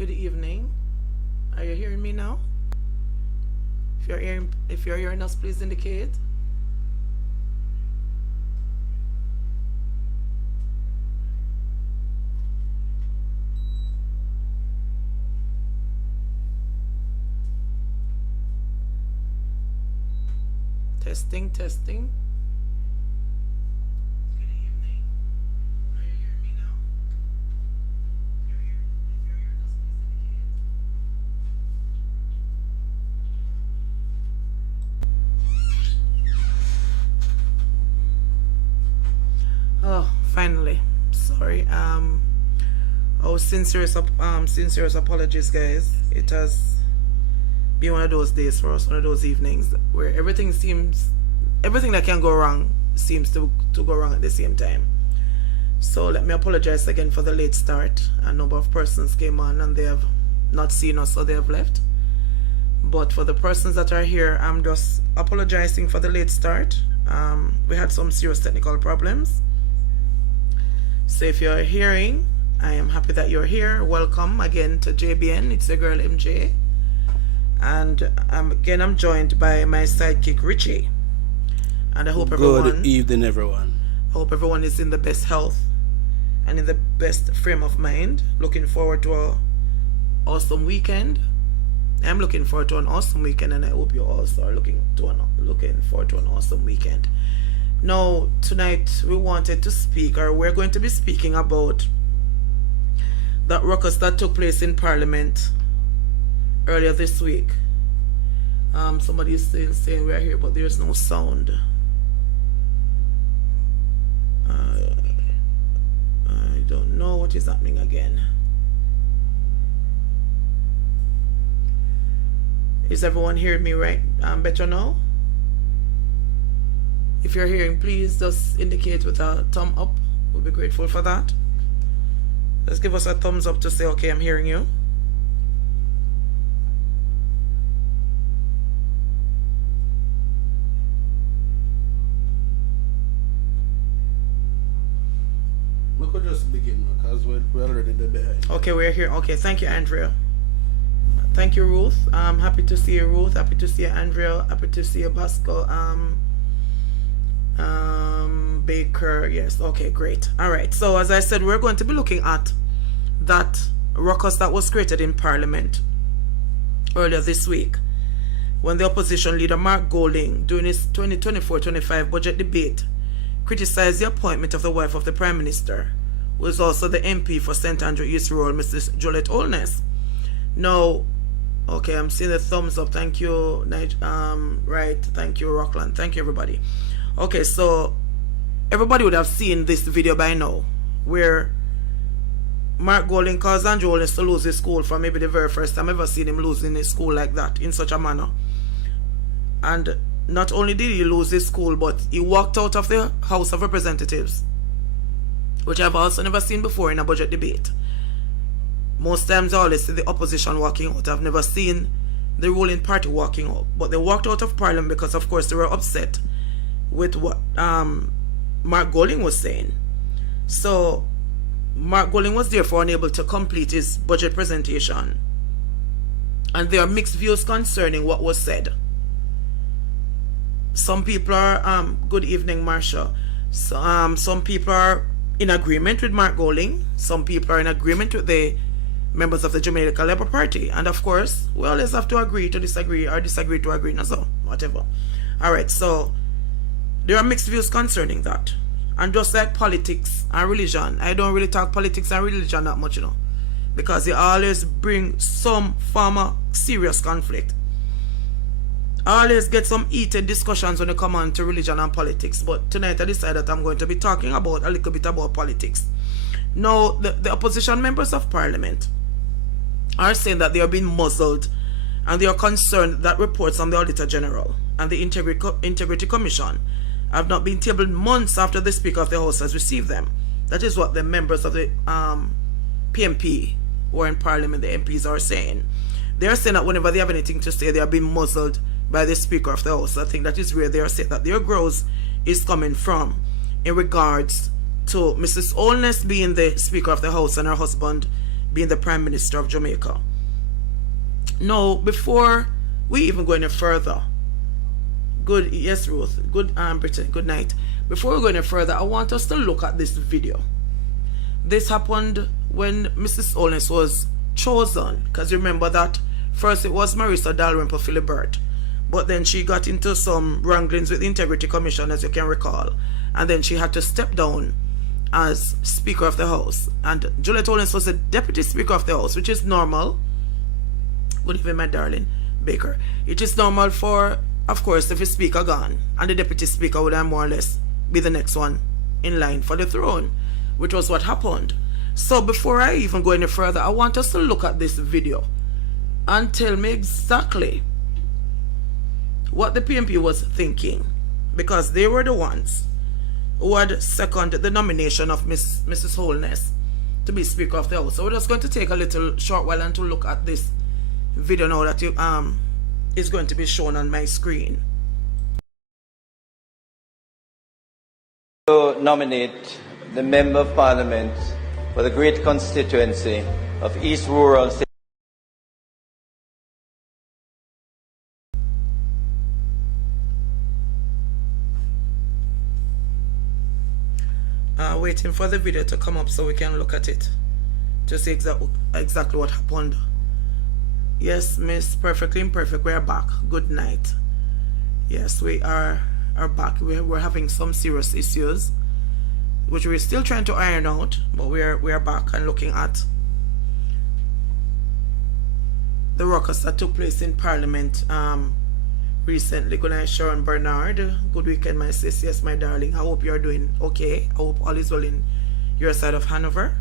Good evening. Are you hearing me now? If you're hearing us, please indicate. Testing, testing. Good evening. Are you hearing me now? If you're hearing us, please indicate. Oh, finally. Sorry. Oh, sincerest apologies, guys. It has been one of those days for us, one of those evenings where everything that can go wrong seems to go wrong at the same time. So let me apologize again for the late start. A number of persons came on and they have not seen us, so they have left. But for the persons that are here, I'm just apologizing for the late start. We had some serious technical problems. So if you're hearing, I am happy that you're here. Welcome again to JBN. It's your girl MJ. And again, I'm joined by my sidekick Richie. And I hope Good evening, everyone. I hope everyone is in the best health and in the best frame of mind. Looking forward to an awesome weekend. I'm looking forward to an awesome weekend, and I hope you also are looking forward to an awesome weekend. Now, tonight we wanted to speak, or we're going to be speaking about that ruckus that took place in Parliament earlier this week. Somebody is still saying we're here, but there's no sound. I don't know what is happening again. Is everyone hearing me right? Better now? If you're hearing, please just indicate with a thumb up. We'll be grateful for that. Just give us a thumbs up to say, okay, I'm hearing you. We could just begin because we're already behind. Okay, we're here. Okay, thank you, Andrea. Thank you, Ruth. I'm happy to see you, Ruth. Happy to see you, Andrea. Happy to see you, Basco. Baker. Yes. Okay, great. All right. So as I said, we're going to be looking at that ruckus that was created in Parliament earlier this week when the opposition leader Mark Golding, during his 2024-25 budget debate, criticized the appointment of the wife of the Prime Minister, who is also the MP for St. Andrew East Rural, Mrs. Holness. Now, okay, I'm seeing the thumbs up. Thank you, right. Thank you, Rockland. Thank you, everybody. Okay, so everybody would have seen this video by now, where Mark Golding caused Andrew Holness to lose his school for maybe the very first time I've ever seen him losing his school like that, in such a manner. And not only did he lose his school, but he walked out of the House of Representatives, which I've also never seen before in a budget debate. Most times I always see the opposition walking out. I've never seen the ruling party walking out. But they walked out of Parliament because, of course, they were upset with what Mark Golding was saying. So Mark Golding was therefore unable to complete his budget presentation. And there are mixed views concerning what was said. Some people are, good evening, Marsha. So, some people are in agreement with Mark Golding. Some people are in agreement with the members of the Jamaica Labour Party. And of course, we always have to agree to disagree, or disagree to agree, no, so whatever. Alright, so there are mixed views concerning that. And just like politics and religion, I don't really talk politics and religion that much, because they always bring some form of serious conflict. I always get some heated discussions when it comes on to religion and politics, but tonight I decided that I'm going to be talking about a little bit about politics. Now, the opposition members of Parliament are saying that they are being muzzled, and they are concerned that reports on the Auditor General and the Integrity Commission have not been tabled months after the Speaker of the House has received them. That is what the members of the PMP who are in Parliament, the MPs, are saying. They are saying that whenever they have anything to say, they are being muzzled by the Speaker of the House. I think that is where they are saying that their growth is coming from in regards to Mrs. Holness being the Speaker of the House and her husband being the Prime Minister of Jamaica. Now, before we even go any further, yes, Ruth, good, Brittany, good night. Before we go any further, I want us to look at this video. This happened when Mrs. Holness was chosen, because remember that first it was Marissa Dalrymple Philibert, but then she got into some wranglings with the Integrity Commission, as you can recall, and then she had to step down as Speaker of the House, and Juliet Holness was the Deputy Speaker of the House, which is normal. Good evening, my darling Baker. It is normal for, of course, if the Speaker gone, and the Deputy Speaker would more or less be the next one in line for the throne, which was what happened. So before I even go any further, I want us to look at this video and tell me exactly what the PNP was thinking, because they were the ones who had seconded the nomination of Mrs. Holness to be Speaker of the House. So we're just going to take a little short while and to look at this video now that you is going to be shown on my screen. To nominate the Member of Parliament for the great constituency of East Rural. Waiting for the video to come up so we can look at it to see exactly what happened. Yes, Miss Perfectly Imperfect, we are back. Good night. Yes, we are back. We're having some serious issues, which we're still trying to iron out, but we are back and looking at the ruckus that took place in Parliament recently. Good night, Sharon Bernard. Good weekend, my sis. Yes, my darling. I hope you're doing okay. I hope all is well in your side of Hanover.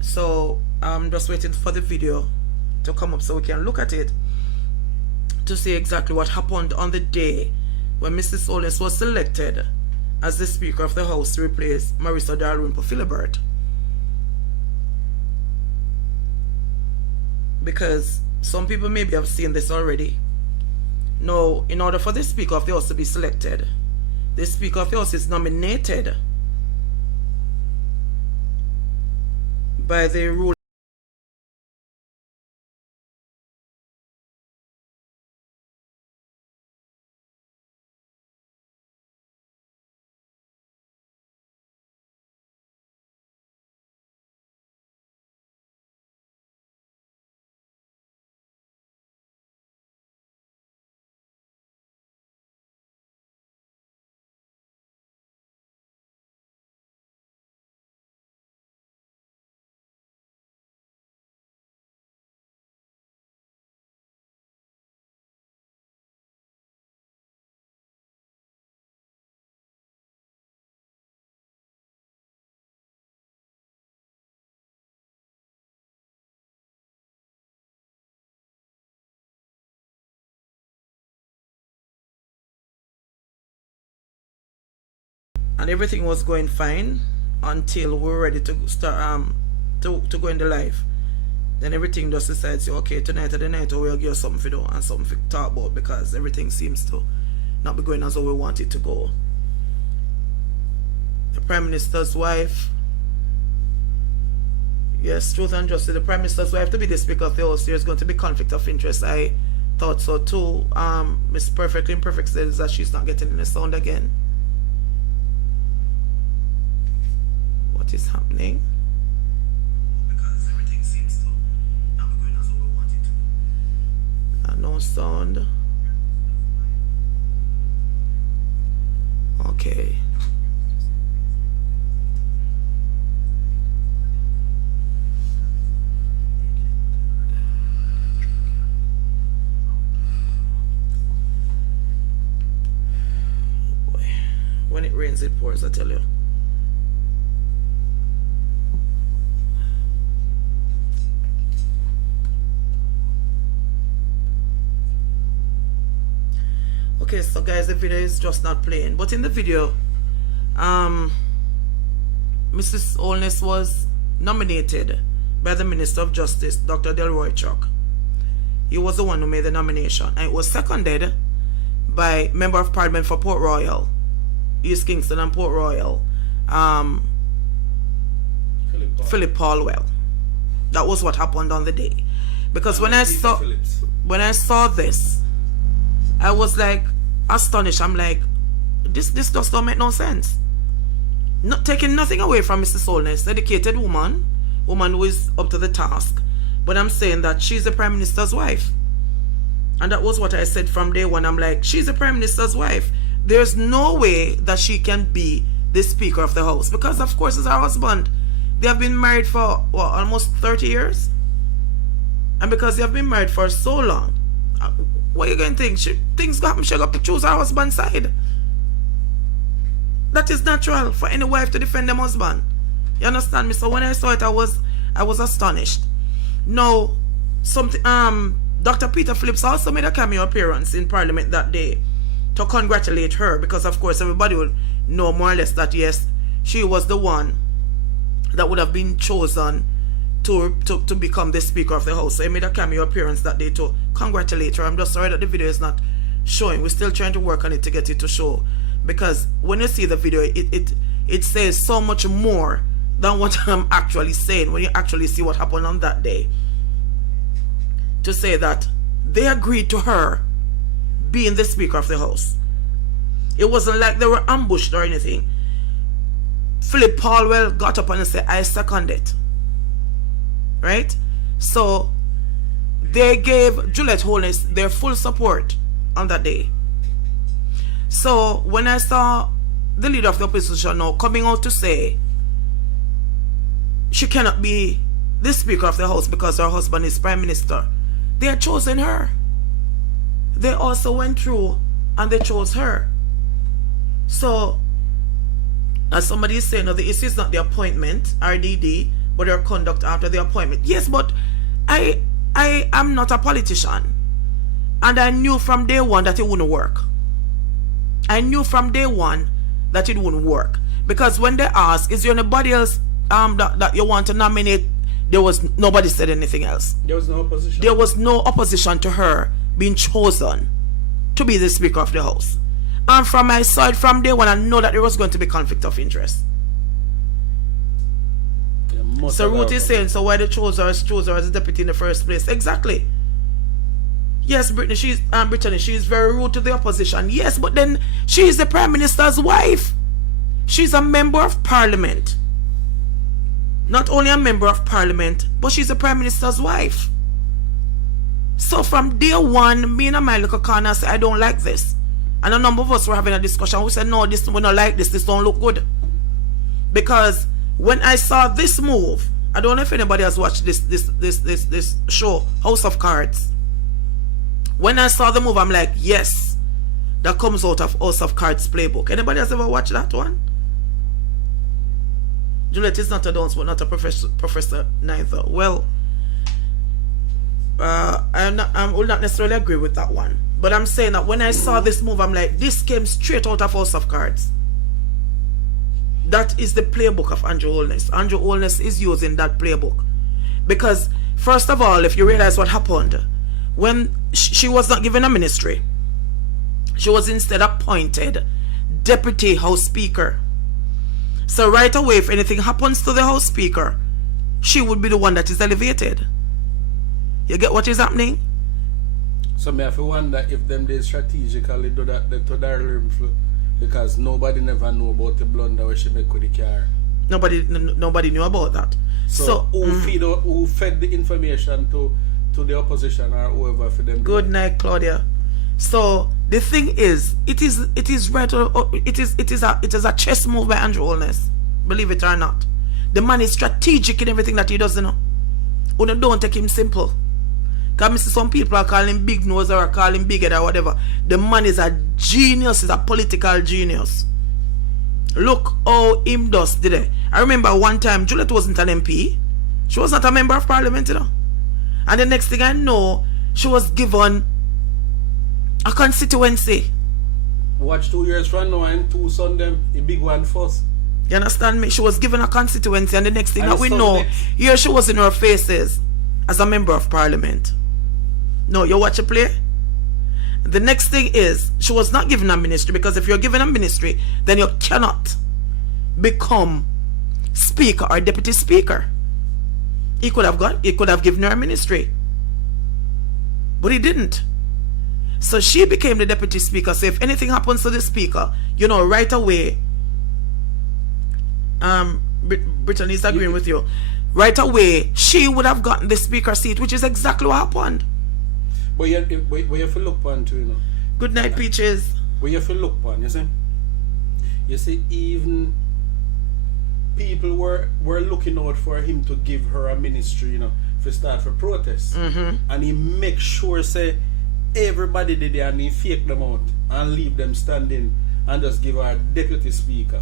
So I'm just waiting for the video to come up so we can look at it to see exactly what happened on the day when Mrs. Holness was selected as the Speaker of the House to replace Marissa Dalrymple Philibert. Because some people maybe have seen this already. Now, in order for the Speaker of the House to be selected, the Speaker of the House is nominated by the rule. And everything was going fine until we were ready to start to go in the live. Then everything just decides, okay, tonight or the night we'll give you something to do and something to talk about, because everything seems to not be going as how we want it to go. The Prime Minister's wife, yes, truth and justice, the Prime Minister's wife to be the Speaker of the House, there's going to be conflict of interest. I thought so too. Miss Perfectly Imperfect says that she's not getting any sound again. What is happening? Because everything seems to not be going as we want it to. No sound. Okay. Boy, when it rains, it pours, I tell you. Okay, so guys, the video is just not playing, but in the video, Mrs. Holness was nominated by the Minister of Justice, Dr. Delroy Chuck. He was the one who made the nomination, and it was seconded by Member of Parliament for Port Royal, East Kingston and Port Royal, Philip Paulwell. That was what happened on the day. Because when I saw this, I was like astonished. I'm like, this just don't make no sense. Not taking nothing away from Mrs. Holness, educated woman who is up to the task. But I'm saying that she's the Prime Minister's wife. And that was what I said from day one. I'm like, she's the Prime Minister's wife. There's no way that she can be the Speaker of the House. Because of course it's her husband. They have been married for what, almost 30 years? And because they have been married for so long, what are you going to think? Things got she got to choose her husband's side. That is natural for any wife to defend them husband. You understand me? So when I saw it, I was astonished. Now, Dr. Peter Phillips also made a cameo appearance in Parliament that day to congratulate her, because of course everybody will know more or less that yes, she was the one that would have been chosen to become the Speaker of the House. So he made a cameo appearance that day to congratulate her. I'm just sorry that the video is not showing. We're still trying to work on it to get it to show, because when you see the video, it says so much more than what I'm actually saying when you actually see what happened on that day. To say that they agreed to her being the Speaker of the House. It wasn't like they were ambushed or anything. Philip Paulwell got up and said, I second it. Right? So they gave Juliet Holness their full support on that day. So when I saw the leader of the opposition now coming out to say she cannot be the Speaker of the House because her husband is Prime Minister, they had chosen her. They also went through and they chose her. So as somebody is saying, no, the issue is not the appointment, RDD, but their conduct after the appointment. Yes, but I am not a politician. And I knew from day one that it wouldn't work. I knew from day one that it wouldn't work. Because when they asked, is there anybody else that you want to nominate, nobody said anything else. There was no opposition. There was no opposition to her being chosen to be the Speaker of the House. And from my side, from day one, I know that there was going to be conflict of interest. So Ruth is saying, so why they chose her as a deputy in the first place? Exactly. Yes, Brittany, she's very rude to the opposition. Yes, but then she is the Prime Minister's wife. She's a member of Parliament. Not only a member of Parliament, but she's the Prime Minister's wife. So from day one, me and my little corner said, I don't like this. And a number of us were having a discussion. We said, no, we don't like this. This don't look good. Because when I saw this move, I don't know if anybody has watched this show, House of Cards. When I saw the move, I'm like, yes, that comes out of House of Cards playbook. Anybody has ever watched that one? Juliet is not a dance, but not a professor neither. Well, I will not necessarily agree with that one. But I'm saying that when I saw this move, I'm like, this came straight out of House of Cards. That is the playbook of Andrew Holness. Andrew Holness is using that playbook. Because, first of all, if you realize what happened, when she was not given a ministry, she was instead appointed Deputy House Speaker. So right away, if anything happens to the House Speaker, she would be the one that is elevated. You get what is happening? So me have to wonder if them they strategically do that to their room, because nobody never know about the blunder where she make with the car. Nobody knew about that. So who fed the information to the opposition or whoever for them? Good night, Claudia. So the thing is, it is a chess move by Andrew Holness. Believe it or not, the man is strategic in everything that he does. Don't take him simple. Because some people are calling him big nose or call him big head or whatever. The man is a genius, he's a political genius. Look how him does today. I remember one time Juliet wasn't an MP. She was not a member of Parliament, And the next thing I know, she was given a constituency. Watch 2 years from now and two son them, the big one first. You understand me? She was given a constituency, and the next thing that we know, here she was in her faces as a member of Parliament. No, you watch a play? The next thing is, she was not given a ministry, because if you're given a ministry, then you cannot become Speaker or Deputy Speaker. He could have given her a ministry. But he didn't. So she became the deputy speaker. So if anything happens to the speaker, right away, Brittany's agreeing with you. Right away, she would have gotten the speaker seat, which is exactly what happened. But you have to look on too, Good night, Peaches. But you have to look on, you see? You see, even people were looking out for him to give her a ministry, for start for protest. And he make sure, say, everybody did it and he fake them out and leave them standing and just give her a deputy speaker.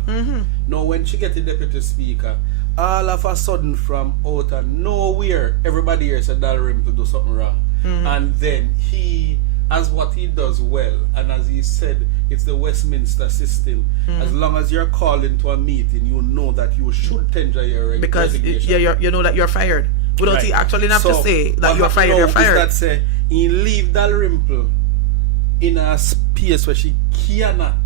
Now, when she get the deputy speaker, all of a sudden from out of nowhere, everybody here said Dalrymple to do something wrong. And then he, as what he does well, and as he said, it's the Westminster system. As long as you're called into a meeting, you know that you should tender your because resignation. you know that you're fired. Without he actually have to say that you're fired, you're fired. That say, he leave Dalrymple in a space where she cannot.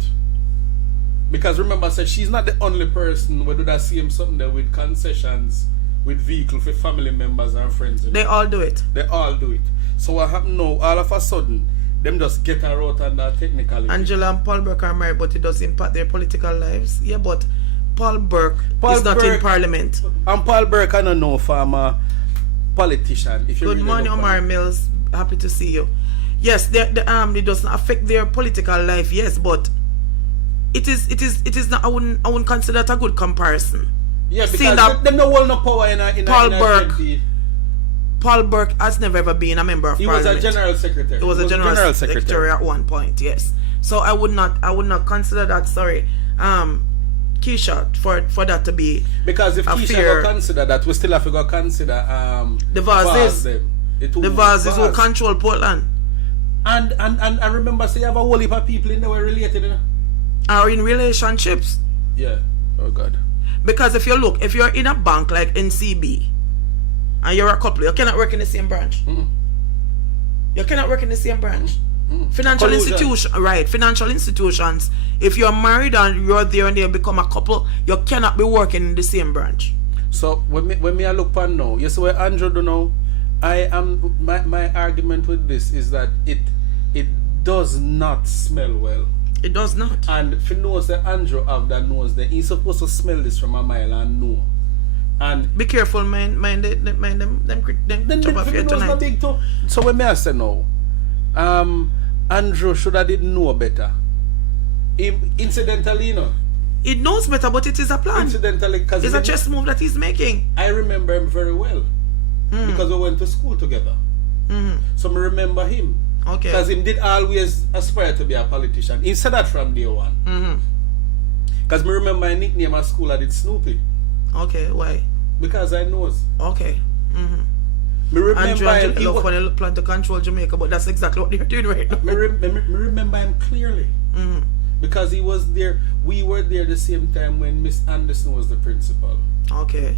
Because remember, say she's not the only person who do that same something there with concessions, with vehicle for family members and friends. They all do it. They all do it. So what happened now, all of a sudden, them just get her out on that technicality. Angela and Paul Burke are married, but it does impact their political lives. Yeah, but Paul Burke is not in Parliament. And Paul Burke, I don't know, former politician. If you Good really morning, Omar Mills. Happy to see you. Yes, it doesn't affect their political life, yes, but it is not. I wouldn't consider that a good comparison. Yeah, because them no hold no power in Paul Burke has never ever been a member of Parliament. He was a general secretary. He was a general secretary at one point, yes. So I would not consider that, sorry, Keisha, for that to be because if Keisha will consider that, we still have to go consider the Vazes. The Vazes who control Portland. And I remember say you have a whole heap of people in there were related, Are in relationships. Yeah. Oh God. Because if you're in a bank like NCB and you're a couple, you cannot work in the same branch. You cannot work in the same branch. Financial institutions, if you're married and you're there and they become a couple, you cannot be working in the same branch. So when me I look on now, you see what Andrew do now, my argument with this is that it does not smell well. It does not. And if you know that Andrew have that nose, then he's supposed to smell this from a mile and know. And be careful, mind them chop off here tonight. Big too. So when I say no, Andrew should have didn't know better. Incidentally, It knows better, but it is a plan. Incidentally, because it's a chess move that he's making. I remember him very well because we went to school together. So I remember him. Okay. Because he did always aspire to be a politician. He said that from day one. Because I remember my nickname at school, I did Snoopy. Okay, why? Because I knows. Okay. Me remember Andrew love when they plan to control Jamaica, but that's exactly what they're doing right now. Me remember him clearly. Because he was there. We were there the same time when Miss Anderson was the principal. Okay.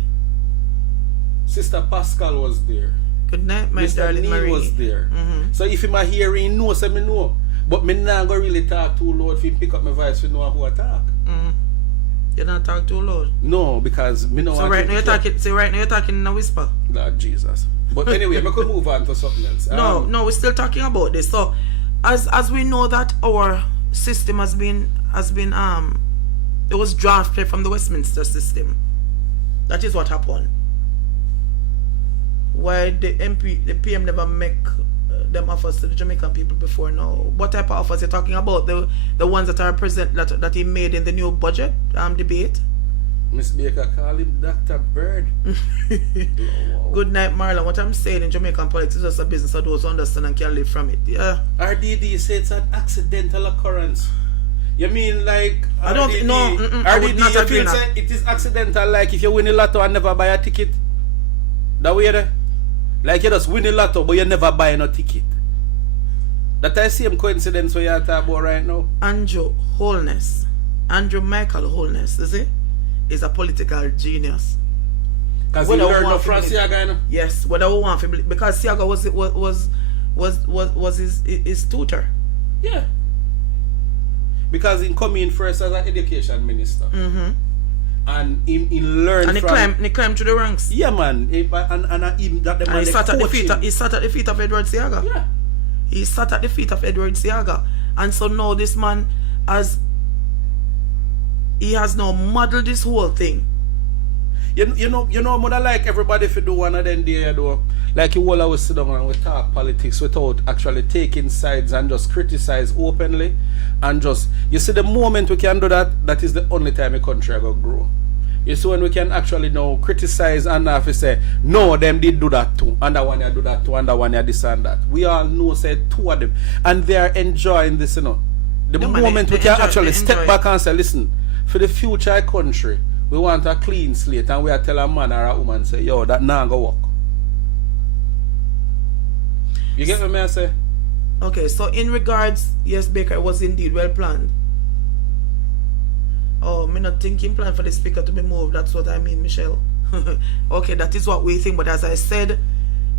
Sister Pascal was there. Good night, my Mr. darling Neil Marie. was there. So if him a hear, he know, so me know. But me not go really talk too loud if he pick up my voice to know who I talk. You don't talk too loud? No, because me know. So right now you're talking in a whisper. Lord Jesus. But anyway, we could move on to something else. No, we're still talking about this. So as we know that our system has been it was drafted from the Westminster system. That is what happened. Why the PM never make them offers to the Jamaican people before now? What type of offers you're talking about? The ones that are present that he made in the new budget debate? Miss Baker call him Dr. Bird. Good night, Marlon. What I'm saying in Jamaican politics is just a business of those who understand and can live from it. Yeah. RDD said it's an accidental occurrence. You mean like I don't RDD, know. I would not agree feel say it is accidental like if you win a lotto and never buy a ticket? That way there? Like you just win a lotto but you never buy no ticket. That I same coincidence where you're talking about right now. Andrew Michael Holness, is it? Is a political genius. Because he learned no from Siaga, yes, what I want to believe, because Siaga was his tutor. Yeah. Because he come in first as an education minister. And he learned and he climbed through the ranks. Yeah, man. He sat at the feet of Edward Seaga. Yeah. He sat at the feet of Edward Seaga. And so now this man has now modeled this whole thing. You know, mother, like everybody if you do one of them there, though. Like you all always sit down and we talk politics without actually taking sides and just criticize openly. And just, you see, the moment we can do that, that is the only time a country will grow. You see, when we can actually now criticize and have to say, no, them did do that too, and that one you do that too, and that one you this and that. We all know, say, two of them. And they are enjoying this, you know. The moment we can actually step back and say, listen, for the future country, we want a clean slate, and we are tell a man or a woman, say, yo, that now go work. You get what me I say? Okay, so in regards, yes, Baker, it was indeed well planned. Oh, me not thinking plan for the speaker to be moved. That's what I mean, Michelle. Okay, that is what we think. But as I said,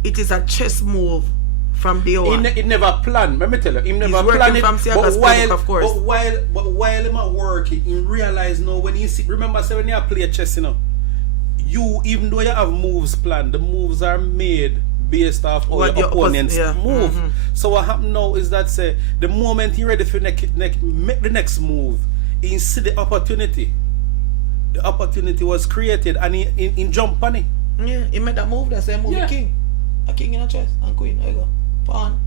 it is a chess move from day one. He never planned. Let me tell you, he never planned it. But while him working, he realize now when he see. Remember, say when you play chess, you know, you even though you have moves planned, the moves are made based off how your opponents move. Mm-hmm. So what happened now is that say the moment you're ready for make the next move, he see the opportunity. The opportunity was created and he jumped on it. Yeah, he made that move. That's a move. King. A king in a chess and queen. There you go. Pawn.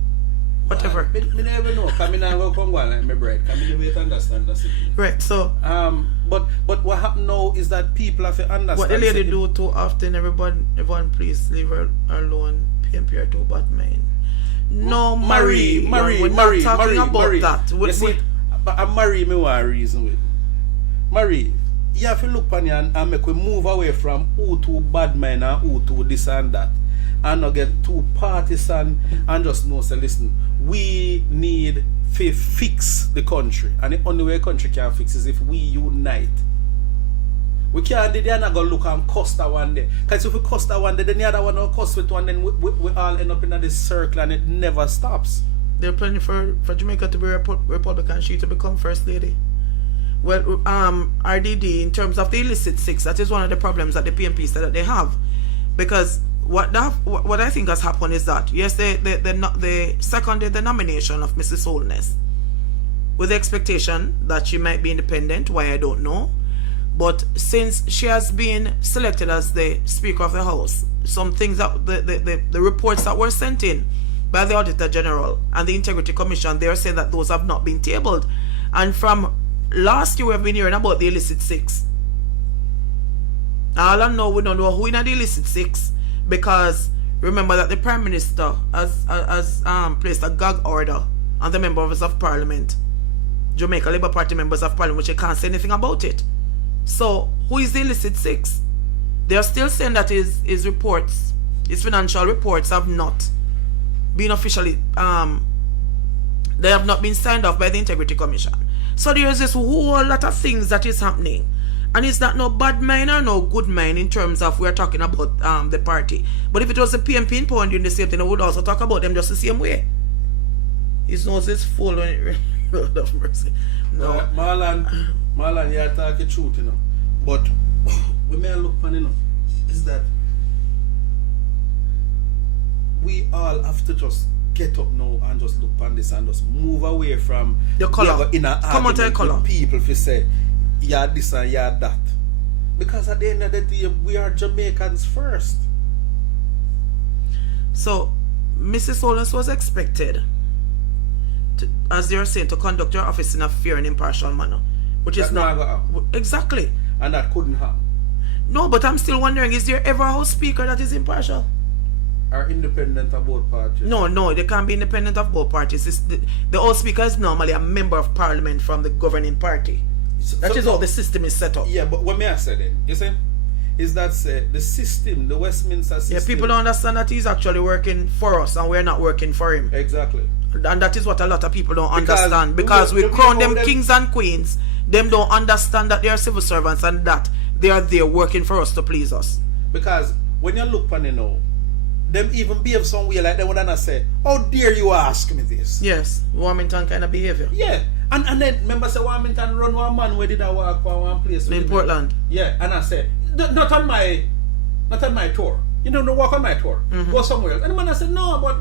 Whatever. Me never know. Come in and go come on like my bride. Come in the way to understand that. Right, so but what happened now is that people have to understand. What the lady do too often, everyone please leave her alone. PMP too bad man. No, Marie. We're not talking about that. You see, but Marie me one reason with. Marie, you have to look on you and make we move away from who too bad man and who too this and that. And not get too partisan and just know say listen, we need to fix the country. And the only way the country can fix is if we unite. We can't they're not gonna look and cuss that one day. Because if we cuss that one day, then the other one will cuss with one, then we all end up in this circle and it never stops. They're planning for Jamaica to be Republican, she to become First Lady. Well, RDD, in terms of the illicit six, that is one of the problems that the PMP said that they have. Because what I think has happened is that, yes, they seconded the nomination of Mrs. Holness with the expectation that she might be independent, why I don't know. But since she has been selected as the Speaker of the House, some things that the reports that were sent in by the Auditor General and the Integrity Commission, they are saying that those have not been tabled. And from last year we have been hearing about the illicit six. All I know, we don't know who in the illicit six, because remember that the Prime Minister has placed a gag order on the members of Parliament, Jamaica Labour Party members of Parliament, which they can't say anything about it. So, who is the illicit six? They are still saying that his reports, his financial reports have not been officially, they have not been signed off by the Integrity Commission. So there is this whole lot of things that is happening. And it's not no bad mind or no good mind in terms of we're talking about the party. But if it was the PMP in power doing the same thing, I would also talk about them just the same way. His nose is full when it Lord of mercy. No. Marlon, you're talking truth, you know. But we may look on, you know, is that we all have to just get up now and just look on this and just move away from the color. Come on, tell color. People if you say, yeah, this and yeah, that. Because at the end of the day, we are Jamaicans first. So, Mrs. Holness was expected to, as they are saying, to conduct her office in a fair and impartial manner. Which is not exactly. And that couldn't happen. No, but I'm still wondering, is there ever a House Speaker that is impartial? Or independent of both parties? No, they can't be independent of both parties. The House Speaker is normally a member of Parliament from the governing party. That is how the system is set up. Yeah, but what may I say then? You see? Is that the system, the Westminster system. Yeah, people don't understand that he's actually working for us and we're not working for him. Exactly. And that is what a lot of people don't understand. Because we crown them kings and queens. Them don't understand that they are civil servants and that they are there working for us to please us. Because when you look on it now, them even behave some way like they would not say, how dare you ask me this? Yes, Warmington kind of behavior. Yeah, And then, remember, say, Warmington run one man where did I walk for one place? In Portland. Yeah, and I said, not on my tour. You don't walk on my tour. Go somewhere else. And the man I said, no, but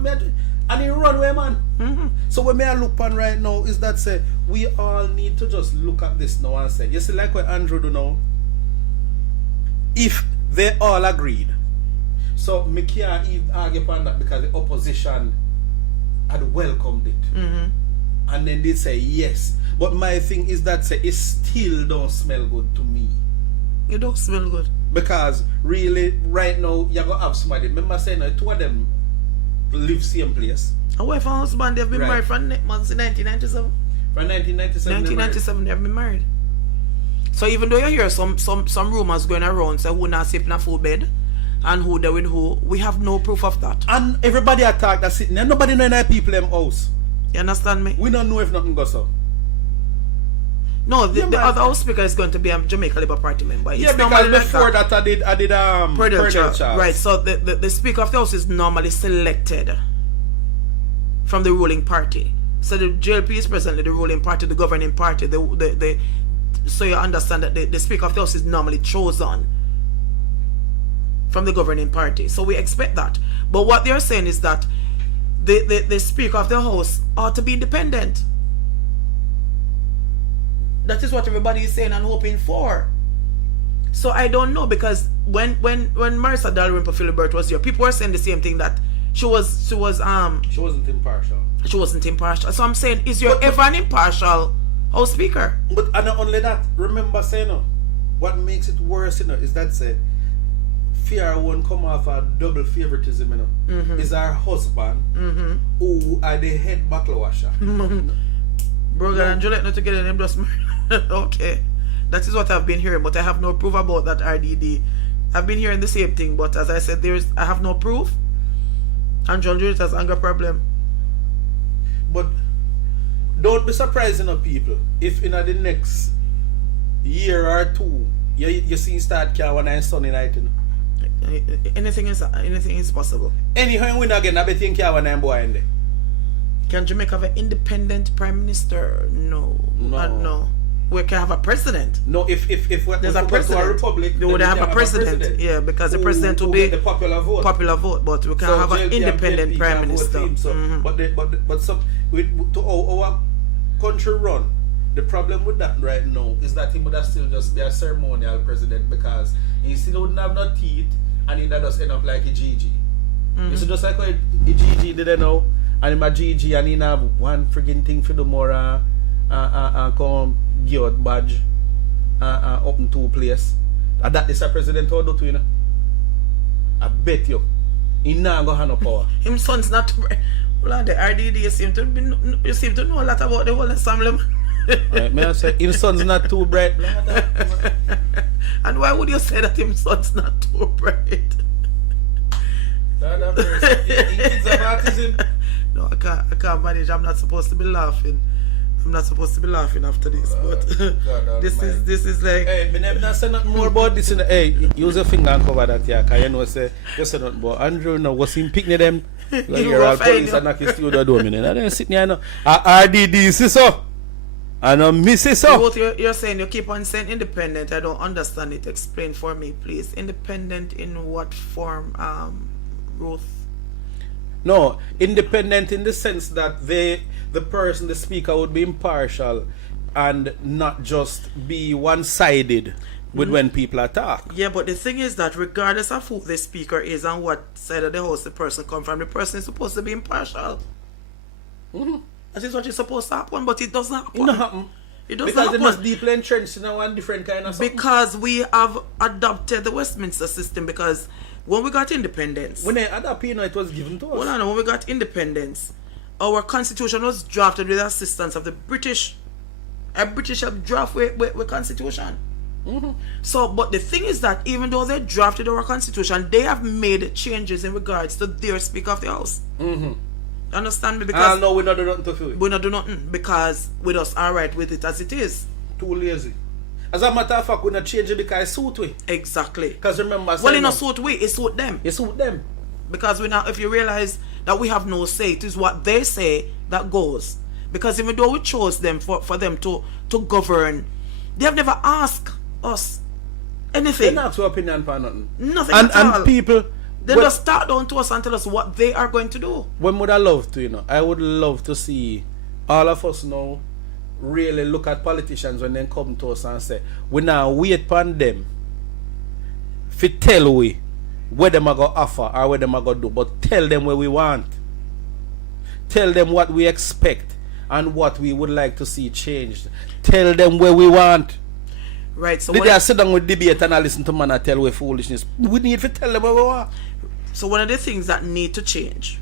and he run away, man. So what may I look on right now is that say we all need to just look at this now and say, you see, like what Andrew do now, if they all agreed, so me can't even argue upon that because the opposition had welcomed it. And then they say yes. But my thing is that say it still don't smell good to me. It don't smell good. Because really, right now, you're going to have somebody. Remember saying that two of them live same place. A wife and husband, they've been Right. married from 1997. From 1997. 1997, they've been married. So even though you hear some rumors going around, say who not sleep in a full bed and who there with who, we have no proof of that. And everybody attack that's sitting there. Nobody know in our people them house. You understand me? We don't know if nothing goes so. No, the Yeah, man. other house speaker is going to be a Jamaica Labour Party member. It's Yeah, because normally like before that. that I did Perdue Charles. Right, so the Speaker of the House is normally selected from the ruling party. So the JLP is presently the ruling party, the governing party. So you understand that the Speaker of the House is normally chosen from the governing party. So we expect that. But what they're saying is that the Speaker of the House ought to be independent. That is what everybody is saying and hoping for. So I don't know, because when Marissa Dalrymple Philibert was here, people were saying the same thing, that she wasn't impartial. She wasn't impartial. So I'm saying, is there ever an impartial House Speaker? But and not only that, remember saying what makes it worse, is that say fear won't come off a double favoritism, is our husband who are the head bottle washer. Brother and Juliet not together, them just okay. That is what I've been hearing, but I have no proof about that RDD. I've been hearing the same thing, but as I said, I have no proof. And John Juliet has anger problem. But don't be surprised, people, if in the next year or two you see start carrying and sunny night. Anything is possible. Anyhow, we not again, I be think carrying and boy in there. Can Jamaica have an independent prime minister? No. No. We can have a president. No, if There's a a president. to a republic, They would have a president. Yeah, because the president will be the popular vote. But we can have an independent prime minister. But some to our country run. The problem with that right now is that he would have still just be a ceremonial president, because he still wouldn't have no teeth, and he just end up like a GG. You see, just like what a GG did now, and him a GG, and he have one friggin' thing for the more come give out badge up in two place. And that is a president how do to, I bet you he not gonna have no power. Him son's not well, the RDD you seem to know a lot about the whole assembly. Right, may I say his son's not too bright. And why would you say that his son's not too bright? It's about autism. No, I can't manage. I'm not supposed to be laughing. I'm not supposed to be laughing after this, but this is like. Hey, me never say nothing more about this. Hey, use your finger and cover that, yeah. Cause you know say you say nothing about Andrew. Now was him picking them like you're all police and knock his studio door. Me and then sitting here now. RDD, see so. I don't miss it so. What you're saying, you keep on saying independent. I don't understand it. Explain for me, please. Independent in what form, Ruth? No, independent in the sense that the person, the speaker, would be impartial and not just be one-sided with when people attack. Yeah, but the thing is that regardless of who the speaker is and what side of the house the person comes from, the person is supposed to be impartial. That is what is supposed to happen, but it doesn't happen. It doesn't happen. It doesn't because happen. it must deeply entrenched in one different kind of something. Because we have adopted the Westminster system, because when we got independence... When they adopted, it was given to us. Well, no, when we got independence, our constitution was drafted with the assistance of the British. A British have drafted with constitution. So, but the thing is that even though they drafted our constitution, they have made changes in regards to their Speaker of the House. Understand me? Because no, we not do nothing to feel it. we not do nothing, because with us alright with it as it is. Too lazy. As a matter of fact, we not change it because it suit we. Exactly. Because remember, Well, it not suit we, it suit them. it suit them. Because we now, if you realize that we have no say, it is what they say that goes. Because even though we chose them for them to govern, they have never asked us anything. They're not to opinion for nothing. Nothing at all. And people... They just start down to us and tell us what they are going to do. When would I love to, you know? I would love to see all of us now really look at politicians when they come to us and say, we now wait upon them to tell we what them are going to offer or what them are going to do, but tell them what we want. Tell them what we expect and what we would like to see changed. Tell them what we want. Right, so they sit down with debate and I listen to man and tell we foolishness. We need to tell them what we want. So one of the things that need to change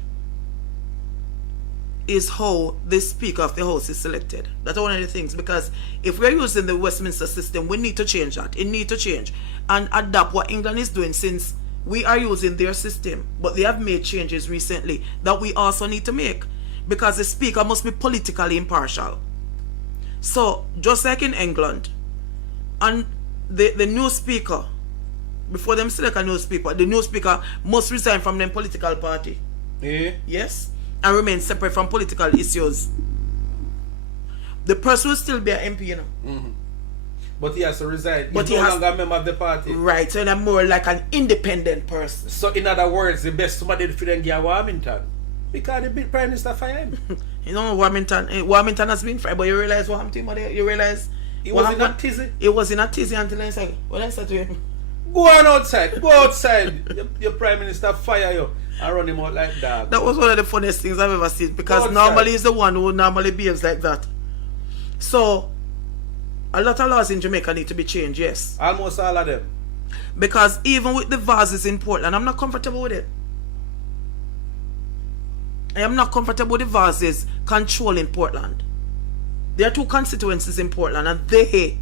is how the Speaker of the House is selected. That's one of the things, because if we're using the Westminster system, we need to change that. It needs to change and adapt what England is doing, since we are using their system, but they have made changes recently that we also need to make, because the Speaker must be politically impartial. So just like in England, and the new Speaker, before them select a new Speaker, the new Speaker must resign from them political party. Yes, and remain separate from political issues. The person will still be an MP, you know. But he has to resign. But He's no longer a member of the party. Right, so they're more like an independent person. So in other words, the best somebody for them get Warmington, because the big Prime Minister fired him. You know, Warmington has been fired, but you realize what happened to him? You realize it was in a tizzy. It was in a tizzy until I said, what I said to him? Go on outside. Go outside. your Prime Minister fire you and run him out like that. That was one of the funniest things I've ever seen, because normally he's the one who normally behaves like that. So a lot of laws in Jamaica need to be changed, yes. Almost all of them. Because even with the vases in Portland, I'm not comfortable with it. I am not comfortable with the vases controlling Portland. There are two constituencies in Portland and they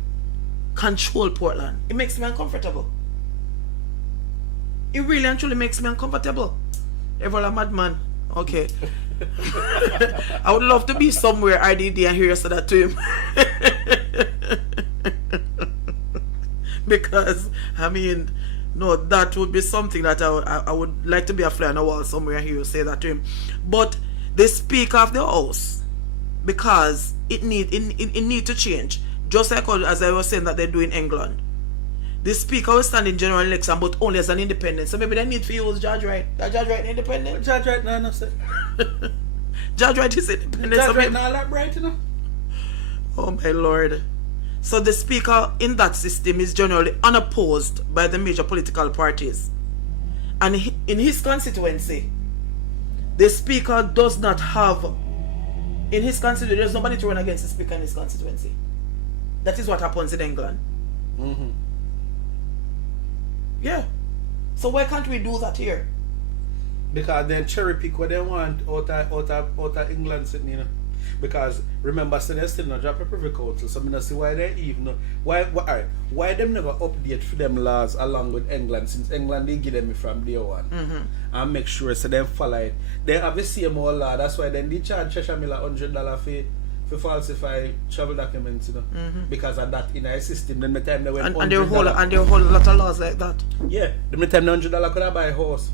control Portland. It makes me uncomfortable. It really and truly makes me uncomfortable. Everyone a madman. Okay. I would love to be somewhere RDD and hear you say that to him. Because, I mean, no, that would be something that I would like to be a fly on the wall somewhere and hear you say that to him. But the Speaker of the House, because it need to change. Just like as I was saying that they do in England. The Speaker will stand in general election, but only as an independent. So maybe they need to use Judge Wright. That Judge Wright independent? Judge Wright, no, sir. Judge Wright is independent. Judge Wright not that bright, you know? Oh my Lord. So the Speaker in that system is generally unopposed by the major political parties. And in his constituency, the Speaker does not have, in his constituency, there's nobody to run against the Speaker in his constituency. That is what happens in England. Yeah. So why can't we do that here? Because then cherry pick what they want out of England sitting, you know. Because remember, so they still not drop a privy council, so I don't see why they even why them never update for them laws along with England, since England they give them from day one and make sure so they follow it. They have the same old law. That's why then they charge Cheshire Miller $100 for falsify travel documents, you know, because of that in our system. Then the time they went and there whole lot of laws like that. Yeah, the time the $100 could have buy a horse.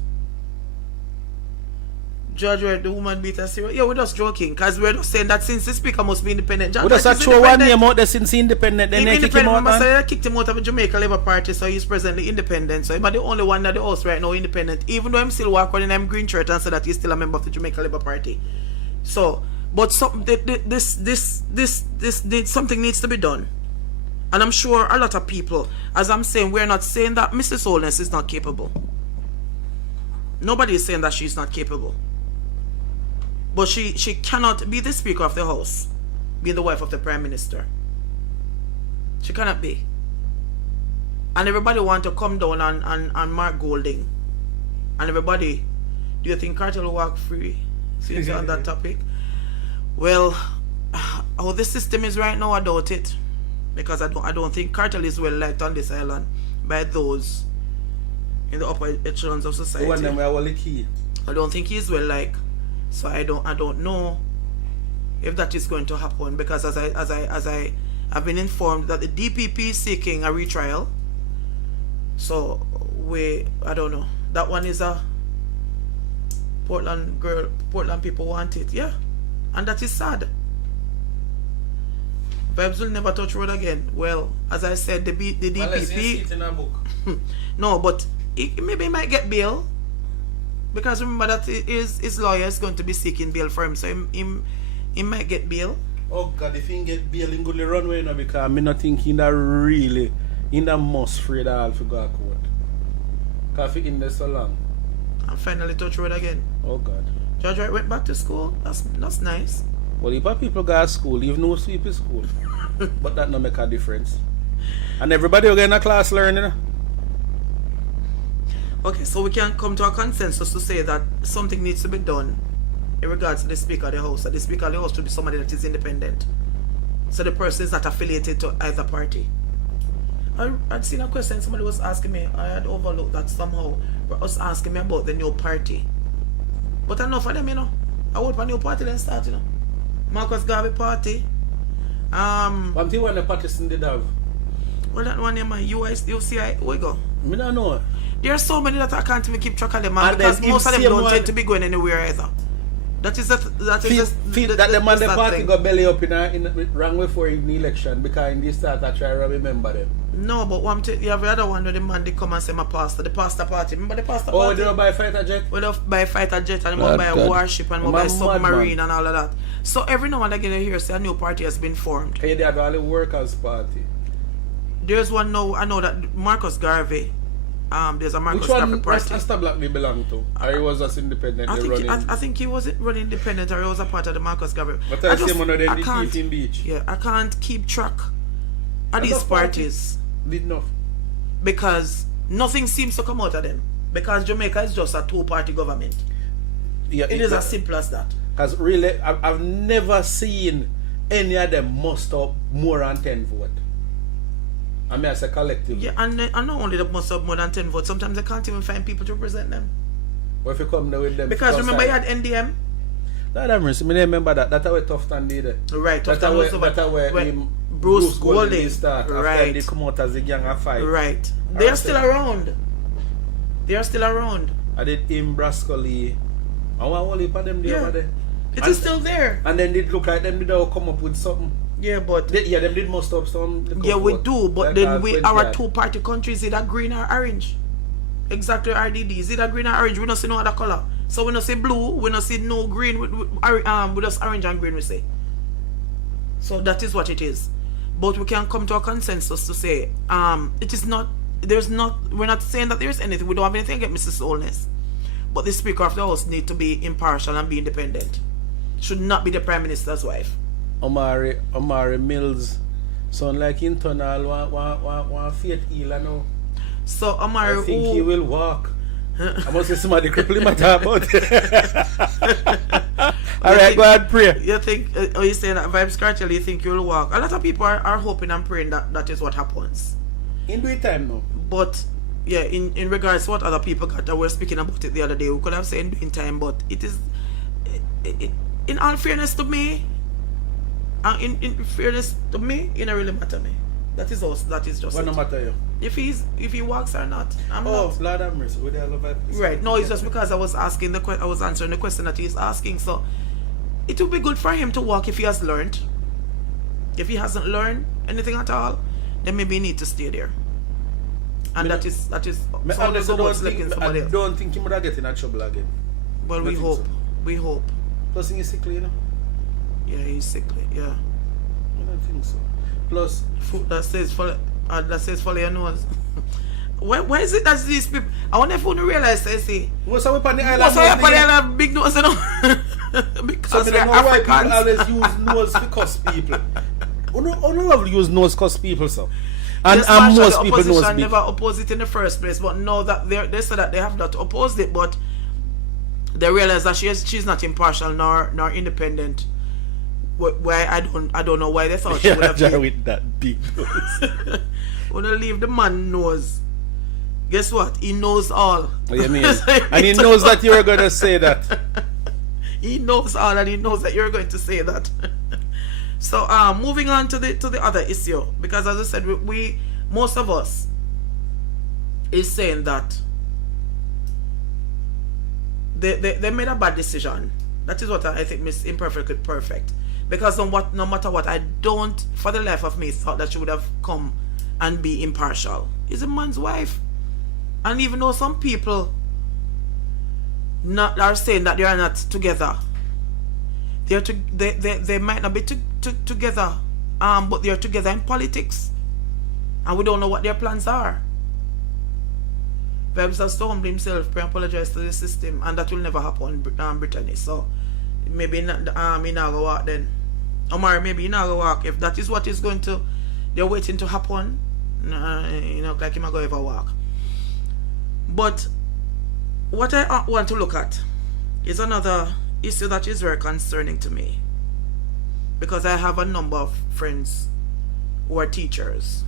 Judge Wright, the woman beat us. Yeah, we're just joking, because we're just saying that since the Speaker must be independent. Judge we just throw one name out there since he's independent. Then they kick him out. They kicked him out of the Jamaica Labour Party, so he's presently independent. So he's the only one at the house right now independent. Even though I'm still walking in green shirt and say that he's still a member of the Jamaica Labour Party. So, but something needs to be done. And I'm sure a lot of people, as I'm saying, we're not saying that Mrs. Holness is not capable. Nobody is saying that she's not capable. But she cannot be the Speaker of the House, being the wife of the Prime Minister. She cannot be. And everybody want to come down and Mark Golding. And everybody, do you think Carter will walk free? Since on that topic. Well, how the system is right now, I doubt it. Because I don't think Cartel is well liked on this island by those in the upper echelons of society. I don't think he's well liked. So I don't know if that is going to happen, because as I have been informed that the DPP is seeking a retrial. So I don't know. That one is a Portland people want it, yeah. And that is sad. Vibes will never touch road again. Well, as I said, the Unless you see DPP. it in a book. No, but maybe he might get bail. Because remember that his lawyer is going to be seeking bail for him. So he might get bail. Oh God, if he get bail in good runway now, because I'm not thinking that really in that must afraid all for go to court. Because he in there so long. And finally touch road again. Oh God. George Wright went back to school. That's nice. Well, if people go to school, even no sweep is school. But that no make a difference. And everybody will get in a class learning. Okay, so we can come to a consensus to say that something needs to be done in regards to the Speaker of the House. That the Speaker of the House should be somebody that is independent. So the person is not affiliated to either party. I'd seen a question somebody was asking me. I had overlooked that somehow. But was asking me about the new party. But enough of them, you know. I hope a new party then start, you know. Marcus Garvey party. But the one the partisan did have. Well, that one name, UCI, where you go? I don't know. There are so many that I can't even keep track of them, man, And because then most of them same don't one- tend to be going anywhere either. That is Feel that the man the party got belly up in wrong before in the election because in this start I try to remember them. No, but you have the other one where the man they come and say my pastor, the pastor party. Remember the pastor Oh, party? they don't buy fighter jet? We don't buy fighter jet and we God, buy a God. warship and we Man, buy mad, submarine man. and all of that. So every now and again you hear say a new party has been formed. Hey, they have all the workers party. There's one now, I know that Marcus Garvey, there's a Marcus Which Garvey one party. Rasta Black they belong to? Or he was just independently running? I think he wasn't running independent or he was a part of the Marcus Garvey. But I see one of them I the can't- thief in beach. Yeah, I can't keep track of these Enough parties Did enough. because nothing seems to come out of them. Because Jamaica is just a two-party government. Yeah, It is as simple as that. Because really, I've never seen any of them muster more than 10 votes. I mean, as a collective. Yeah, and not only they must have more than 10 votes, sometimes they can't even find people to represent them. Or if you come there with them. Because remember you had NDM? That I remember that. That's how tough and did it. Right, That's Tufton how was over- where when Bruce Golding start. After right. they come out as a gang of fight. Right. They are still around. They are still around. I did him, Brascoli. I want only for them there Yeah. over there. It And- is still there. And then it look like them did all come up with something. Yeah, but Them did most of some. yeah, we do, but Like then we 20 our odd. two-party country is either green or orange. Exactly, RDD is either green or orange. We don't see no other color. So we don't see blue. We don't see no green. We just orange and green. We say. So that is what it is. But we can come to a consensus to say, it is not. There's not. We're not saying that there's anything. We don't have anything against Mrs. Holness. But the Speaker of the House need to be impartial and be independent. Should not be the Prime Minister's wife. Omari Mills sound like internal one faith healer now. So Omari, I think he will walk. I must say somebody cripple him at about. Alright, go ahead, pray. You think, you saying that Vibes Cartel, you think you'll walk? A lot of people are hoping and praying that that is what happens. In due time now. But, yeah, in regards to what other people got, that were speaking about it the other day, we could have said in time, but it is, in all fairness to me, in fairness to me, it don't really matter me. That is us, that is just What it. no matter you? If he walks or not, I'm not. Lord have mercy. With the love of Right, no, it's just because I was answering the question that he's asking. So it would be good for him to walk if he has learned. If he hasn't learned anything at all, then maybe he need to stay there. And that is so let's go about selecting somebody else. don't think he would get in a trouble again. Well, we think hope. so. We hope. Plus he's sickly, you know. Yeah, he's sickly. Yeah. I don't think so. Plus That says follow your nose. Why is it that these people? I wonder if you realize they say. most of the island. Most of the island have big nose, you know. Because So we're white people Africans. always use nose to cuss people. Only love use nose cuss people, so. And, Yes, and Marshall, most the people knows opposition big. never oppose it in the first place, but now that they say that they have not opposed it, but they realize that she's not impartial nor independent. Why I don't know why they thought she would have Yeah, been. with that big nose. Wanna leave the man knows. Guess what? He knows all. What you mean? And he knows that you're gonna say that. He knows all, and he knows that you're going to say that. So moving on to the other issue, because as I said, we most of us is saying that they made a bad decision. That is what I think Miss Imperfectly Perfect. Because no matter what, I don't, for the life of me, thought that she would have come and be impartial. He's a man's wife. And even though some people are saying that they are not together, they might not be together, but they are together in politics. And we don't know what their plans are. Vibes has to humble himself, apologize to the system, and that will never happen in Brittany. So maybe he not go walk then. Omar, maybe he not go walk. If that is what is going to, they're waiting to happen, like he might go ever walk. But what I want to look at is another issue that is very concerning to me, because I have a number of friends who are teachers,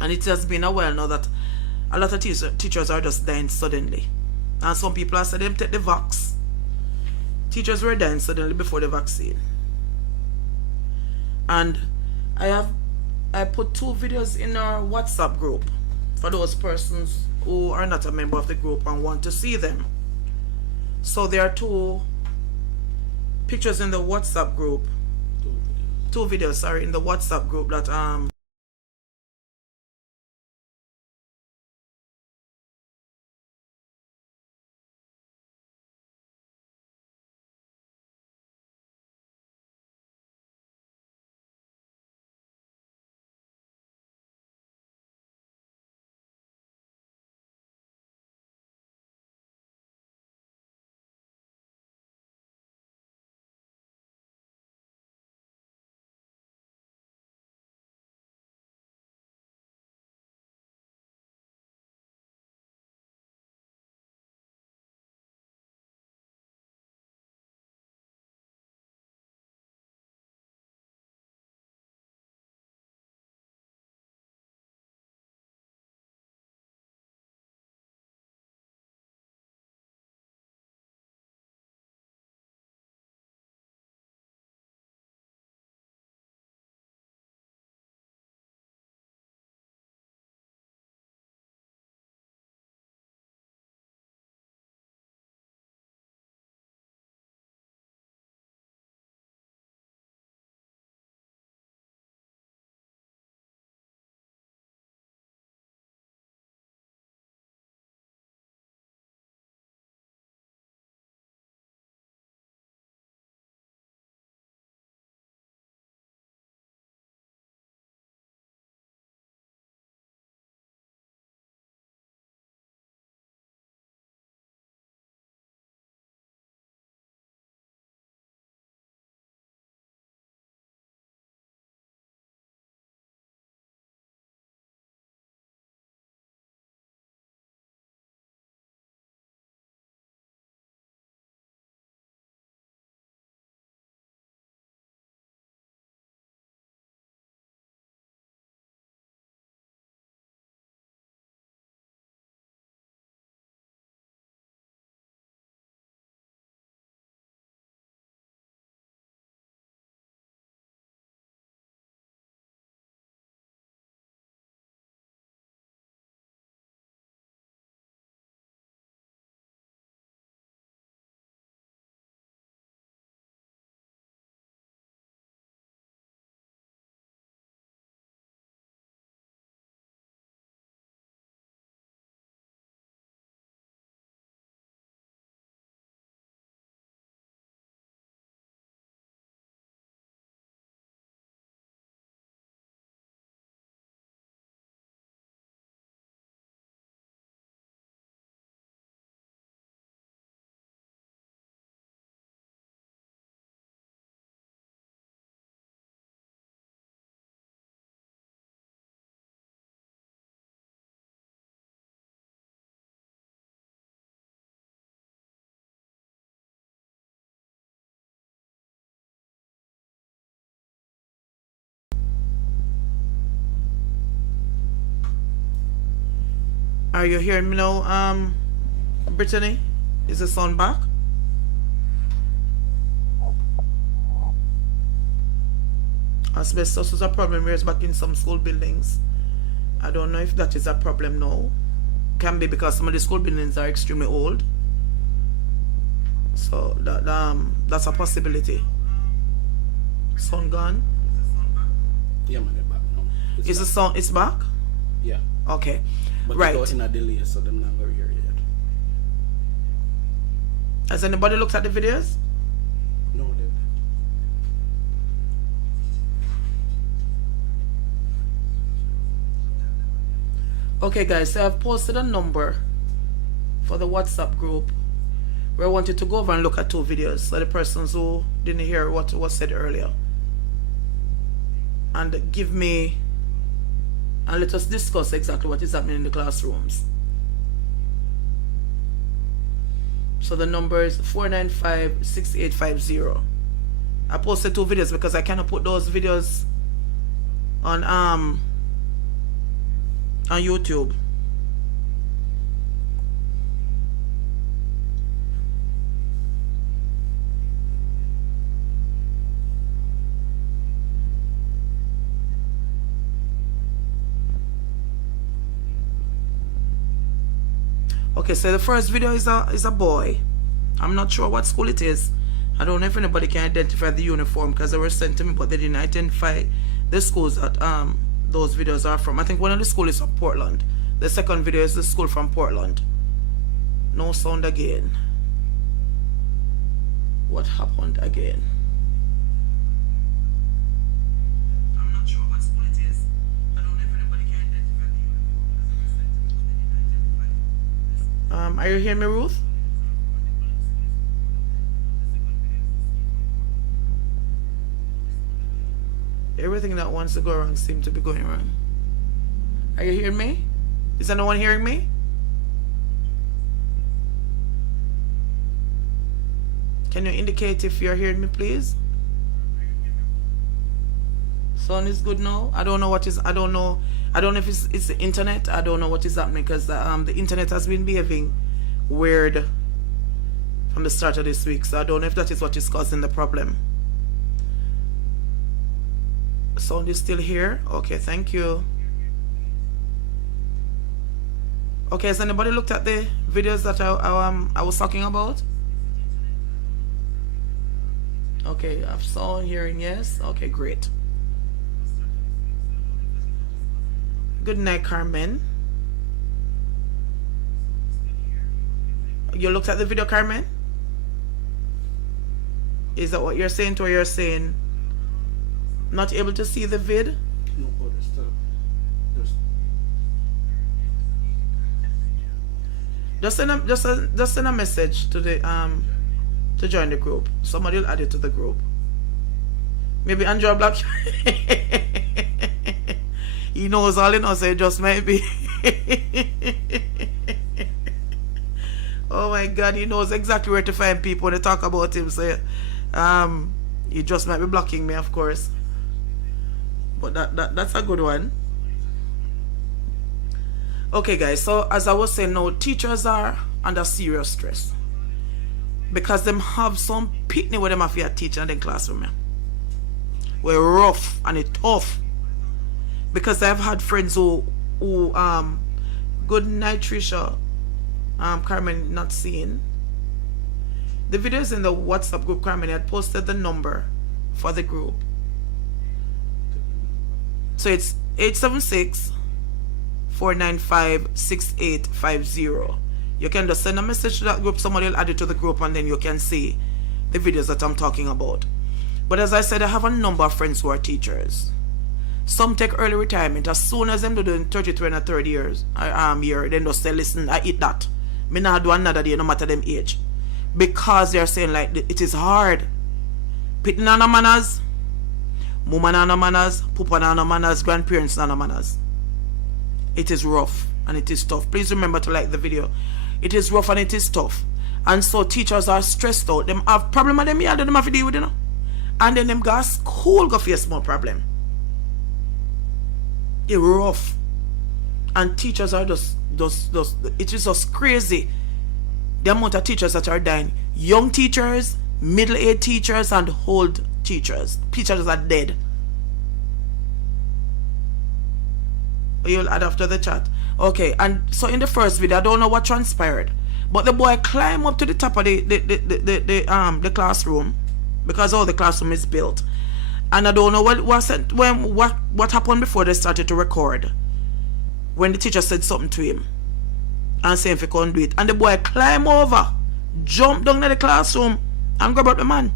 and it has been a while now that a lot of teachers are just dying suddenly, and some people are saying them take the vax. Teachers were dying suddenly before the vaccine, and I put 2 videos in our WhatsApp group for those persons who are not a member of the group and want to see them. So there are 2 pictures in the WhatsApp group, 2 videos, sorry, in the WhatsApp group that are you hearing me now, Brittany? Is the sound back? Asbestos is a problem raised back in some school buildings. I don't know if that is a problem now. Can be because some of the school buildings are extremely old. So that's a possibility. Sound gone? Yeah, man, they're back now. Is the sound, it's back? Yeah. Okay. But Right. they go in a delay, so them not going to hear it yet. Has anybody looked at the videos? No, they. Okay guys, so I've posted a number for the WhatsApp group where I wanted to go over and look at 2 videos, so the persons who didn't hear what was said earlier, and give me, and let us discuss exactly what is happening in the classrooms. So the number is 495-6850. I posted 2 videos because I cannot put those videos on YouTube. Okay, so the first video is a boy. I'm not sure what school it is. I don't know if anybody can identify the uniform because they were sent to me, but they didn't identify the schools that those videos are from. I think one of the schools is from Portland. The second video is the school from Portland. No sound again. What happened again? I'm not sure what school it is. I don't know if anybody can identify the uniform. Are you hearing me, Ruth? Everything that wants to go wrong seems to be going wrong. Are you hearing me? Is anyone hearing me? Can you indicate if you're hearing me, please? Sound is good now. I don't know what is. I don't know if it's the internet. I don't know what is happening because the internet has been behaving weird from the start of this week. So I don't know if that is what is causing the problem. Sound is still here. Okay, thank you. Okay, has anybody looked at the videos that I was talking about? Okay, I've sound, hearing, yes. Okay, great. Good night, Carmen. You looked at the video, Carmen? Is that what you're saying to what you're saying? Not able to see the vid? No, but it's still. Just send a message to the to join the group. Somebody will add it to the group. Maybe Andrew Black. He knows all he knows, so it just might be. Oh my God, he knows exactly where to find people when they talk about him. So he just might be blocking me, of course. But that's a good one. Okay guys, so as I was saying now, teachers are under serious stress because them have some pitney where them have to teach in the classroom. We're rough and it tough. Because I've had friends who good night, Trisha, Carmen not seeing the videos in the WhatsApp group. Carmen had posted the number for the group. So it's 876-495-6850. You can just send a message to that group, somebody will add it to the group, and then you can see the videos that I'm talking about. But as I said, I have a number of friends who are teachers. Some take early retirement. As soon as them do doing 32 and 30 years, year, then just say, listen, I eat that. Me not do another day, no matter them age. Because they're saying like, it is hard. Pitting on manners, mama nana manners, papa nana manners, grandparents nana manners. It is rough and it is tough. Please remember to like the video. It is rough and it is tough. And so teachers are stressed out. Them have problem with them, yeah, them have to deal with, you know. And then them go school go face more problem. It's rough. And teachers are just it is just crazy. The amount of teachers that are dying. Young teachers, middle-aged teachers, and old teachers. Teachers are dead. You'll add after the chat. Okay, and so in the first video, I don't know what transpired, but the boy climbed up to the top of the classroom, because all the classroom is built, And I don't know what happened before they started to record. When the teacher said something to him and saying if he couldn't do it. And the boy climb over, jump down to the classroom and grab out the man.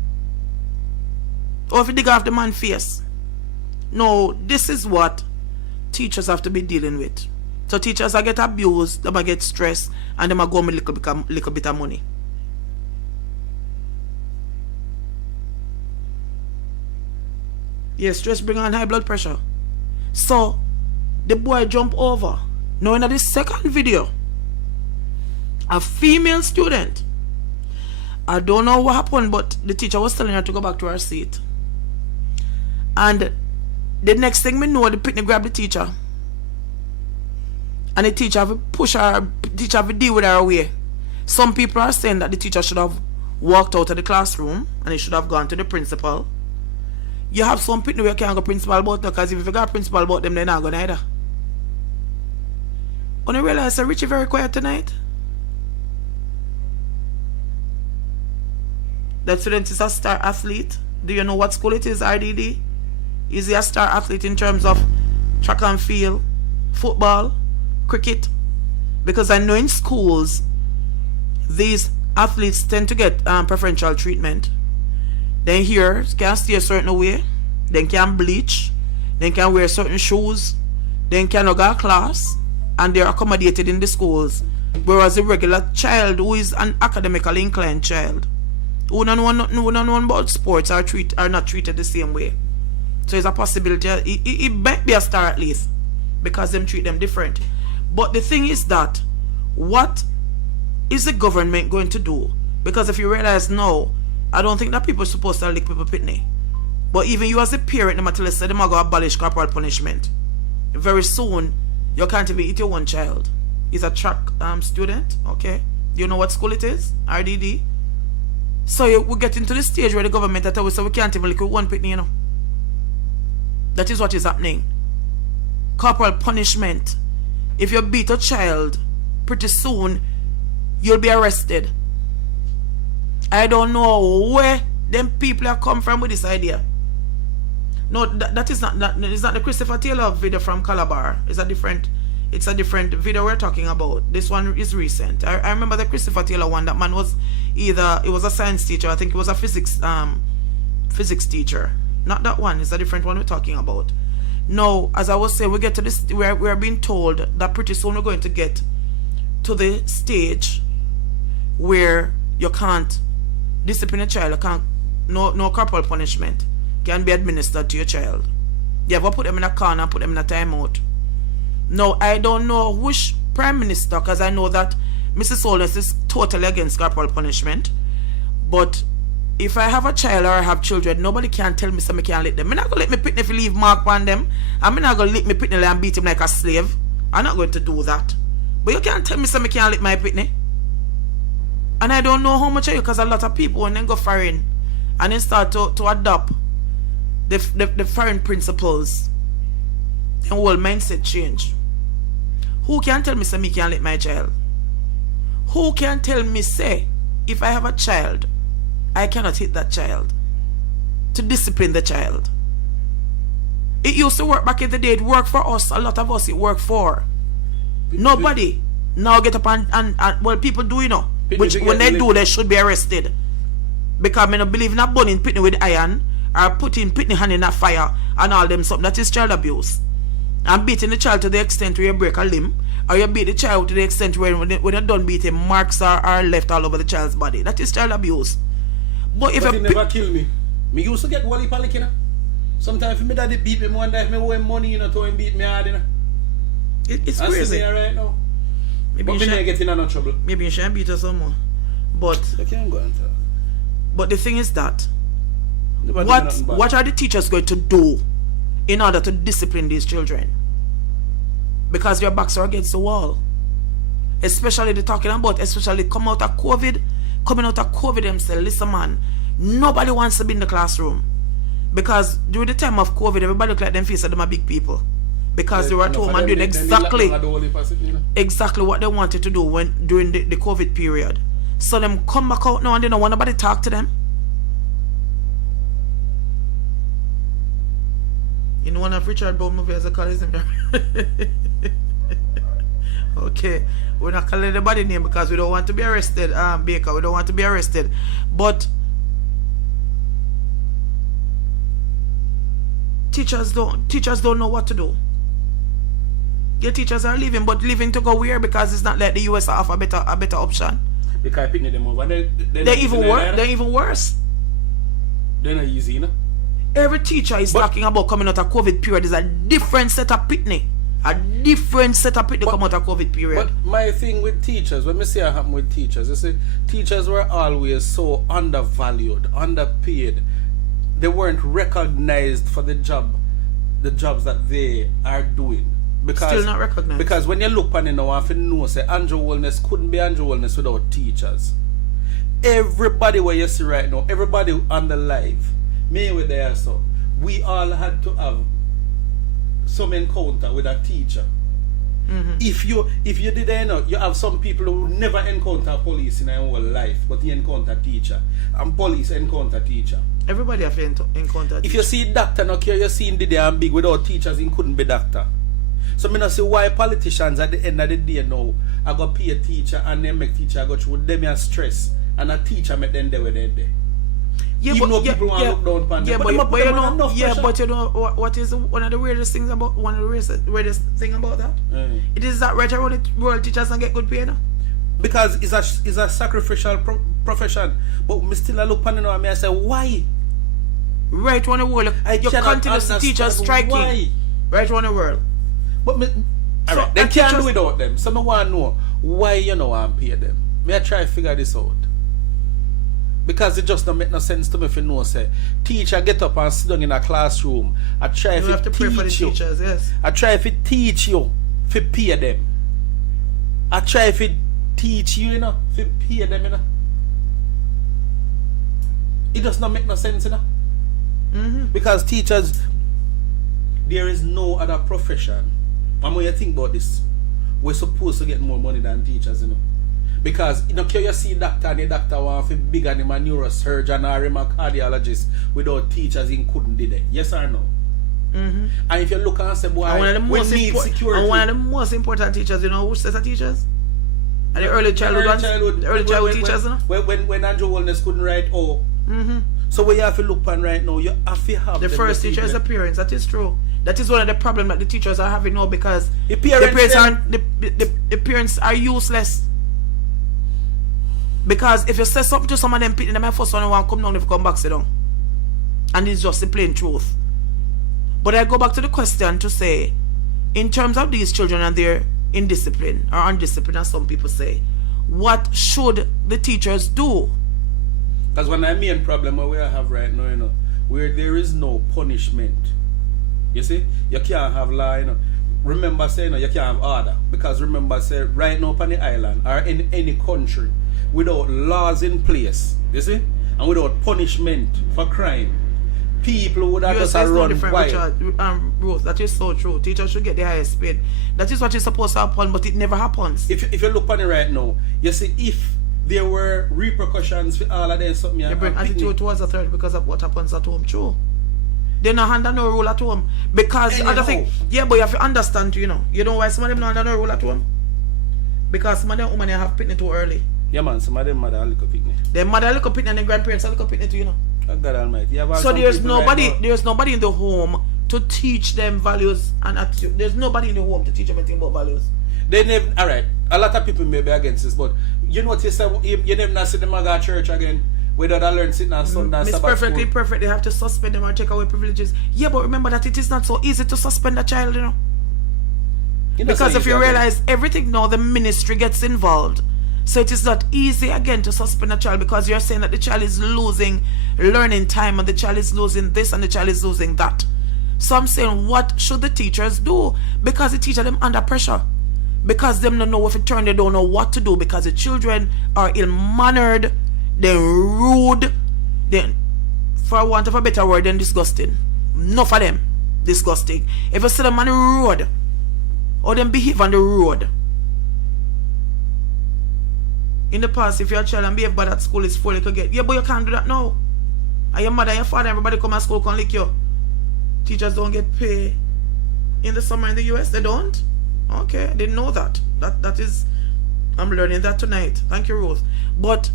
Or if he dig off the man's face. No, this is what teachers have to be dealing with. So teachers are get abused, they might get stressed, and they might go with little bit of money. Yes, stress bring on high blood pressure. So the boy jump over. Now in the second video, a female student, I don't know what happened, but the teacher was telling her to go back to her seat. And the next thing we know, the picnic grabbed the teacher. And the teacher have to push her, teacher have to deal with her away. Some people are saying that the teacher should have walked out of the classroom and he should have gone to the principal. You have some picnic where you can't go principal about them, because if you got principal about them, they're not going either. When you realize that Richie very quiet tonight? That student is a star athlete. Do you know what school it is, RDD? Is he a star athlete in terms of track and field, football, cricket? Because I know in schools, these athletes tend to get preferential treatment. Then here, can stay a certain way, then can bleach, then can wear certain shoes, then can go to class, and they're accommodated in the schools. Whereas the regular child who is an academically inclined child, who don't know about sports, are not treated the same way. So it's a possibility, it might be a star at least, because them treat them different. But the thing is that, what is the government going to do? Because if you realize now, I don't think that people are supposed to lick people pitney. But even you as a parent, they might tell us that they might go abolish corporal punishment. Very soon, you can't even eat your one child. He's a track student, okay? Do you know what school it is? RDD. So we get into the stage where the government that we can't even lick one pitney, you know. That is what is happening. Corporal punishment. If you beat a child, pretty soon, you'll be arrested. I don't know where them people have come from with this idea. No, that is not the Christopher Taylor video from Calabar. It's a different video we're talking about. This one is recent. I remember the Christopher Taylor one. That man was it was a science teacher. I think it was a physics teacher. Not that one. It's a different one we're talking about. No, as I was saying, we get to this. We're being told that pretty soon we're going to get to the stage where you can't discipline a child. You can't. No corporal punishment can be administered to your child. You have to put them in a corner and put them in a timeout. No, I don't know which prime minister, because I know that Mrs. Holness is totally against corporal punishment. But if I have a child or I have children, nobody can tell me so I can't let them. I'm not going to let me pitney if you leave mark on them. I'm not going to let me pitney and beat him like a slave. I'm not going to do that. But you can't tell me so I can't let my pitney. And I don't know how much of you, because a lot of people, when they go foreign and they start to adopt the foreign principles, then whole mindset change. Who can tell me say me can't let my child? Who can tell me say if I have a child, I cannot hit that child to discipline the child? It used to work back in the day. It worked for us. A lot of us it worked for. Nobody now get up and well, people do, you know, which when they do, they should be arrested. Because I don't believe in a burning pitney with iron or putting pitney hand in a fire and all them something. That is child abuse. And beating the child to the extent where you break a limb, or you beat the child to the extent where when you're done beating, marks are left all over the child's body. That is child abuse. But if it never kill me. Me used to get wally panic, you know. Sometimes if my daddy beat me one day, if me owe him money, you know, to him beat me hard, you know. It's crazy. I'm right now. Maybe but me get in no trouble. Maybe you shouldn't beat us some more. But I can't go and talk. But the thing is that what are the teachers going to do in order to discipline these children? Because their backs are against the wall. Especially they're talking about, especially coming out of COVID themselves. Listen, man, nobody wants to be in the classroom. Because during the time of COVID, everybody looked like them face them are big people. Because they were at home and doing exactly what they wanted to do during the COVID period. So them come back out now and they don't want nobody to talk to them. one of Richard Brown movie as a call his name. Okay, we're not calling anybody name because we don't want to be arrested, Baker. We don't want to be arrested. But teachers don't know what to do. Your teachers are leaving, but leaving to go where? Because it's not like the US offer a better option. Because I pick them over. They're even worse. They're not easy, you know? Every teacher is talking about coming out of COVID period. There's a different set of pitney. A different set of pitney come out of COVID period. But my thing with teachers, when me see what happened with teachers, you see, teachers were always so undervalued, underpaid. They weren't recognized for the jobs that they are doing. Because, still not recognized. Because when you look on it now, I know say Andrew Holness couldn't be Andrew Holness without teachers. Everybody where you see right now, everybody on the live, me with there, so we all had to have some encounter with a teacher. Mm-hmm. If you did that, you know, you have some people who never encounter police in their whole life, but you encounter teacher, and police encounter teacher. Everybody have encounter. If you see doctor, no care you see in the day and big without teachers, he couldn't be doctor. So me not see why politicians at the end of the day now I go pay a teacher and then make teacher go through them and stress, and a teacher make them there with them there. Yeah, even but though people want to look down upon them. But you know what is one of the weirdest things about weirdest thing about that? It is that right around the world teachers don't get good pay now. Because it's a sacrificial profession. But me still look upon it now and I say why? Right around the world, you continue to teachers striking. Why? Right around the world. But me, so alright, they can't do without them. So I want to know why you know I'm pay them. Me I try to figure this out. Because it just don't make no sense to me if you know say teacher get up and sit down in a classroom. I try you have to pray for the teachers, yes. I try to teach you to pay them. I try to teach you, you know, to pay them, you know. It does not make no sense, you know. Mm-hmm. Because teachers, there is no other profession. And when you think about this, we're supposed to get more money than teachers, you know. Because you know, can you see doctor and the doctor want to be bigger than a neurosurgeon or a cardiologist without teachers he couldn't do that? Yes or no? Mm-hmm. And if you look and say, boy, we need security. And one of the most important teachers, you know, which set of teachers? And the early childhood ones? The early childhood teachers, you know? When Andrew Holness couldn't write O. Mm-hmm. So what you have to look on right now, you have to have the first teacher's appearance. That is true. That is one of the problems that the teachers are having now because the parents are useless. Because if you say something to some of them people, they might first one want to come down if you come back sit down. And it's just the plain truth. But I go back to the question to say, in terms of these children and their indiscipline or undiscipline, as some people say, what should the teachers do? That's one of the main problem we have right now, you know, where there is no punishment. You see, you can't have law, you know. Remember say, you know, you can't have order. Because remember say, right now on the island or in any country, without laws in place, you see, and without punishment for crime, people would have just run wild. Ruth, that is so true. Teachers should get the highest paid. That is what is supposed to happen, but it never happens. If you look on it right now, you see, if there were repercussions for all of them, something you bring attitude towards the third because of what happens at home, true. They not under no rule at home. Because other thing, yeah, but you have to understand, you know why some of them not under no rule at home? Because some of them women have picnic too early. Yeah man, some of them mother are little picnic. Their mother are little picnic and their grandparents are little picnic too, you know. God Almighty. So there's nobody in the home to teach them values and attitude. There's nobody in the home to teach them anything about values. They never, alright, a lot of people may be against this, but you notice that you never not see them go to church again whether they learn sitting on Sunday and Sabbath perfectly school. Perfect. They have to suspend them or take away privileges. Yeah, but remember that it is not so easy to suspend a child, you know. Because if you realize everything now, the ministry gets involved. So it is not easy again to suspend a child because you're saying that the child is losing learning time and the child is losing this and the child is losing that. So I'm saying, what should the teachers do? Because the teacher them under pressure. Because them don't know if it turn, they don't know what to do because the children are ill-mannered, they're rude, then for want of a better word, they're disgusting. Enough of them disgusting. If you see them on the road or them behave on the road, in the past, if your child and behave bad at school, it's full, you could get. Yeah, but you can't do that now. And your mother and your father, everybody come to school, can lick you. Teachers don't get pay in the summer in the US? They don't? Okay, I didn't know that. That is, I'm learning that tonight. Thank you, Rose. But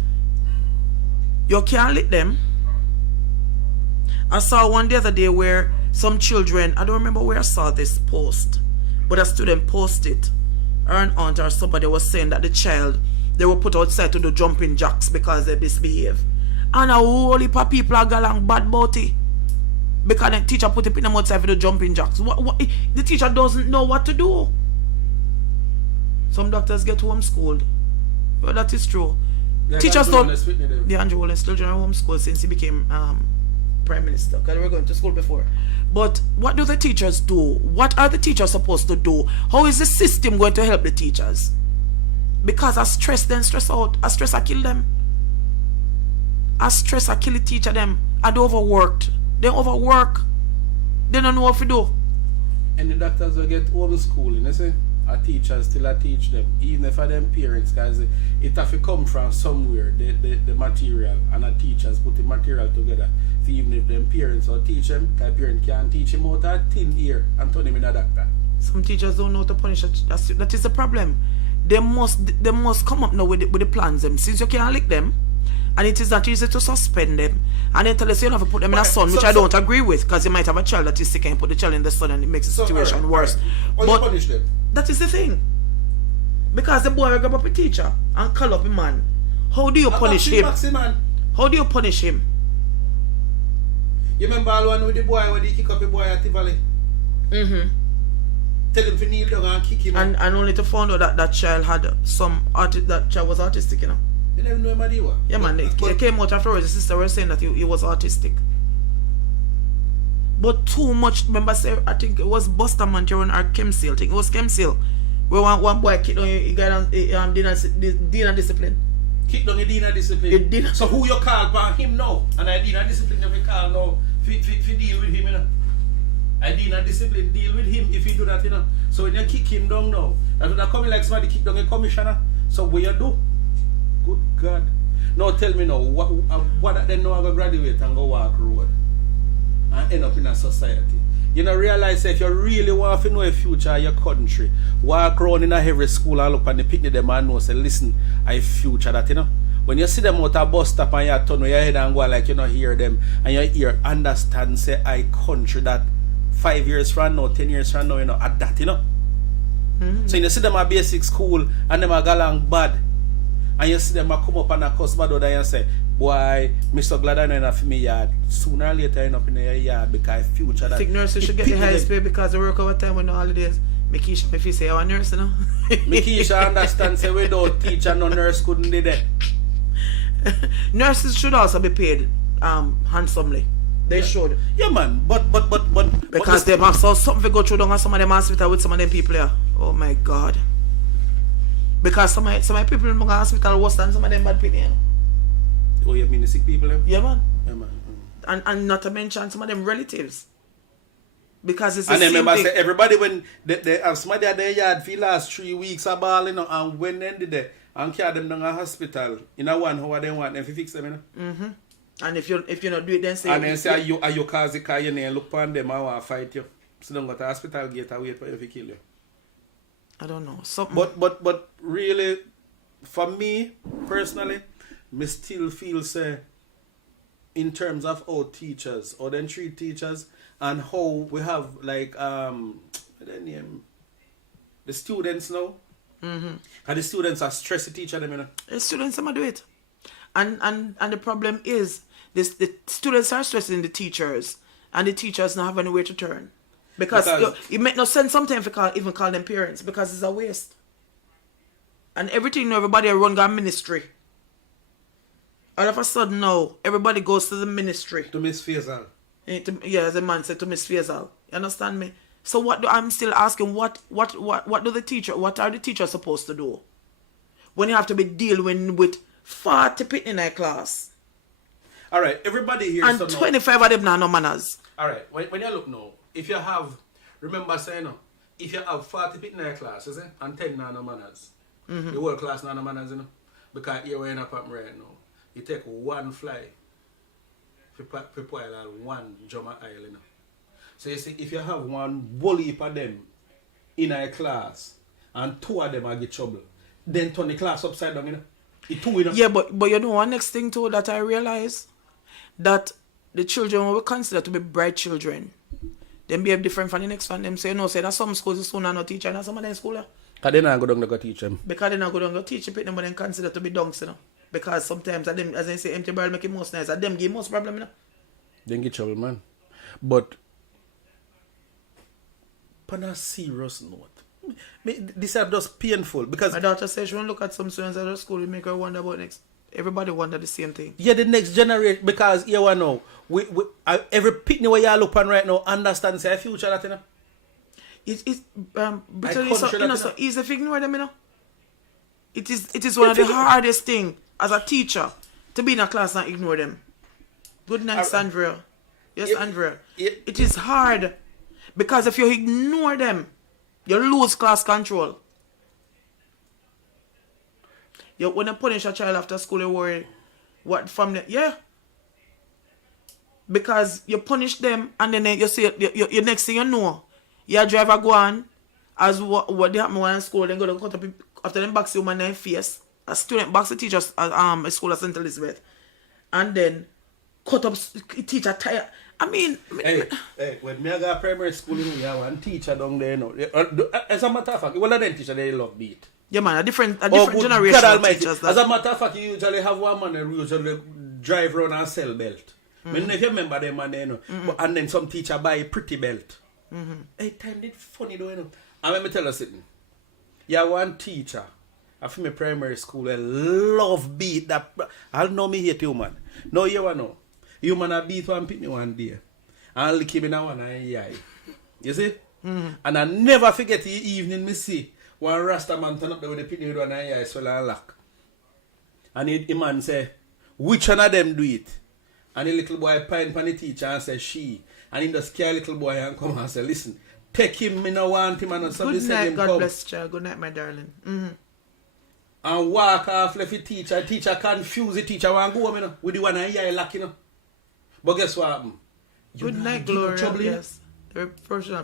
you can't let them. I saw one the other day where some children, I don't remember where I saw this post, but a student posted, or an aunt or somebody was saying that the child, they were put outside to do jumping jacks because they misbehave. And a whole heap of people are going bad about it. Because the teacher put them outside for the jumping jacks. What, the teacher doesn't know what to do. Some doctors get homeschooled. Well, that is true. Like Teachers don't. the Andrew Holness children are homeschooled since he became Prime Minister. Because they were going to school before. But what do the teachers do? What are the teachers supposed to do? How is the system going to help the teachers? Because I stress them, stress out. I stress, I kill them. I stress, I kill the teacher them. And they overworked. They overwork. They don't know what to do. And the doctors will get homeschooling, you see? A teacher still teach them, even if for them parents, because it have to come from somewhere, the material, and a teachers put the material together. So even if them parents or teach them, the parent can't teach him out of thin ear and turn him in a doctor. Some teachers don't know how to punish. That is the problem. They must come up now with the plans them. Since you can't lick them, and it is not easy to suspend them, and then tell us you have to put them in a sun, which I don't agree with, because you might have a child that is sick and you put the child in the sun and it makes the situation worse. Or but you punish them. That is the thing. Because the boy will grab up a teacher and call up a man. How do you punish him? How do you punish him? You remember the one with the boy when he kick up the boy at the valley? Mm-hmm. Tell him to kneel down and kick him and only to find out that child had that child was autistic, you know. You never know him, what? Yeah, man. It came out afterwards. The sister was saying that he was autistic. But too much. Remember, I think it was Buster Manturon or Kemsil. I think it was Kemsil. Where one boy kicked on you got Dean of Discipline. Kicked on the Dean of Discipline. So who you call for him now? And I Dean of Discipline if you call now if deal with him, you know. I Dean of Discipline deal with him if you do that, you know. So when you kick him down now, that would come like somebody kick down a commissioner. So what you do? Good God. Now tell me now, what they know I go graduate and go walk road and end up in a society. You know, realize if you really want to know the future of your country, walk around in every school and look and the picnic them and know, say, listen, I future that, you know. When you see them out a bus stop and you turn your head and go like you know hear them and you hear understand, say, I country that 5 years from now, 10 years from now, you know, at that, you know. Mm-hmm. So you see them at basic school and them are go along bad. And you see them come up and a cuss bad and say, boy, Mr. Glad I know enough in my yard. Sooner or later I end up in your yard because future that. I think nurses should get the highest pay because they work overtime when no holidays. Mikisha, if you say I'm a nurse, you know. Mikisha understand say without teacher no nurse couldn't do that. Nurses should also be paid handsomely. They should. Yeah man, but because they have something to go through down at some of them hospital with some of them people here. Oh my God. Because some of people in the hospital worse than some of them bad people, you know. Oh, you mean the sick people? Yeah, man. Yeah, man. And not to mention some of them relatives. Because it's the same thing. And then remember, say everybody when they have somebody at their yard for the last 3 weeks of ball, you know, and when they did that, and carry them down a hospital, in a 1 hour, they want them to fix them, you know. Mm-hmm. And if you not do it, then say... And then say, are you cause the car, you know, look upon them and want to fight you. So don't go to the hospital gate and wait for you to kill you. I don't know. Something. But really, for me, personally, me still feel say in terms of how teachers or then treat teachers and how we have like the students now. Mm-hmm. And the students are stressed to teach them, you know. The students do it. And the problem is the students are stressing the teachers and the teachers not have anywhere to turn. Because it make no sense sometimes to even call them parents because it's a waste. And everything, everybody run got ministry. All of a sudden now, everybody goes to the ministry. To Miss Faisal. Yeah, as a man said to Miss Faisal. You understand me? So I'm still asking, what are the teachers supposed to do? When you have to be dealing with 40 people in a class. Alright, everybody here. And 25 of them now no manners. Alright, when you look now, if you have, remember saying no, if you have 40 people in a class, and 10 no manners, the whole class no manners, you know, because here we're in a pattern right now. You take one fly, for spoil one Joma Isle, you know. So you see, if you have one bully heap of them in a class and 2 of them are get trouble, then turn the class upside down, you know? It 2, you know? Yeah, but you know one next thing too that I realize, that the children we consider to be bright children, them behave different from the next one. Them say, no, say that some schools is soon are not teacher and some of them school. Because they not go down to go teach them. Because they not go down to teach them, but then consider to be dunks, you know. Because sometimes them, as I say, empty barrel make it most nice. And them give most problem, you know. They get trouble, man. But on a serious note, this is just painful because my daughter says she want to look at some students at her school, it make her wonder about next. Everybody wonder the same thing. yeah, the next generation, because here we know, every picnic where you look on right now understands the future that, you know. It's because it's so easy to ignore them, you know. It is one of the hardest thing as a teacher to be in a class and ignore them. Good night, Sandra. Yes, Andrea. It is hard because if you ignore them, you lose class control. When you punish a child after school, you worry what from them. Yeah. Because you punish them and then you say, you next thing you know, your driver go on, as what they happen in school, then go to cut up after them box the woman in the face. A student box the teacher at school at St. Elizabeth. And then cut up teacher tire. I mean, hey, when me go to primary school, you have one teacher down there, you know. As a matter of fact, one of them teachers they love beat. Yeah, man, a different generation of teachers. As a matter of fact, you usually have one man who usually drive around and sell belt. I mean, if you remember them, man, you know. And then some teacher buy a pretty belt. Hey, time did funny though, you know. And let me tell you something. You have one teacher after my primary school, I love beat that. I'll know me hate you, man. No, you know. You man a beat one pick me one day. And lick him in a one eye. You see? And I never forget the evening me see one Rasta man turn up there with the picnic with one eye swell and lock. And the man say, which one of them do it? And the little boy pine pan the teacher and say, she. And he just scare little boy and come and say, listen, take him, me no want him. And somebody good night, God bless you. Good night, my darling. And walk off left the teacher. Teacher confuse the teacher want go home, you know, with the one eye lock, you know. But guess what happened? Good night, Gloria. Trouble, yes. Every professional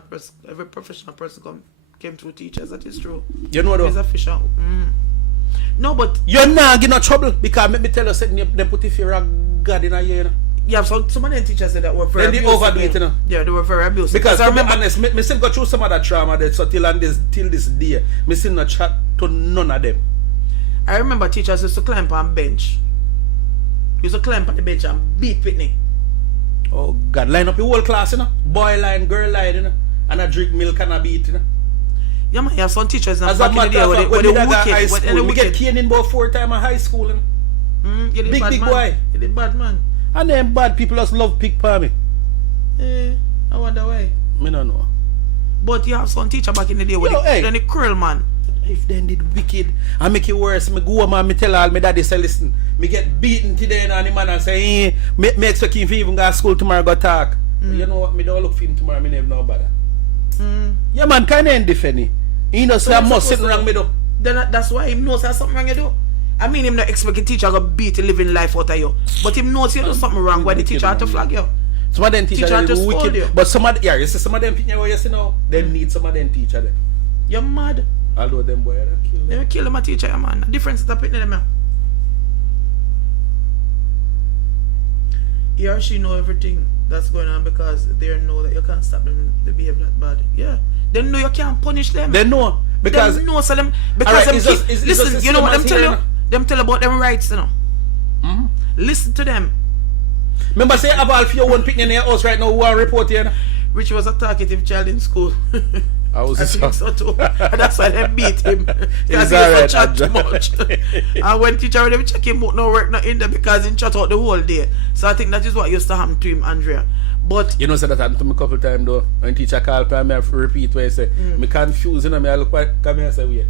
person came through teachers. That is true. You know though? Official. No, but you're not getting no trouble because let me tell you something. They put the fear of God in a year. You know? Yeah, so some of the teachers said that were very abusive. Then they overdo it, you know. Yeah, they were very abusive. Because to be honest, me still go through some of that trauma that so till this day, me still not chat to none of them. I remember teachers used to climb on bench. Used to climb on the bench and beat Whitney. Oh God, line up the whole class, you know. Boy line, girl line, you know. And I drink milk and I beat, you know. Yeah, man, you have some teachers now. As a matter of fact, when we got high school, we get caned in about 4 times in high school, you know. Big boy. You did bad, man. And them bad people just love pick for me. I wonder why. Me don't know. But you have some teacher back in the day with the cruel man. If they did wicked and make it worse, me go home and me tell all my daddy say, listen, me get beaten today and the man and say, hey, me expect him to even go to school tomorrow go talk. You know what, me don't look for him tomorrow, me never know about that. Yeah man, kind of indifferent. He knows so I must sit wrong me though. Then that's why he knows there's something wrong you do. I mean him not expect a teacher to beat a living life out of you. But him knows you do something wrong why the teacher have to flag you. Some of them teachers are wicked. You. But some of them, you see some of them people you see now, they need some of them teacher there. You're mad. Although them boy they kill them. They kill them a teacher, yeah, man. The difference is that picking them, yeah. He or she know everything that's going on because they know that you can't stop them they behave that bad. Yeah. They know you can't punish them. They know. Because they know so them because right, them listen, you know what them tell you? Them tell about them rights, you know. Listen to them. Remember say have all for your one picking in your house right now who are reporting, you know? Rich was a talkative child in school. I think so too. And that's why they beat him. Because he used to chat too much. And when teacher would check him out, no work not in there because he chat out the whole day. So I think that is what used to happen to him, Andrea. But you know, so that happened to me a couple of times though. When teacher called me, I have to repeat what I say. Me confused, you know, I look back, come here and say, wait.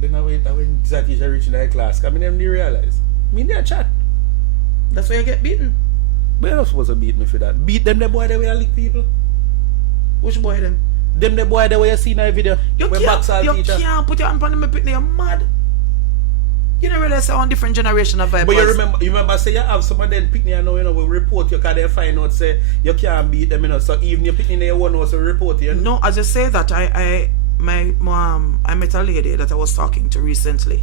Then I wait, when that teacher reach in the class, come in and they realize. Me in their chat. That's why you get beaten. But you're not supposed to beat me for that. Beat them the boy the way I lick people. Which boy them? Them the boy the way you see in the video. You can't put your hand on them and you're mad. You know, realize on different generation of vipers. But you remember say you have some of them picnic now, you know, will report you because they find out say you can't beat them, you know. So even your picnic there one also report you. No, as I say that I met a lady that I was talking to recently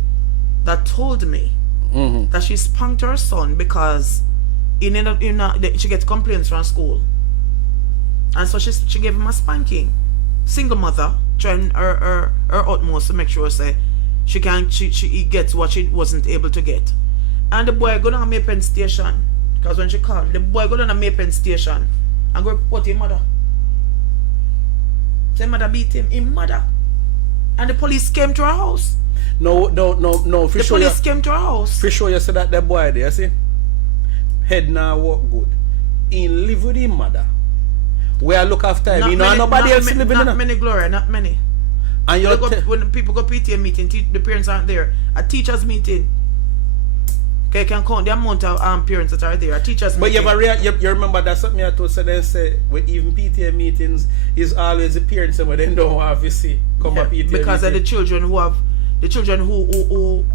that told me that she spanked her son because she gets complaints from school. And so she gave him a spanking. Single mother, trying her utmost to make sure say he gets what she wasn't able to get. And the boy go down to Maypen station. Because when she called, the boy go down to Maypen station and go report his mother. Say mother beat him, his mother. And the police came to her house. No. The police came to her house. For sure you see that boy there, see? Head now work good. He live with his mother. Where I look after him. Nobody else living in it. Not many, Gloria, not many. And when people go PTA meeting, the parents aren't there. A teacher's meeting. Okay, you can count the amount of parents that are there. A teacher's meeting. But you remember that something I told them say with even PTA meetings is always the parents when they don't want to see come a PTA because meeting. Of the children who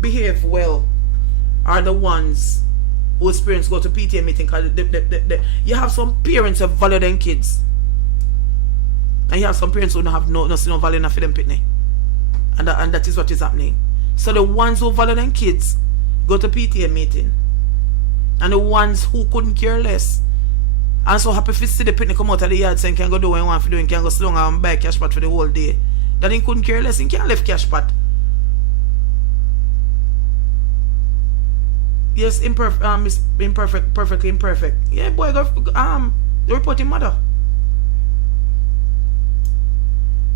behave well are the ones whose parents go to PTA meeting because you have some parents who value their kids. And you have some parents who don't have no value enough for them pitney. And that is what is happening. So the ones who value their kids go to PTA meeting. And the ones who couldn't care less. And so happy to see the pitney come out of the yard saying can go do what you want to do and can go sit down and buy cash pot for the whole day. That he couldn't care less, he can't left cash pot. Yes, perfectly imperfect. Yeah, boy, go report his mother.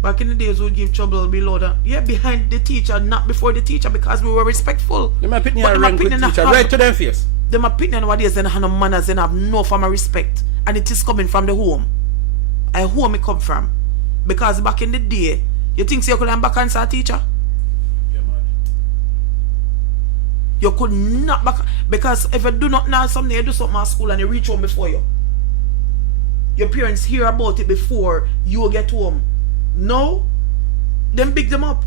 Back in the days, we would give trouble below that. Yeah, behind the teacher, not before the teacher, because we were respectful. Them opinion rank with teacher, right to their face. Them opinion nowadays, they don't have no manners, they don't have no form of respect. And it is coming from the home. And home it come from. Because back in the day, you think you could have back answer a teacher? Yeah, man. You could not back, because if you do not know something, you do something at school and you reach home before you. Your parents hear about it before you get home. No, them big them up.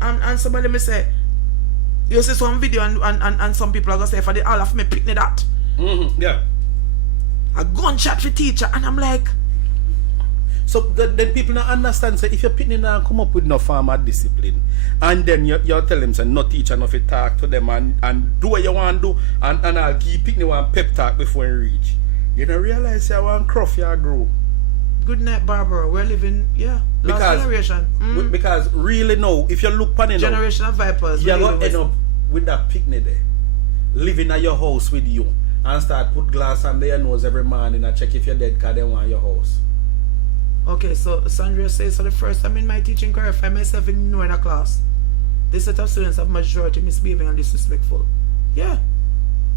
And somebody may say, you see some video and some people are going to say, if I did all of me pick me that. Yeah. A gunshot for teacher. And I'm like. So then people don't understand, say, if you're picking and come up with no form of discipline, and then you tell them, say, no teacher, no fit talk to them and do what you want to do, and I'll keep picking one pep talk before you reach. You don't realize you want cruff you grow. Good night, Barbara. We're living, last generation. Because really now, if you look on it now, generation of vipers. you're going to end up with that picnic there, living at your house with you, and start put glass under your nose every morning and check if you're dead because they want your house. Okay, so Sandra says, for the first time in my teaching career, I find myself ignoring a class. This set of students have majority misbehaving and disrespectful. Yeah.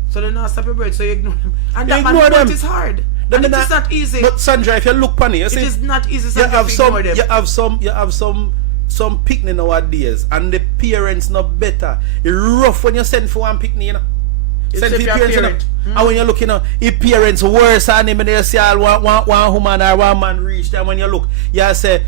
So they're not stop your break, so you ignore them. And you that man, it is hard. And it is not easy. But Sandra, if you look funny, you see, it is not easy, Sandra, to ignore them. You have some picnic nowadays, and the parents not better. It's rough when you send for one picnic, you know. Send for parents, you know. And when you look, you know, if parents worse than him, and you see one woman or one man reach them, when you look, you say,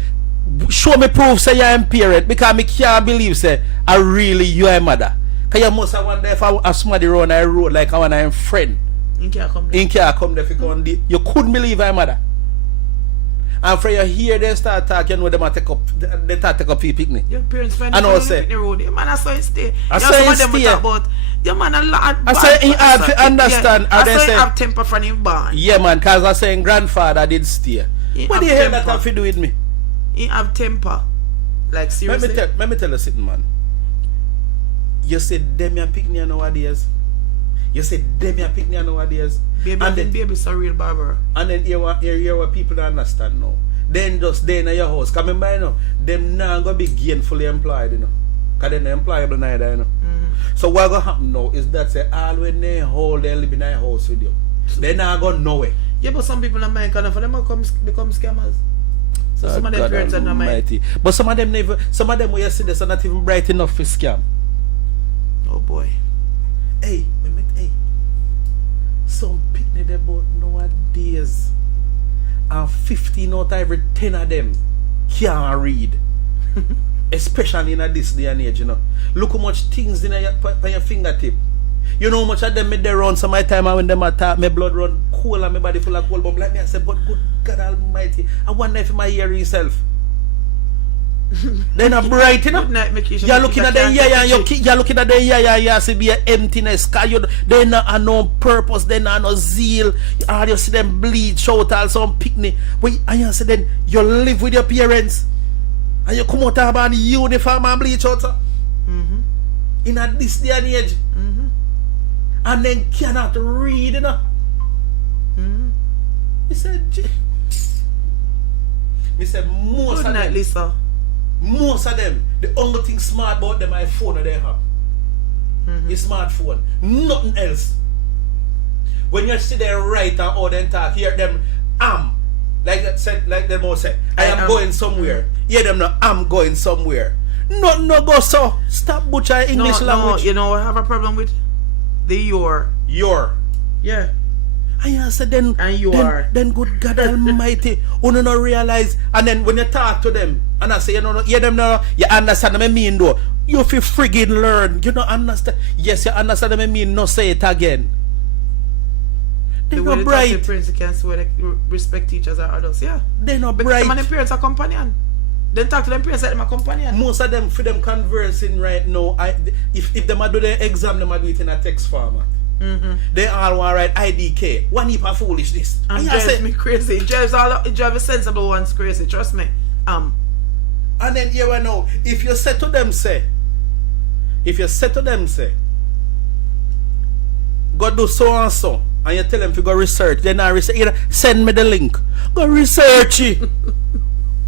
show me proof, say you're a parent, because I can't believe, say, I really, you are a mother. Because you must have wonder if I somebody run a road like I want a friend. In care come there for you couldn't believe I'm mother. And for you hear them start talking, you know them take up for picnic. Your parents find and the picnic road. Your man I saw it stay. I saw it stay. About your man a lot. I say he have to understand. I saw him have temper from him born. Yeah man, cause I saying grandfather did stay. What the hell that have to do with me? He have temper. Like seriously. Let me tell you something, man. You said them your picnic nowadays. You say them your picnic nowadays. Baby, and then baby so real Barbara. And then here what people don't understand now. Then just they in your house. Come in by now. Them now gonna be gainfully employed, you know. Cause they're not employable neither, you know. So what gonna happen now is that say all when they hold they live in their house with you. They not gonna know it. Yeah, but some people don't mind for them become scammers. So some of them parents are not mind. But some of them when you see this are not even bright enough for scam. Oh boy. Hey. Some picnic about nowadays, and 15 out of every 10 of them can't read. Especially in this day and age, you know. Look how much things in your fingertip. You know how much of them made they run some of my time and when them attack, my blood run cold and my body full of cold. But like me, I said, but good God Almighty, I wonder if my hear yourself. They're not bright, you know. You're looking at them, you're looking at them, you see be an emptiness. They're not no purpose, they're not no zeal. You see them bleed, shout out some picnic. And you see then you live with your parents. And you come out of a uniform and bleach out. In a this day and age. And then cannot read, you know. He said, most of them. Lisa. Most of them, the only thing smart about them is phone that they have. A smartphone. Nothing else. When you see them write or then talk, hear them like them all say, I am going somewhere. Hear them now, I'm going somewhere. No go so. Stop butcher English language. No, you know what I have a problem with? The your. Yeah. And you say then, then good God Almighty, you don't realize. And then when you talk to them, and I say, hear them now, you understand what I mean though. You feel friggin' learn. You don't understand. Yes, you understand what I mean. No say it again. They're not bright. The parents can swear they respect teachers or adults. Yeah. They're not because bright. Because them parents are companion. Then talk to them parents like them a companion. Most of them, for them conversing right now, if them do their exam, them do it in a text format. They all want to write IDK. One heap of foolishness. And drives me crazy. It drives a sensible ones crazy. Trust me. And then here we know, if you say to them, go do so and so, and you tell them to go research, then I research, send me the link. Go research it.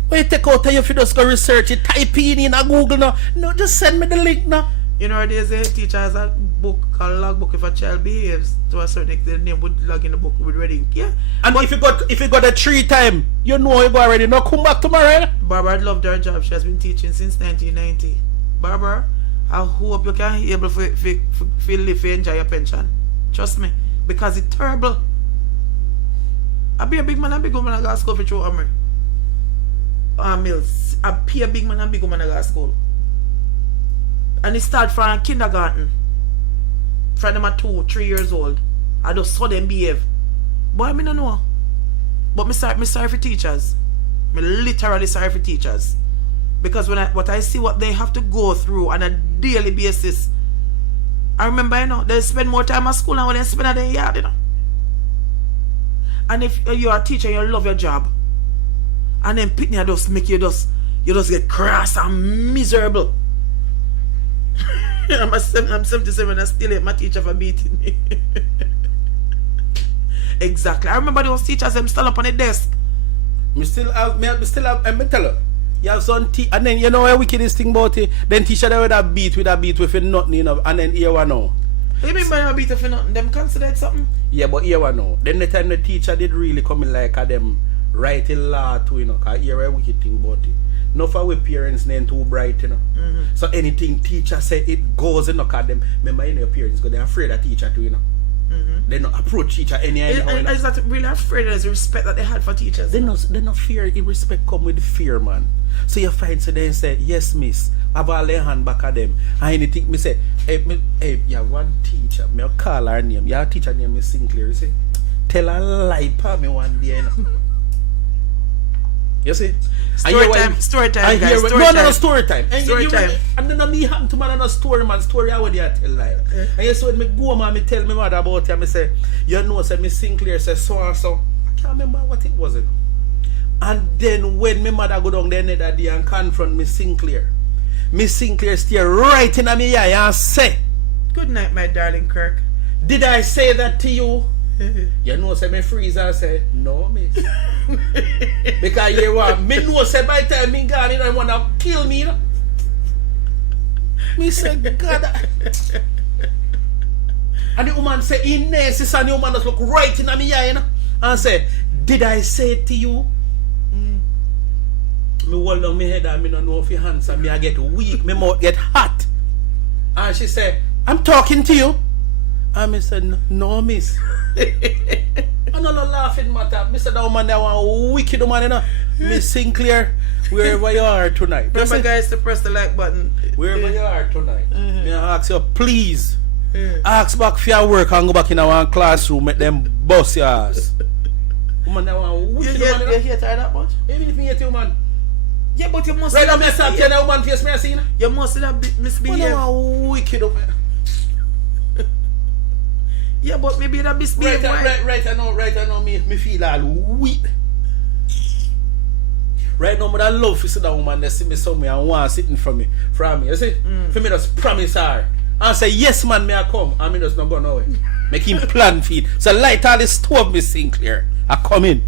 When you take out time if you just go research it, type in a Google now. No, just send me the link now. You know, there's a teacher has a book called logbook. If a child behaves to a certain extent, the name would log in the book with reading. Yeah. And but if you got a 3 time, you know you go already. Now come back tomorrow. Barbara loved her job. She has been teaching since 1990. Barbara, I hope you can be able to live to enjoy your pension. Trust me. Because it's terrible. I be a big man and big woman I got school for through Amri. Mills. I pay a big man and big woman I got school. And it start from kindergarten. From them at 2, 3 years old. I just saw them behave. Boy, I don't know. But me sorry for teachers. Me literally sorry for teachers. Because what I see what they have to go through on a daily basis. I remember, they spend more time at school than when they spend at their yard, And if you're a teacher and you love your job, and then Pitney just make you just get crass and miserable. I'm 77 and still hate my teacher for beating me. Exactly. I remember those teachers them stand up on the desk. Me still have, and me tell her, you have some and then you know how wickedest thing about it, then teacher they would have beat with nothing, and then here one now. What do you mean by beat with nothing? Them considered something? Yeah, but here one now. Then the time the teacher did really come in like a them writing law too, cause here a wicked thing about it. Not for our parents name too bright, So anything teacher say it goes, cause them remember your parents because they're afraid of teacher too, They not approach teacher anyhow. Is that really afraid of the respect that they had for teachers? They not fear. Respect come with fear, man. So you find so they say, yes, miss, have all their hand back at them. And anything me say, hey, you have one teacher, me call her name. Your teacher name is Sinclair. You say, tell a lie pa me one day. You see? Story time, guys. Story time. No, story time. And then me happen to man no story, man. Story I would tell lie. And you see when me go man, me tell me mother about it, me say, you know, say me Sinclair say so and so. I can't remember what it was. And then when my mother go down there that day and confront me Sinclair stare right in me eye and say, good night, my darling Kirk. Did I say that to you? You know, say me freeze and say, no, miss. Because you want me know say by the time me gone, you want to kill me, Me say, God. And the woman say, Ines, and the woman just look right in me eye, and say, did I say it to you? Me hold down my head and me don't know if your hands and me I get weak, me mouth get hot. And she say, I'm talking to you. And me said, no, miss. I'm not laughing matter. Me said that woman that one wicked woman, Miss Sinclair. Wherever you are tonight. Remember, guys, to press the like button. Wherever you are tonight. May I ask you, please, ask back for your work and go back in our classroom, make them bust your ass. Woman, you hate her that much? Even if you hate you, man. Yeah, but you must right now, I start telling you, woman, face me, I see. You must have misbehaved. Oh, wicked up. Yeah, but maybe that misbehaved. Right, I know, me feel all weak. Right now, I love to see that woman that see me somewhere and want sitting from me. You see? For me, just promise her. And say, yes, man, may I come. And me just not go nowhere. Make him plan feed. So light all the stove, Miss Sinclair. I come in.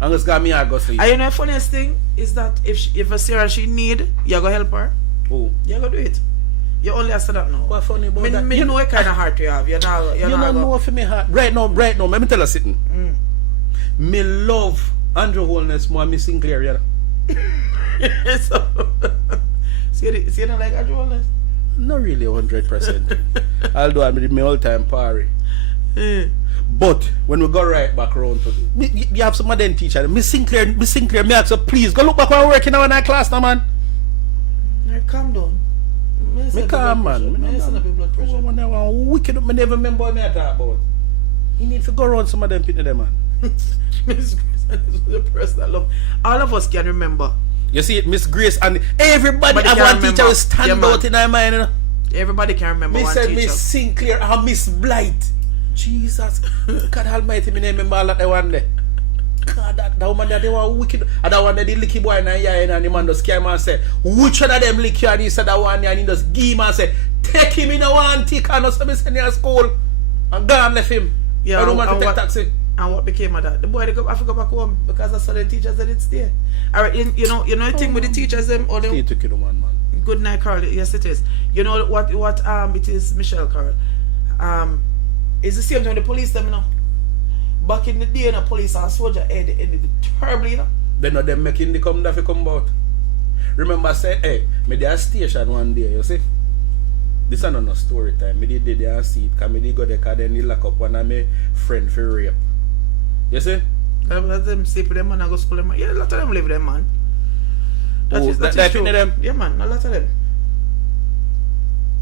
And just got me, I go sleep. And you know the funniest thing is that if a Sarah she need, you go help her. Oh. You go do it. You only have to that now. What funny about that? You know what kind of heart you have. You don't know for me heart. Right now, let me tell you something. Me love Andrew Holness more than Miss Sinclair, you know. So you don't like Andrew Holness? Not really 100%. Although I'm with my all-time party. But when we go right back around to you have some modern teacher. Miss Sinclair, me ask you, please go look back when we're working now in our class now, man. Calm down. Me calm, man. Me wicked up. Me never remember what me I talk about. You need to go around some of them people there, man. Miss Grace is the person I love. All of us can remember. You see it, Miss Grace, and everybody have one teacher will stand out in our mind, you know? Everybody can remember one teacher. Miss Sinclair and Miss Blight. Jesus. God almighty, me remember all that they one day. God, that woman that they were wicked. And that one that the licky boy and the man just scare him and say, which one of them lick you? And he said that one and he just give him and say, take him in a one tick and not send him to school. And God left him. Yeah, I don't want to take taxi. And what became of that? The boy, I have to go back home because I saw the teachers that didn't stay. Alright, you know the thing with the teachers them or them. Took you the one, man. Good night, Carl. Yes, it is. You know what it is, Michelle, Carl. It's the same thing with the police them, you know. Back in the day, the police and soldier ended terribly, you know. They know them making the come that come out. Remember I said, hey, me there station one day, you see. This is not no story time. Me did there and see it. Cause me did go there cause then he lock up one of my friend for rape. You see? A lot of them sleep with them man and go school them man. Yeah, a lot of them live with them man. That is true. Them? Yeah man, a lot of them.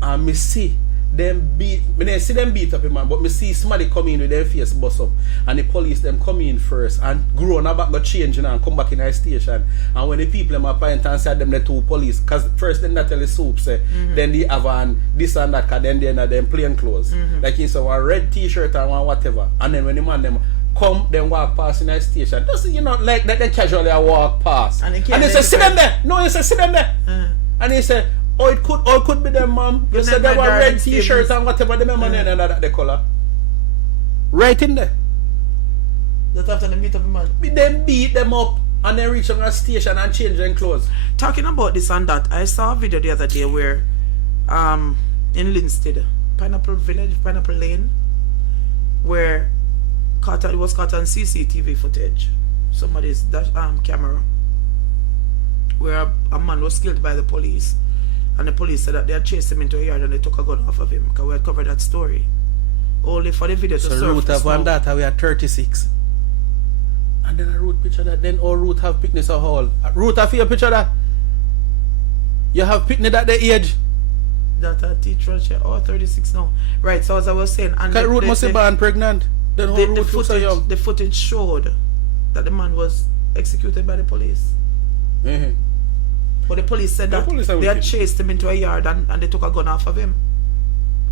And me see them beat, me didn't see them beat up him man, but me see somebody come in with their face bust up and the police them come in first and grow on back go change and come back in our station. And when the people them appoint and said them the two police, cause first them that tell the soup say, then they have an this and that, cause then they are them plain clothes. Like in some red t-shirt and one whatever. And then when the man them come, then walk past in our station. Just you know, like that they casually walk past. And they say, sit them there. No, he said, sit them there. And he said, oh, it could be them, ma'am. You said they were red t-shirts and whatever the man and that the color. Right in there. That's after they beat up the man. Then beat them up and then reach on a station and change their clothes. Talking about this and that, I saw a video the other day where in Linstead, Pineapple Village, Pineapple Lane, where it was caught on CCTV footage. Somebody's camera. Where a man was killed by the police. And the police said that they had chased him into a yard and they took a gun off of him. Because we had covered that story. Only for the video to surface. So Root have one data, we are 36. And then a Root picture that, then all Root have picnics a hall. Root have your picture that. You have picnic at the age. That a teacher, 36 now. Right, so as I was saying. And Root must have been pregnant. Then the footage showed that the man was executed by the police. But the police said that they had chased him into a yard and they took a gun off of him.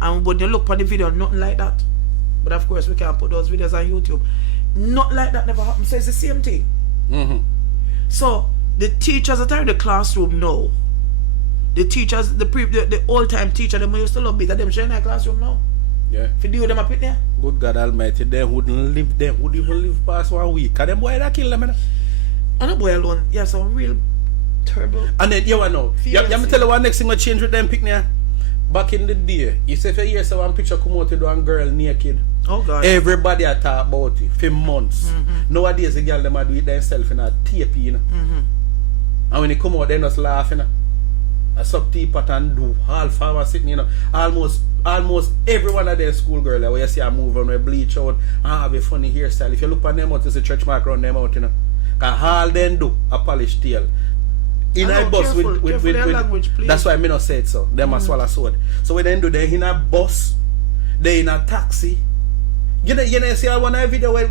And when you look on the video, nothing like that. But of course, we can't put those videos on YouTube. Nothing like that never happened. So it's the same thing. So the teachers that are in the classroom know. The teachers, the old-time teacher, them used to love beat at them in the classroom now. Yeah. If you do them a pit there. Good God Almighty, they wouldn't even live past 1 week. Cause them boy that kill them. And a boy alone, yeah, some real terrible. And then you know, you me tell you what next thing will change with them picnic. Back in the day, you say for years one picture come out with one girl naked. Oh God. Everybody a talk about it for months. Nowadays the girl them a do it themselves in a tape, you know. And when they come out, they just laughing. A sub teapot and do all farmers sitting, you know. Almost every one of their school girl where you see a move on, they bleach out and have a funny hairstyle. If you look on them out, it's a church mark around them out, you know. Cause all them do a polished tail. in a bus with their language, please. That's why I not say it so. Them a swallow sword. So when they do they in a bus, they in a taxi. You know see one video where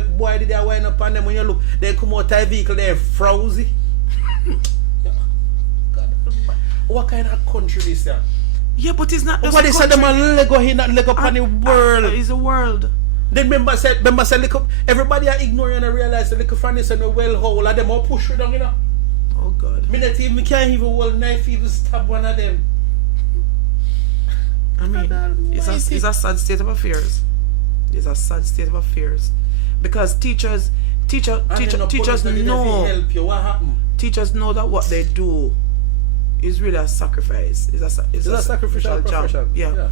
boy did they wind up on them when you look, they come out of vehicle, they're frowsy. God. What kind of country this is? Yeah, but it's not just what they said them a Lego here, not Lego upon the world. It's a world. Then remember said look, everybody are ignoring and realize the little funny said no well hole and them all push you down, you know. Oh God. Me can't even hold knife even stab one of them. I mean, it's a sad state of affairs. It's a sad state of affairs. Because teachers know. Teachers know that what they do is really a sacrifice. It's a sacrificial job. Yeah.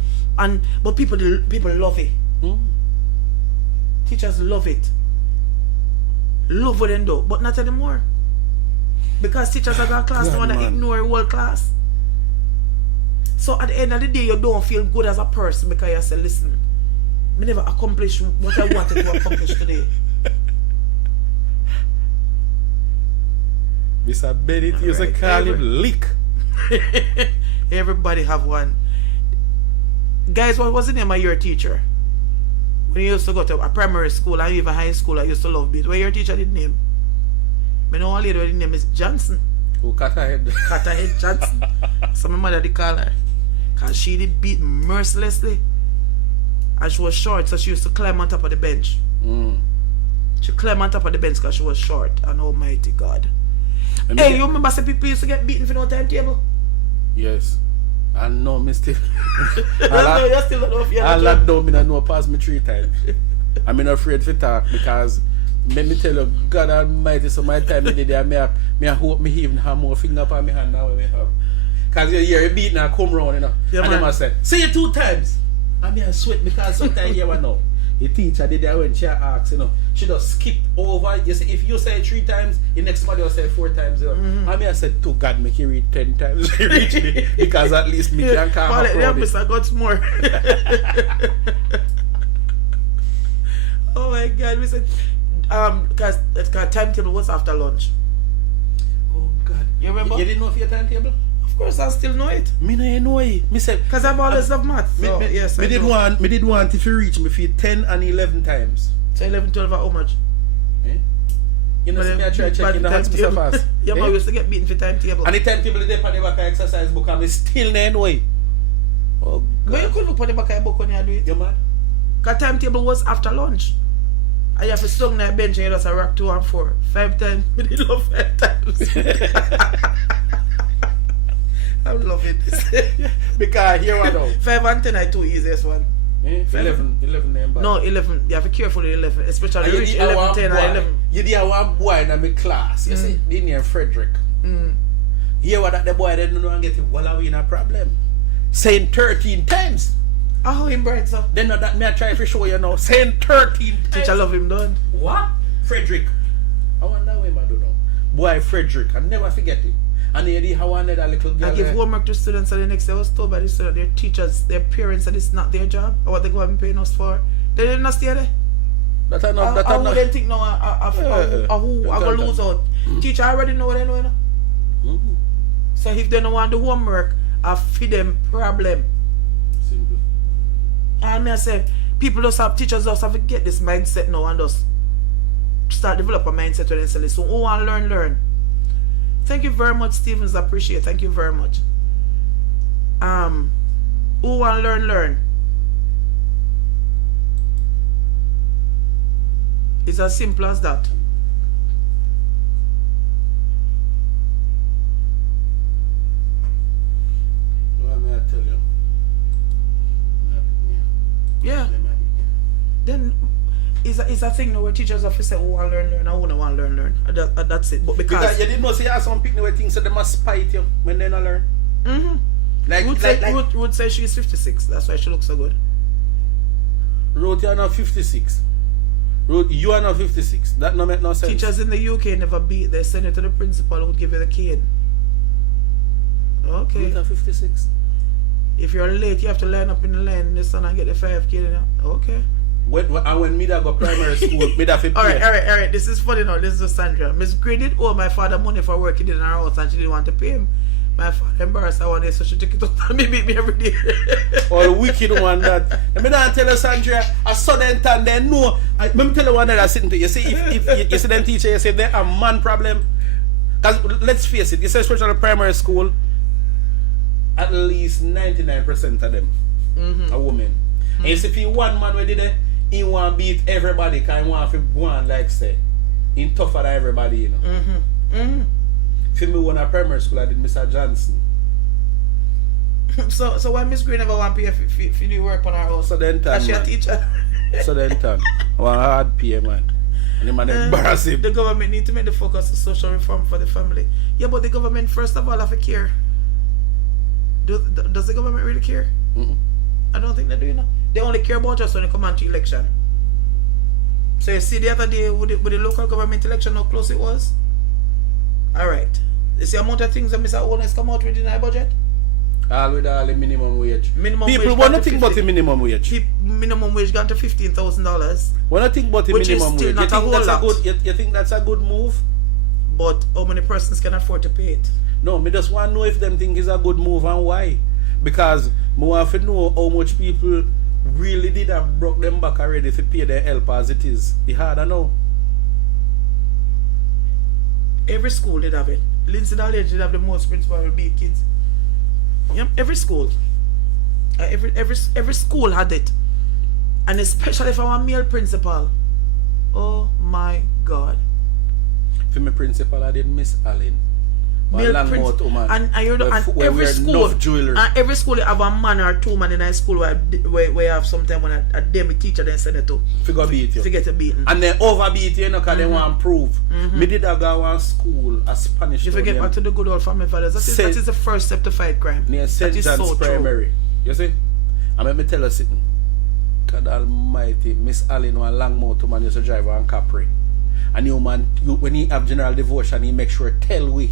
But people love it. Teachers love it. Love what they do, but not anymore. Because teachers are going to class, they want to ignore world class. So at the end of the day, you don't feel good as a person because you say, listen, I never accomplished what I wanted to accomplish today. Mr. Bennett used to call him lick. Everybody have one. Guys, what was the name of your teacher? When you used to go to a primary school and even high school, I used to love it. What your teacher did name? I know one lady where the name is Johnson. Who cut her head? Cut her head Johnson. So my mother did call her. Because she did beat mercilessly. And she was short, so she used to climb on top of the bench. She climbed on top of the bench because she was short. And almighty God. Hey, you remember some people used to get beaten for no timetable? Yes. I know, me still. You still don't know if you're I locked down, me know pass me 3 times. I'm not afraid to talk because let me tell you, God Almighty, so my time I did there, I hope me even have more finger up on my hand now. Because you hear a beat now come round, you know. Yeah, and them I say, say it 2 times. And me I sweat because sometimes you know. The teacher did that when she asks, you know, she just skip over. You see, if you say 3 times, the next month you'll say 4 times. You know. And me I said, to God, make you read 10 times. Reach me, because at least me can calm up. Yeah, Mr. God's more. Oh my God, we said, because timetable was after lunch. Oh God. You remember? You didn't know for your timetable? Of course, I still know it. Me no know it. Me said because I've always loved math. So yes, me did want if you reach me for 10 and 11 times. So 11, 12 how much? Eh? You know, me I try checking the hands so fast. Yeah, but we used to get beaten for timetable. And the timetable is there on the back of exercise book and me still no know it. Oh God. But you could look on the back of your book when you do it. You mad? Because timetable was after lunch. And you have to stung that bench and you just rock 2 and 4. 5 times. We did love 5 times. I love it. Because here what now? 5 and 10 are 2 easiest one. 11 name back. No, 11. You have to be careful with 11. Especially you reach 11, 10 or 11. You did one boy in my class. You see, the name Frederick. Here what that the boy didn't know and get him. Well, we in a problem. Saying 13 times. Oh, him bright, sir. Then that me I try to show you now. Saying 13 times. Teacher love him done. What? Frederick. I wonder where I do know. Boy Frederick. I never forget it. And they did how another little girl. I give homework to students and the next day I was told by the student, their teachers, their parents that it's not their job or what they go and paying us for. They didn't stay there. That are not. Who they think now who I gonna lose out. Teacher already know what they know. So if they don't want the homework, I feed them problem. Simple. And I say, teachers just have to get this mindset now and just start develop a mindset when they say, so who want to learn. Thank you very much, Stevens. I appreciate it. Thank you very much. Who want to learn. It's as simple as that. What may I tell you? Yeah. Then it's a thing now where teachers have to say, who want to learn, I who don't want to learn. That's it. But because you didn't know, so you have some people who think so they must spite you when they don't learn. Would say she's 56. That's why she looks so good. Ruth, you are not 56. Ruth, you are not 56. That no make no sense. Teachers in the UK never beat. They send it to the principal who would give you the cane. Okay. Ruth are 56. If you're late, you have to line up in the line in the sun and get the 5 cane. Okay. when me da go primary school, me da fi pay. Alright. This is funny now. This is Sandra. Miss Green did owe my father money for working in her house and she didn't want to pay him. My father embarrassed her one day, so she took it out and me beat me every day. Or wicked one that. Let me not tell you, Sandra, a sudden time they know. Let me tell you one that I sitting to you. See, if you see them teacher, you say they a man problem. Because let's face it, you say especially primary school, at least 99% of them are women. And you see, if you one man where did it, he want to beat everybody because he want to go on like say, he tougher than everybody, you know. For me, when I primary school, I did Mr. Johnson. So why Miss Green never want to pay if you do work on her house? So then Is she a teacher? So then I want hard pay, man. And the man embarrass him. The government need to make the focus on social reform for the family. Yeah, but the government first of all have to care. Does the government really care? I don't think they do, you know. They only care about us when they come on to election. So you see the other day with the local government election how close it was? Alright. You see the amount of things that Mr. Holness come out with in our budget? All with all the minimum wage. Minimum People wage want to think about the minimum wage. Minimum wage gone to $15,000. When I think about the Which is minimum still wage, not a whole lot. You think that's a good move? But how many persons can afford to pay it? No, me just want to know if them think it's a good move and why. Because me want to know how much people really did have broke them back already to pay their help as it is. It's harder now. Every school did have it. Lindsay College did have the most principal will be kids. Yeah, every school. Every school had it. And especially if I'm a male principal. Oh my God. For my principal, I did Miss Allen. And every school they have a man or two man in a school where have sometime when a demi teacher then send it to. Figure beat you. To get a beaten. And then overbeat you, because they want to prove. Me did a go to school, a Spanish. If you get back to the good old family values, that is the first step to fight crime. Near St. John's Primary. You see? And let me tell you something. God Almighty, Miss Allen one long motor man used to drive on Capri. And you man, when he have general devotion, he make sure tell we.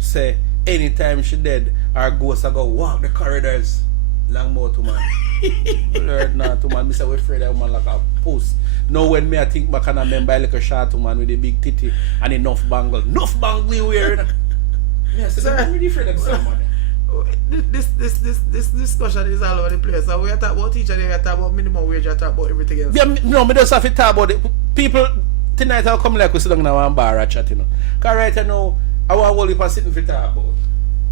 Say anytime she dead, our ghost are go walk the corridors. Long motor man. Lord not to man. Me say we afraid that woman like a post. Now when me I think back and I remember like a short man with a big titty and enough bangle. Enough bangle you wear. Yes, I'm really afraid of someone. This discussion is all over the place. So we are talking about teacher, we are talking about minimum wage, we are talking about everything else. Yeah, no, me just have to talk about it. People tonight I'll come like we sit down in our bar and chat, you know. Because right now I want all people sitting for talk about.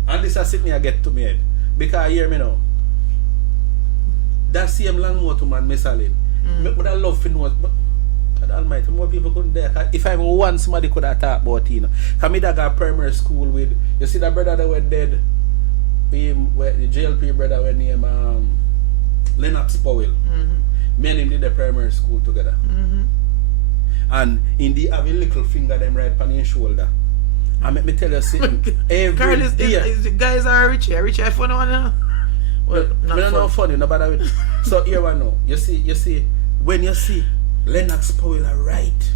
And this is sitting I get to me head. Because hear me now. That same long motor man, Miss Allen. I would have loved to know, but God Almighty, more people couldn't dare. If I even want somebody could have talked about it, you know. Because me that got primary school with, you see that brother that were dead, the JLP brother were named Lennox Powell. Me and him did the primary school together. And in the have a little finger them right on his shoulder. And let me tell you something. Every day. Guys are rich funny one now. Well, not funny, no bother with it. So here I know. You see, when you see Lennox Powell right,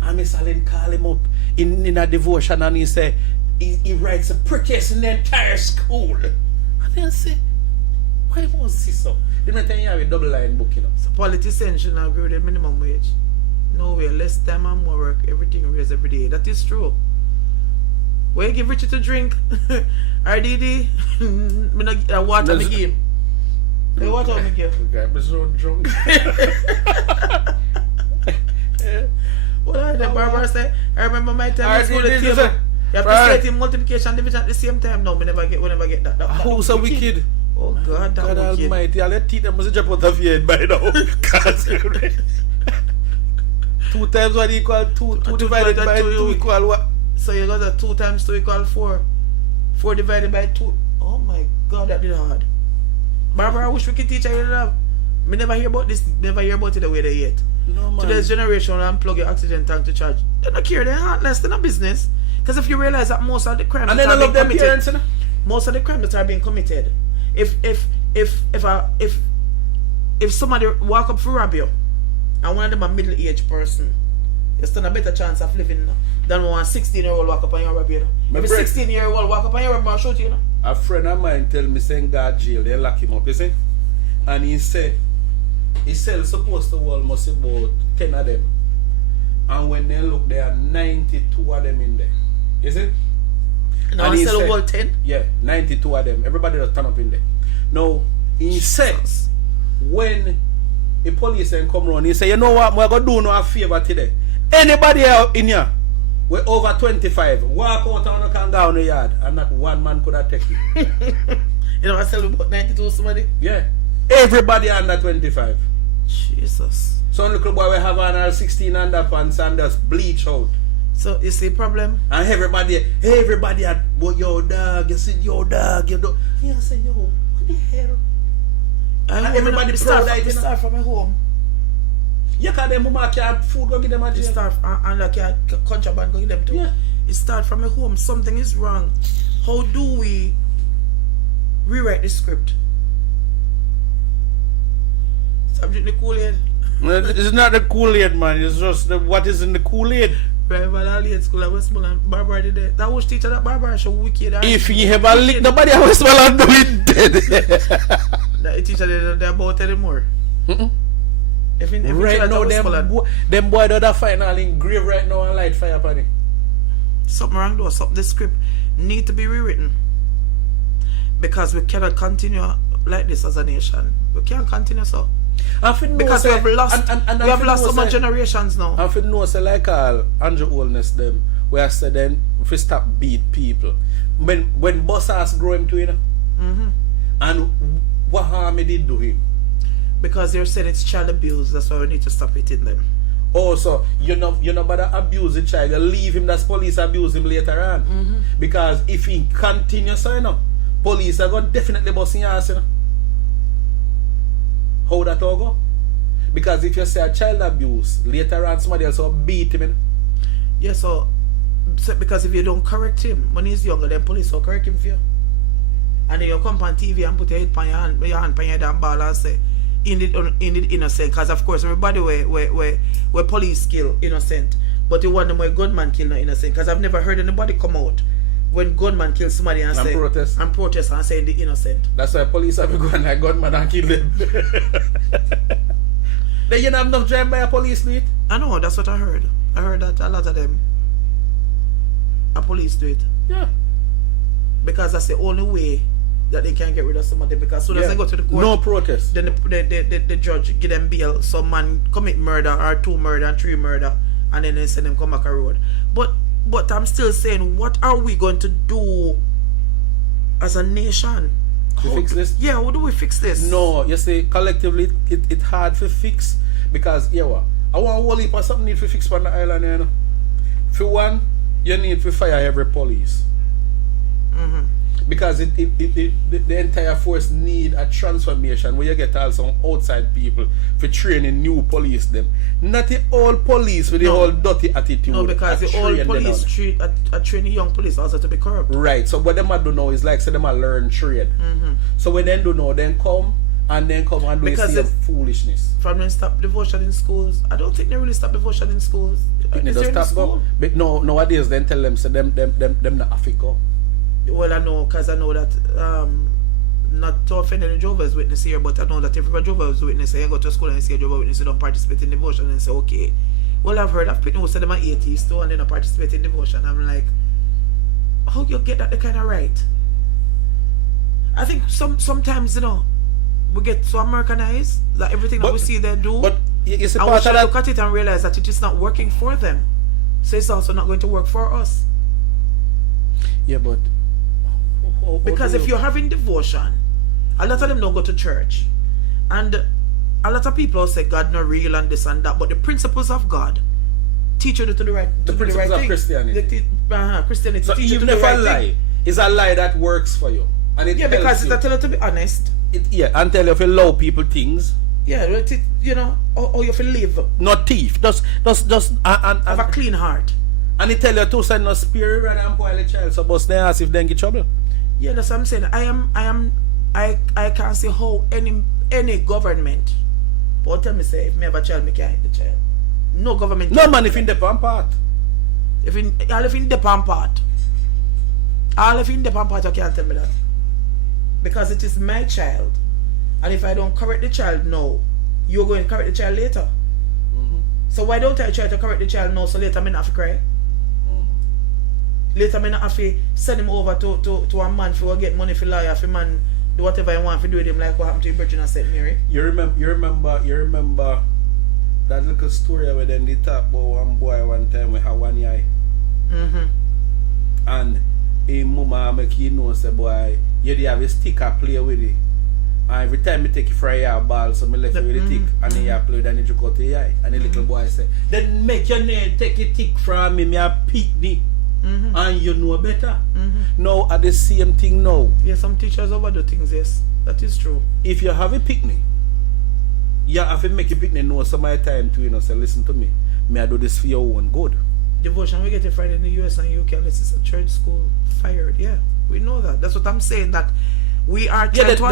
and Miss Allen call him up in a devotion and he say he writes a prettiest in the entire school. And then say, why won't see so? Didn't tell you have a double line book, you know. So politicians should not agree with the minimum wage. No way, less time and more work, everything raised every day. That is true. Where you give Richard to drink? RDD? Me not water me give. The water me give. I'm so drunk. What the barber say? I remember my time in school at the table. You have to say multiplication division at the same time. No, we never get that. Who's so wicked? Oh God, that God wicked. Almighty, I'll let teeth must jump out of your head by now. 2 times 1 equal 2. 2 divided by 2 equal what? So you got a 2 times 2 equal 4. 4 divided by 2. Oh my God, that did hard. Barbara, I wish we could teach you that. Me never hear about this, never hear about it the way they yet. No man. Today's generation unplug your oxygen tank to charge. They don't care, they're heartless, they're not business. Because if you realize that most of the crimes and that then are being committed, parents, most of the crimes that are being committed, if somebody walk up for rob you, and one of them a middle-aged person, you stand a better chance of living than one 16-year-old walk up on your rob you. If a 16-year-old walk up on your rob and shoot you, A friend of mine tell me saying God jail, they lock him up, you see? And he say, He sells supposed to almost about 10 of them. And when they look, there are 92 of them in there. Is it? No, and I he sell said, about 10. Yeah, 92 of them. Everybody just turn up in there. Now, he says, when the police then come around, he say, you know what, I'm going to do no a favor today. Anybody out in here, we're over 25, walk out and can go on the yard, and not one man could have taken you. You know, I sell about 92 somebody? Yeah. Everybody under 25. Jesus. Some little boy will have on 16 underpants and just bleach out. So, you see problem? And everybody at, but yo dog, you see your dog, you do. Yeah, I say, yo, what the hell? And everybody proud that you start from my home. You can them mama can't food go give them a You jail. start and like a contraband go give them too. Yeah. It start from my home. Something is wrong. How do we rewrite the script? Stop drinking the Kool-Aid. It's not the Kool-Aid, man. It's just what is in the Kool-Aid. Rival school at Westmoreland, Barbara did that. That was teacher that Barbara show wicked. If he ever lick nobody at Westmoreland do it dead. That teacher didn't about anymore. If right now, them boy do the final engrave right now and light fire upon it. Something wrong though. The script need to be rewritten. Because we cannot continue like this as a nation. We can't continue so. Because we have lost we have lost so much generations now. And if you know say like all Andrew Holness them, we have said then if we stop beat people. When bosses grow him to you know. And what harm he did do him? Because they're saying it's child abuse, that's why we need to stop it in them. Also, you know better abuse the child, you leave him, that's police abuse him later on. Because if he continues so you know, police are gonna definitely bust in your ass, you know. How that all go? Because if you say a child abuse, later on somebody else will beat him, you know? Yeah, so because if you don't correct him when he's younger, then police will correct him for you. And then you come on TV and put your head on your hand on your damn ball and say in the innocent, because of course everybody where police kill innocent, but the one them where gunman kill not innocent. Because I've never heard anybody come out when gunman kills somebody and say protest and say the innocent. That's why police have to go and like gunman and kill them. Then you know have enough drive by a police fleet. I know, that's what I heard. I heard that a lot of them a police do it. Yeah. Because that's the only way that they can get rid of somebody, because soon as they go to the court, no protest. Then the judge give them bail. Some man commit murder or 2 murder and 3 murder, and then they send them come back a road. But I'm still saying, what are we going to do as a nation to fix this? Yeah, how do we fix this? No, you see, collectively it's hard to fix because I want a whole heap of something need to fix on the island, you know. For one, you need to fire every police. Because the entire force need a transformation where you get also outside people for training new police them. Not the old police with the old dirty attitude. No, because the old police are training young police also to be corrupt. Right, so what them do now is like say them learn trade. So when they do now, then come and do because the foolishness. From when stop devotion in schools, I don't think they really stop devotion in schools. They don't stop go. But no, nowadays then tell them so them not Africa. Well, I know, because I know that, not to offend any Jehovah's Witness here, but I know that if you're a Jehovah's Witness, you go to school and you see a Jehovah's Witness, you don't participate in devotion, and say, okay. Well, I've heard of people who say them are atheists too, and they don't participate in devotion. I'm like, how you get that the kind of right? I think sometimes, you know, we get so Americanized that everything that we see they do, but you see and we should look at it and realize that it is not working for them. So it's also not going to work for us. Yeah, but because if you're having devotion, a lot of them don't go to church, and a lot of people say God not real and this and that, but the principles of God teach you to do the right. The principles of Christianity. Christianity. So teach you to even do the if right a lie thing. is a lie that works for you, and it because it tell you to be honest. And tell you if you allow people things. Yeah, you know, or you feel live. Not thief. Just have a clean heart. And it tell you to send no spirit rather than spoil the child. So bust their ass if they get trouble. Yeah, that's what I'm saying. I can't see how any government. But tell me say if me have a child, me can't hit the child. No government. No man, if in the part. If in the part. All if in the part, you can't tell me that. Because it is my child. And if I don't correct the child now, you're going to correct the child later. So why don't I try to correct the child now so later I not have to cry? Later I not have to send him over to a man for get money for lawyer, for man do whatever I want to do with him, like what happened to Virgin and St. Mary. You remember that little story where then they talk about one boy one time with had one eye. And his mama make you know say boy, you have a sticker play with it. And every time I take it for a ball, so I left it with the tick and then you play with it and you cut the eye. And the little boy say, then make your name take a tick from me, I pick it. And you know better. Now at the same thing now. Yeah, some teachers overdo things, yes. That is true. If you have a picnic, you have to make a picnic know some of the time to, you know, say, listen to me. May I do this for your own good. Devotion we get it Friday in the US and UK, unless it's a church school fired. Yeah, we know that. That's what I'm saying, that we are trying to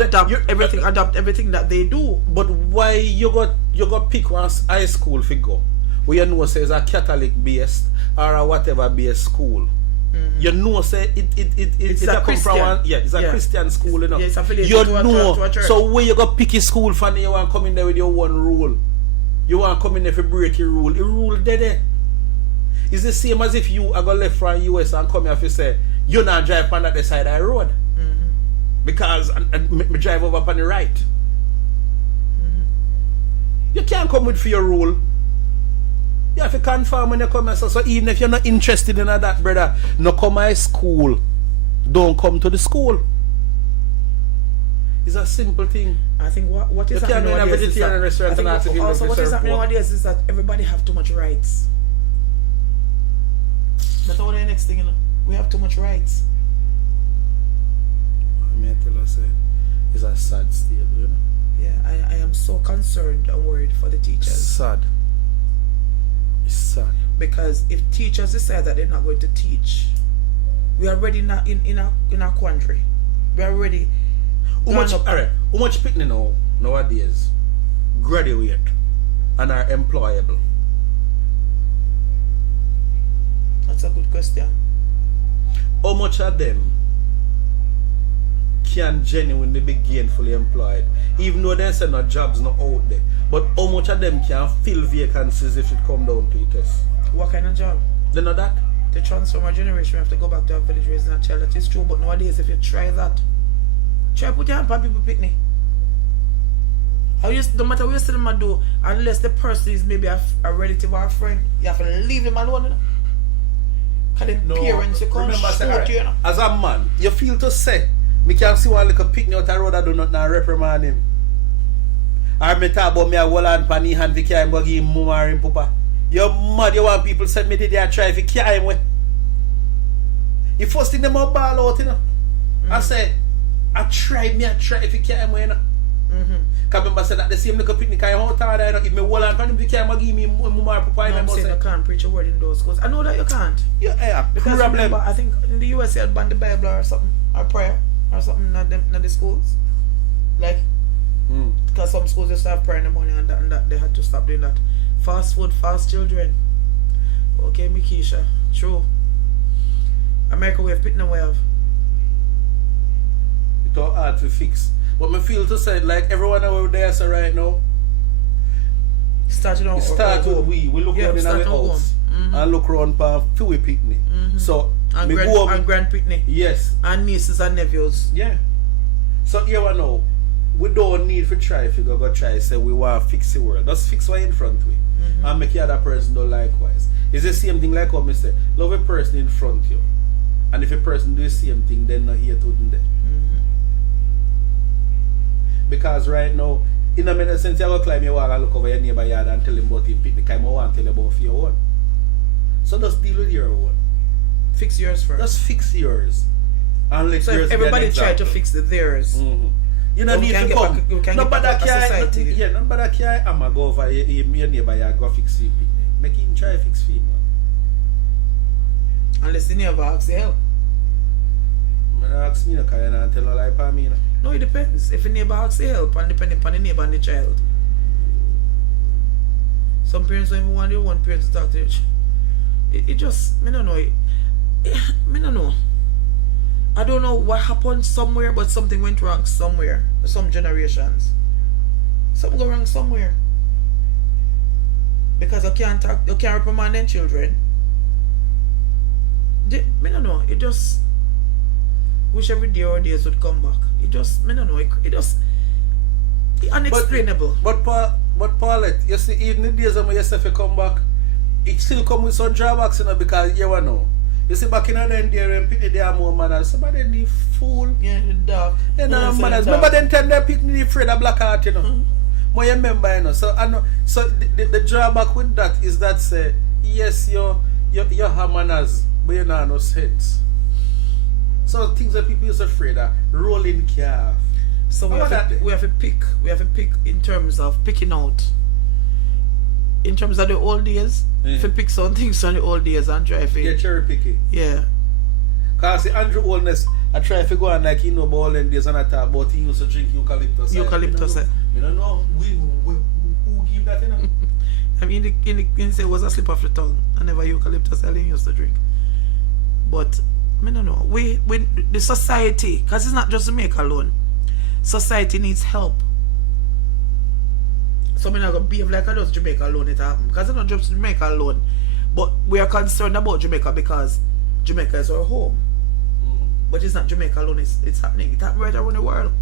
adopt everything that they do. But why you got pick one high school figure where you know say it's a Catholic based or a whatever based school? You know say it's a come from one, it's a Christian school, you know. Yeah, it's affiliated you to know a church. So where you got pick a school for you want to come in there with your one rule. You want to come in there for break your rule. Your rule dead. It's the same as if you are going left from US and come here and say, you not drive on that side of the road. Because me drive over on the right. You can't come with for your rule. You have to confirm when you come here. So even if you're not interested in that, brother, no come to school. Don't come to the school. It's a simple thing. I think what is happening nowadays is that everybody have too much rights. That's all the next thing, you know. We have too much rights. I mean, I tell us, it's a sad state, you know. Yeah, I am so concerned and worried for the teachers. It's sad. It's sad. Because if teachers decide that they're not going to teach, we are already in a quandary. We are already. How much picnic now nowadays graduate and are employable? That's a good question. How much of them can genuinely be gainfully employed? Even though they say no jobs not out there. But how much of them can fill vacancies if it come down to it? What kind of job? They know that? To transform our generation, we have to go back to our village raising a child. That is true, but nowadays if you try that, try put your hand on people picnic. No matter what you see them do, unless the person is maybe a relative or a friend, you have to leave them alone, you know? Because parents you can't shoot you, you know? As a man, you feel to say, me can see one little picnic out the road I do not now reprimand him. Or me talk about me a wall and pan hand for carry him go give him mama or him papa. You're mad, you want people send me there try to carry him with. You first thing them out ball out, you know. I say, I try if you carry him with, you know. Because remember said that the same little picnic I out there, you know, if me wall and pan him for carry him give me mama or papa. No, I'm saying you can't preach a word in those schools. I know that you can't. Yeah, because problem. Remember, I think in the US you had banned the Bible or something, or prayer, or something in the schools. Like, because some schools used to have prayer in the morning and that they had to stop doing that. Fast food, fast children. Okay, Mikisha, true. America we have picnic we have. It's all hard to fix. But me feel to say, like everyone over there so right now, start with we look around in our house and look around for few picnic. So and grand picnic. Yes. And nieces and nephews. Yeah. So here we know, we don't need to try if you go try say we want to fix the world. Just fix what in front of you. And make the other person do likewise. It's the same thing like what I say. Love a person in front of you. And if a person do the same thing, then not here to do that. Because right now, in a minute sense, you go climb your wall and look over your neighbor yard and tell him about him picnic. I want to tell you about your own. So just deal with your own. Fix yours first. Just fix yours. And let so yours if everybody be an try to fix theirs. You don't need to come. Nobody care. I'm going to go over your neighbor and go fix your picnic. Make him try to fix him. Unless the neighbor asks you help. I don't ask me, because you don't tell no lie about me. No, it depends. If the neighbor asks you help, and depending upon the neighbor and the child. Some parents don't even want their one parent to talk to each. It just, I don't know. I don't know. I don't know what happened somewhere, but something went wrong somewhere. Some generations. Something go wrong somewhere. Because you can't talk, you can't reprimand them children. I don't know. It just wish every day or days would come back. It just, I don't know. It just unexplainable. But Paulette, you see, even the days when you say if you come back, it still come with some drawbacks, you know, because you know. You see, back in the day, when people they are more manners, somebody need fool. Yeah, the dog. They don't have manners. Remember them time they pick me afraid of black heart, you know. But you remember, you know. So I know. So the drawback with that is that say, yes, you have manners, but you don't have no sense. So things that people is afraid of, rolling calf. So we have to pick in terms of picking out. In terms of the old days, if you pick some things from the old days and try to... Yeah, cherry picking. Yeah. Because see, Andrew Holness, I try to go on like he know about all them days and I talk about he used to drink eucalyptus. Eucalyptus. I don't know who give that, you know? I mean, in say it was a slip of the tongue. I never eucalyptus I used to drink. But, I don't know. We the society, because it's not just Jamaica alone. Society needs help. So I'm not going to behave like I just Jamaica alone it happen. Because it's not just Jamaica alone. But we are concerned about Jamaica because Jamaica is our home. But it's not Jamaica alone, it's happening. It's happening right around the world.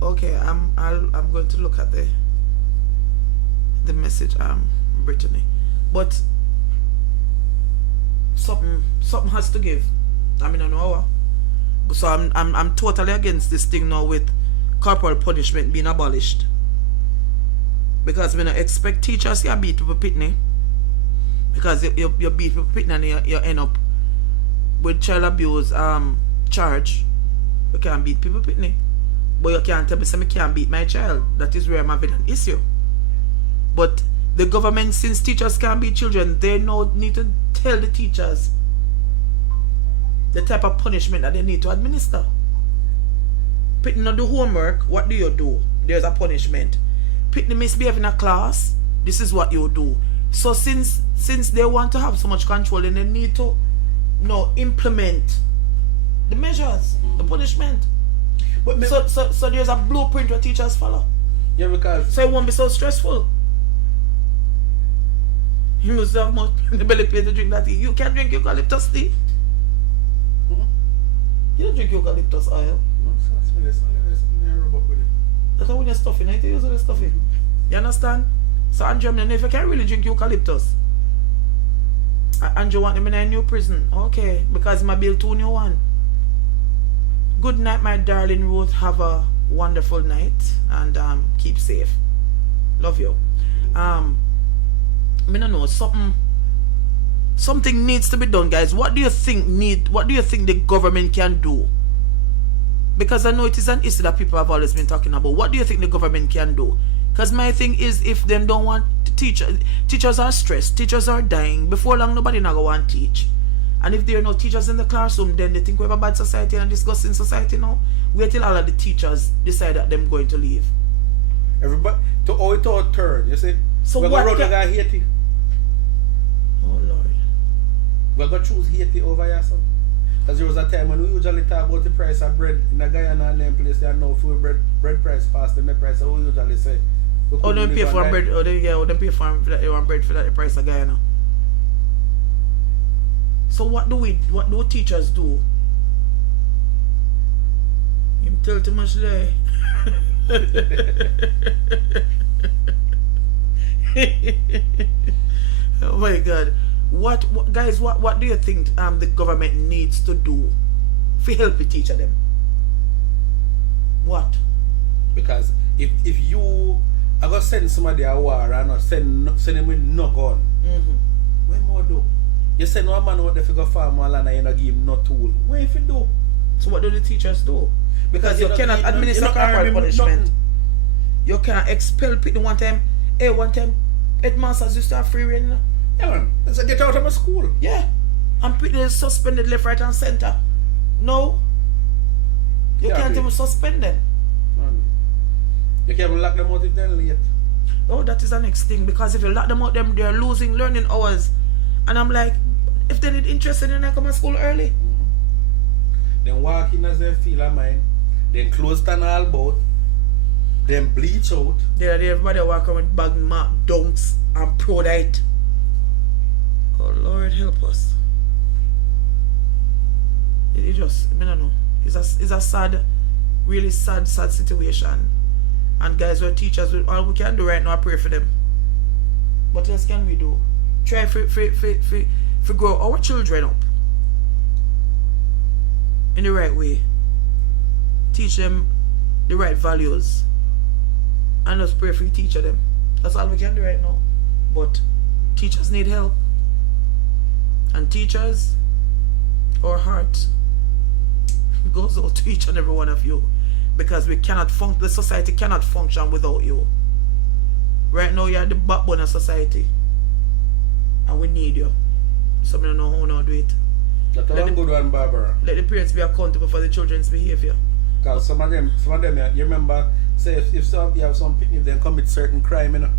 Okay, I'm going to look at the message, Brittany. But something has to give. I mean, I know. So I'm totally against this thing now with corporal punishment being abolished. Because we don't expect teachers to beat people pitney. Because you beat people pitney and you end up with child abuse charge. You can't beat people pitney. But you can't tell me I can't beat my child. That is where I'm having an issue. But the government, since teachers can't beat children, they now need to tell the teachers the type of punishment that they need to administer. Pitney not do homework, what do you do? There's a punishment. Pitney misbehave in a class, this is what you do. So since they want to have so much control, then they need to implement the measures, the punishment. But so there's a blueprint where teachers follow. Yeah, because so it won't be so stressful. You must have much the belly pay to drink that tea. You can't drink eucalyptus tea. You don't drink eucalyptus oil. That's how when you're stuffing it, you use the stuffing. You understand? So Andrew, if you can't really drink eucalyptus, Andrew want him in a new prison. Okay, because my bill 2 new one. Good night, my darling Ruth. Have a wonderful night and keep safe. Love you. I don't know, something needs to be done, guys. What do you think the government can do? Because I know it is an issue that people have always been talking about. What do you think the government can do? Because my thing is, if them don't want to teach, teachers are stressed, teachers are dying. Before long, nobody not going to want to teach. And if there are no teachers in the classroom, then they think we have a bad society and disgusting society now. Wait till all of the teachers decide that they're going to leave. Everybody, to all it all turn, you see? So we're what going to run Haiti. Oh Lord. We're going to choose Haiti over here, son. Because there was a time when we usually talk about the price of bread in a Guyana and them place. They are now full bread price faster than the price. So we usually say. Oh, they pay for bread. Oh, they pay for that. They want bread for that the price of Guyana. So what do teachers do? You tell too much lie. Oh my God. What guys, what do you think the government needs to do to help the teacher them? What? Because if you are going to send somebody a war and not send them with no gun, what more do? You send one man out there to go farm one land and you not give him no tool. What if you do? So what do the teachers do? Because you cannot administer corporal punishment. You can't expel people one time. Hey, one time headmasters used to have free reign. Yeah, man. So get out of my school. Yeah. And people is suspended left, right and center. No. You can't even suspend them. Man. You can't even lock them out if they're late. Oh, that is the next thing. Because if you lock them out, they're losing learning hours. And I'm like, if they're not interested in them, come to school early. Then walk in as they feel a mind. Then close down all about. Them bleach out. There, everybody walk around with bag mark, dunks, and prodite. Oh Lord, help us. It just, I don't know. It's a sad, really sad situation. And guys, we're teachers. All we can do right now is pray for them. What else can we do? Try to grow our children up in the right way. Teach them the right values. And just pray for the teacher them. That's all we can do right now. But teachers need help. And teachers, our heart goes out to each and every one of you. Because we cannot the society cannot function without you. Right now, you're the backbone of society. And we need you. So I don't know how to do it. That's a good one, Barbara. Let the parents be accountable for the children's behavior. Because some of them, you remember, say if you have some people, then commit certain crime, you know.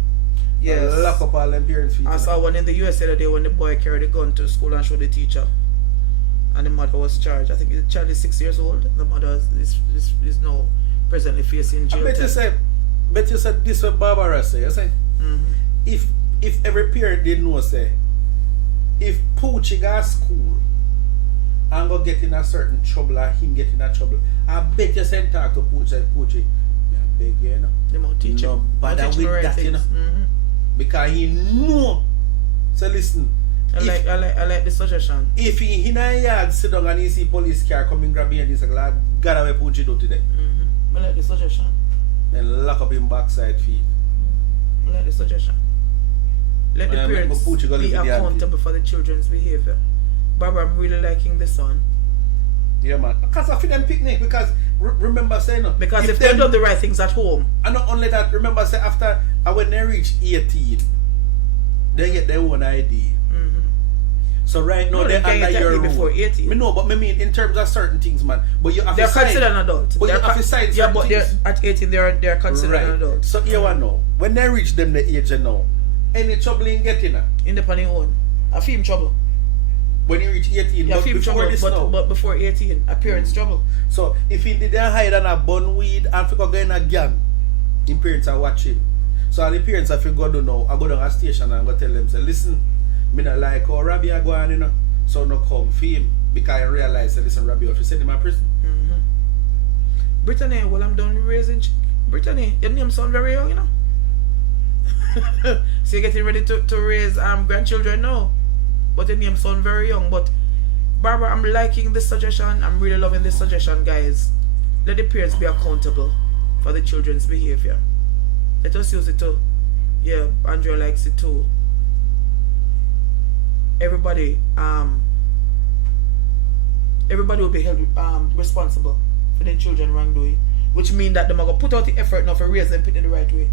Yes. Lock up all them parents' feet. I saw one in the US the other day when the boy carried a gun to school and showed the teacher. And the mother was charged. I think the child is 6 years old. The mother is now presently facing jail. I bet you said this what Barbara say. You say, if every parent did know, say, if Poochie go to school and go get in a certain trouble or him get in a trouble, I bet you send talk to Poochie, I beg you, you know. They won't teach him. No bother with right that, things. you know. Because he know. So listen. I like the suggestion. If he in a yard sit down and he see police car coming grab him and he's like, God away Poochie do today. I like the suggestion. Then lock up him backside feet. I like the suggestion. Let the parents be accountable for the children's behavior. Barbara, I'm really liking this one. Yeah, man. Because I feel them picnic. Because remember saying, because if they've done the right things at home. And not only that, remember say after when they reach 18, they get their own ID. So right now they're under your rule. Before 18. Me know, but me mean in terms of certain things, man. But you have they're to sign. considered an adult. But you have to sign certain but things. At 18 they're considered an adult. So you know, when they reach them the age now, any trouble in getting her? Independent own. I feel trouble. When you reach 18, yeah, but before this now. But before 18, appearance trouble. So if he did hide on a bun weed and figure go in a gang, the parents are watching. So the parents if you go to now, I go down a station and go tell them, say, listen, me not like how Rabbi are going, you know. So no come for him because I realize that listen, Rabbi, if you send him to prison. Brittany, well I'm done raising Brittany, your name sound very young, you know. So you're getting ready to raise grandchildren now. But your name sound very young. But Barbara, I'm liking this suggestion. I'm really loving this suggestion, guys. Let the parents be accountable for the children's behavior. Let us use it too. Yeah, Andrea likes it too. Everybody will be held responsible for their children wrongdoing, which means that they're going to put out the effort now for raise them in the right way.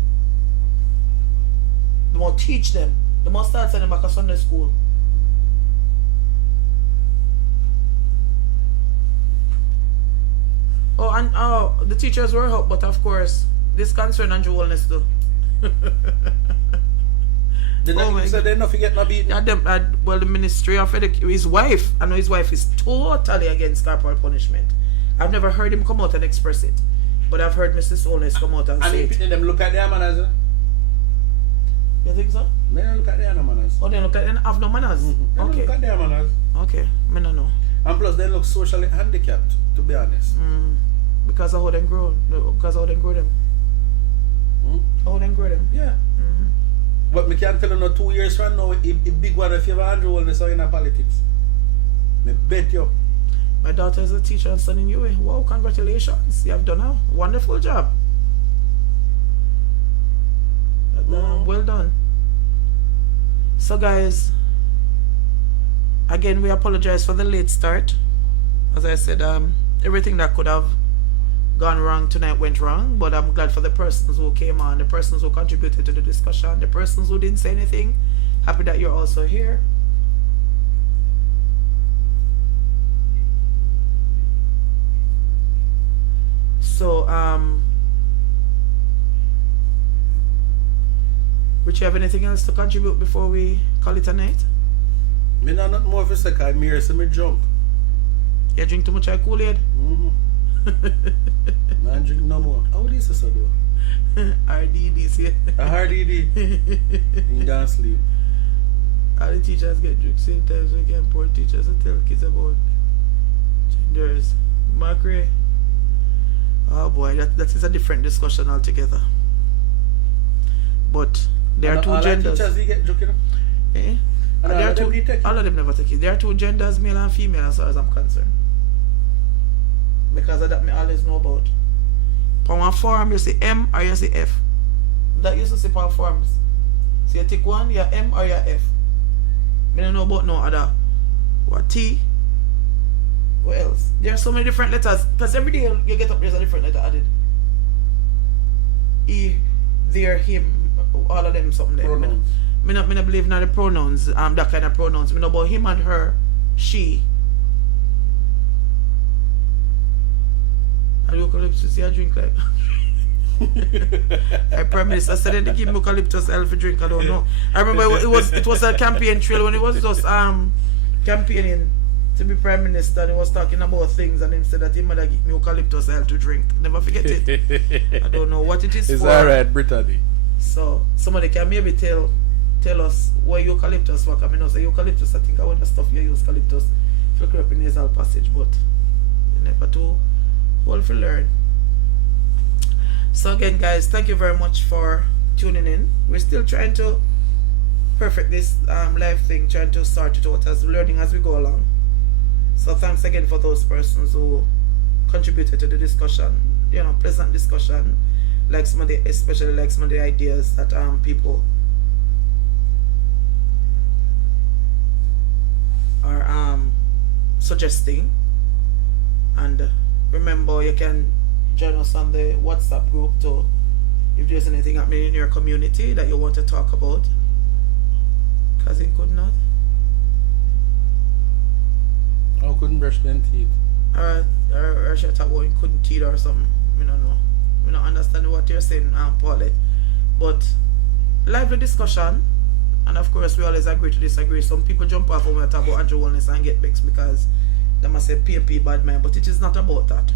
They must teach them. They must start sending them back to Sunday school. Oh, and the teachers were helped, but of course, this concern and Holness too. So they're not forget not beating. Yeah, well, the Ministry of Education, his wife, I know his wife is totally against corporal punishment. I've never heard him come out and express it, but I've heard Mrs. Holness come out and say it. And them look at their manners. You think so? They don't look at their manners. Oh, they look at them have no manners. They Okay. look at their manners. Okay, I don't know. And plus, they look socially handicapped, to be honest. Because of how they grow. Because of how they grow them. How they grow them. Yeah. But me can't tell you no 2 years from now, a big one if you have Andrew Holness in politics. Me bet you. My daughter is a teacher and studying you. Wow, congratulations. You have done a wonderful job. Well done. So guys, again we apologize for the late start. As I said, everything that could have gone wrong tonight went wrong, but I'm glad for the persons who came on, the persons who contributed to the discussion, the persons who didn't say anything. Happy that you're also here. So Rich, you have anything else to contribute before we call it a night? Me not more for a second, I'm here, so me drunk. You drink too much Kool-Aid? I drink no more. How would this do? RDDC. A RDD. You can't sleep. All the teachers get drunk. Sometimes we can poor teachers and tell kids about genders. Macri. Oh boy, that is a different discussion altogether. But there are two all genders. Teachers, we get drunk, you know? Eh? And There are two, take all of them never take it. There are two genders, male and female, as far as I'm concerned. Because of that, me always know about. On one form, you see M or you see F. That used to see on forms. So you take one, you're M or you're F. I don't know about no other. What T? What else? There are so many different letters. Because every day you get up, there's a different letter added. E, there, him, all of them something there. Pronouns. Me not believe in the pronouns, that kind of pronouns. Me know about him and her, she. And eucalyptus, you drink like. I Prime Minister said they give me eucalyptus L for drink. I don't know. I remember it was a campaign trail when it was just campaigning to be Prime Minister, and he was talking about things, and he said that he might give me eucalyptus L to drink. Never forget it. I don't know what it is It's for. alright, Brittany. So somebody can maybe tell us where eucalyptus for. I mean, say eucalyptus, I think I want the stuff you use eucalyptus if you look up in nasal passage, but you never too old to learn. So again, guys, thank you very much for tuning in. We're still trying to perfect this live thing, trying to sort it out as learning as we go along. So thanks again for those persons who contributed to the discussion, you know, pleasant discussion, like some of the, especially like some of the ideas that people are suggesting. And remember, you can join us on the WhatsApp group too if there's anything happening in your community that you want to talk about. Because it could not. I couldn't brush them teeth. Or should I talk about couldn't teeth or something? I don't know. I don't understand what you're saying, Paulette. But lively discussion, and of course we always agree to disagree. Some people jump off when we talk about Andrew Holness and get vexed because they must say PMP bad man, but it is not about that.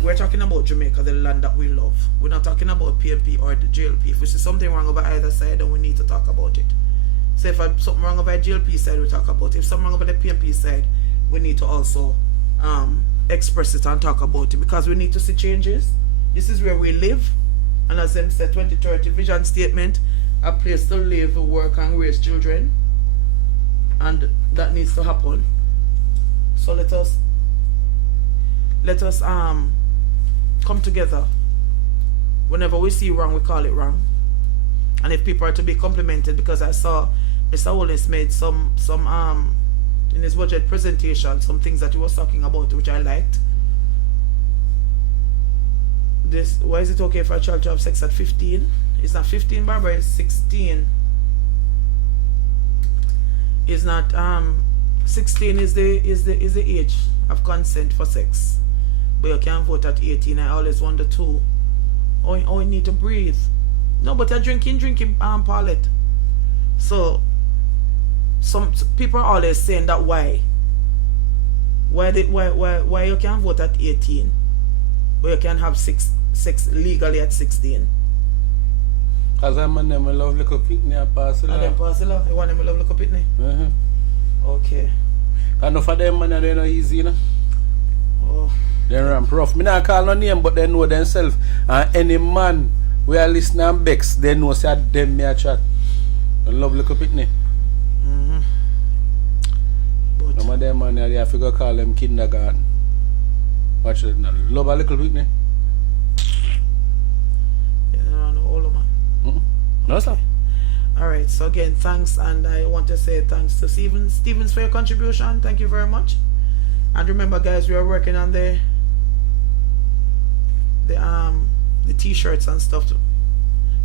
We're talking about Jamaica, the land that we love. We're not talking about PMP or the JLP. If we see something wrong over either side, then we need to talk about it. So if something wrong over the JLP side, we talk about it. If something wrong over the PMP side, we need to also express it and talk about it, because we need to see changes. This is where we live, and as them said, 2030 vision statement, a place to live, work and raise children, and that needs to happen. So let us come together. Whenever we see wrong, we call it wrong. And if people are to be complimented, because I saw Mr. Holness made some in his budget presentation, some things that he was talking about which I liked. This, why is it okay for a child to have sex at 15? It's not 15, Barbara, it's 16. It's not 16 is the age of consent for sex. But you can't vote at 18. I always wonder too. Oh, you need to breathe. No, but you're drinking Paulette. So some people are always saying that why you can't vote at 18, but you can have sex legally at 16. Cause I'm a name love little pitney and parcel. And then parcel, you want them to love little pitney? Okay. And enough of them man they not easy, you know. Oh. They ramp rough. Me not call no name, but they know themselves. And any man we are listening and Bex, they know say them me a chat. I love little pitney. But Some of them man they have to go call them kindergarten. Watch it now. Love a little pitney. no older man. No sir. Alright, so again, thanks, and I want to say thanks to Stevens for your contribution. Thank you very much. And remember, guys, we are working on the t-shirts and stuff too.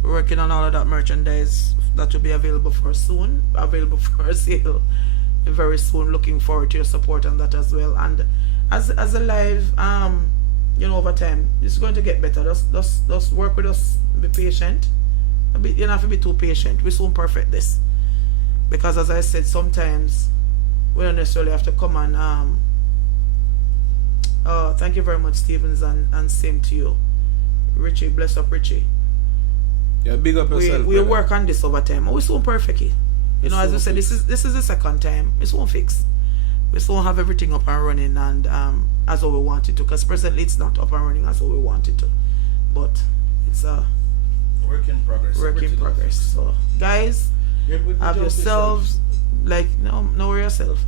We're working on all of that merchandise that will be available for soon, available for sale very soon. Looking forward to your support on that as well. And as a live, you know, over time, it's going to get better. Just work with us. Be patient. You don't have to be too patient. We soon perfect this, because as I said, sometimes we don't necessarily have to come and thank you very much, Stevens, and same to you. Richie, bless up Richie. Yeah, big up yourself. We work on this over time. We soon perfect it. You know, as you said, this is the second time. It's won't fix. We still have everything up and running and as how we want it to. Because presently it's not up and running as how we want it to. But it's a work in progress. Work in progress. So guys, have yourselves know yourself.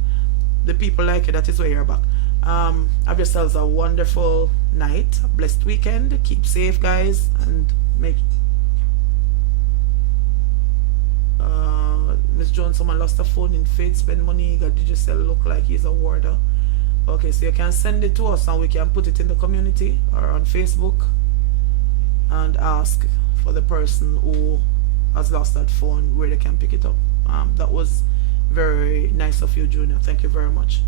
The people like you, that is why you're back. Have yourselves a wonderful night, a blessed weekend. Keep safe, guys, and make Miss Jones, someone lost a phone in faith, spend money, got digital, look like he's a warder. Okay, so you can send it to us and we can put it in the community or on Facebook and ask for the person who has lost that phone where they can pick it up. That was very nice of you, Junior. Thank you very much.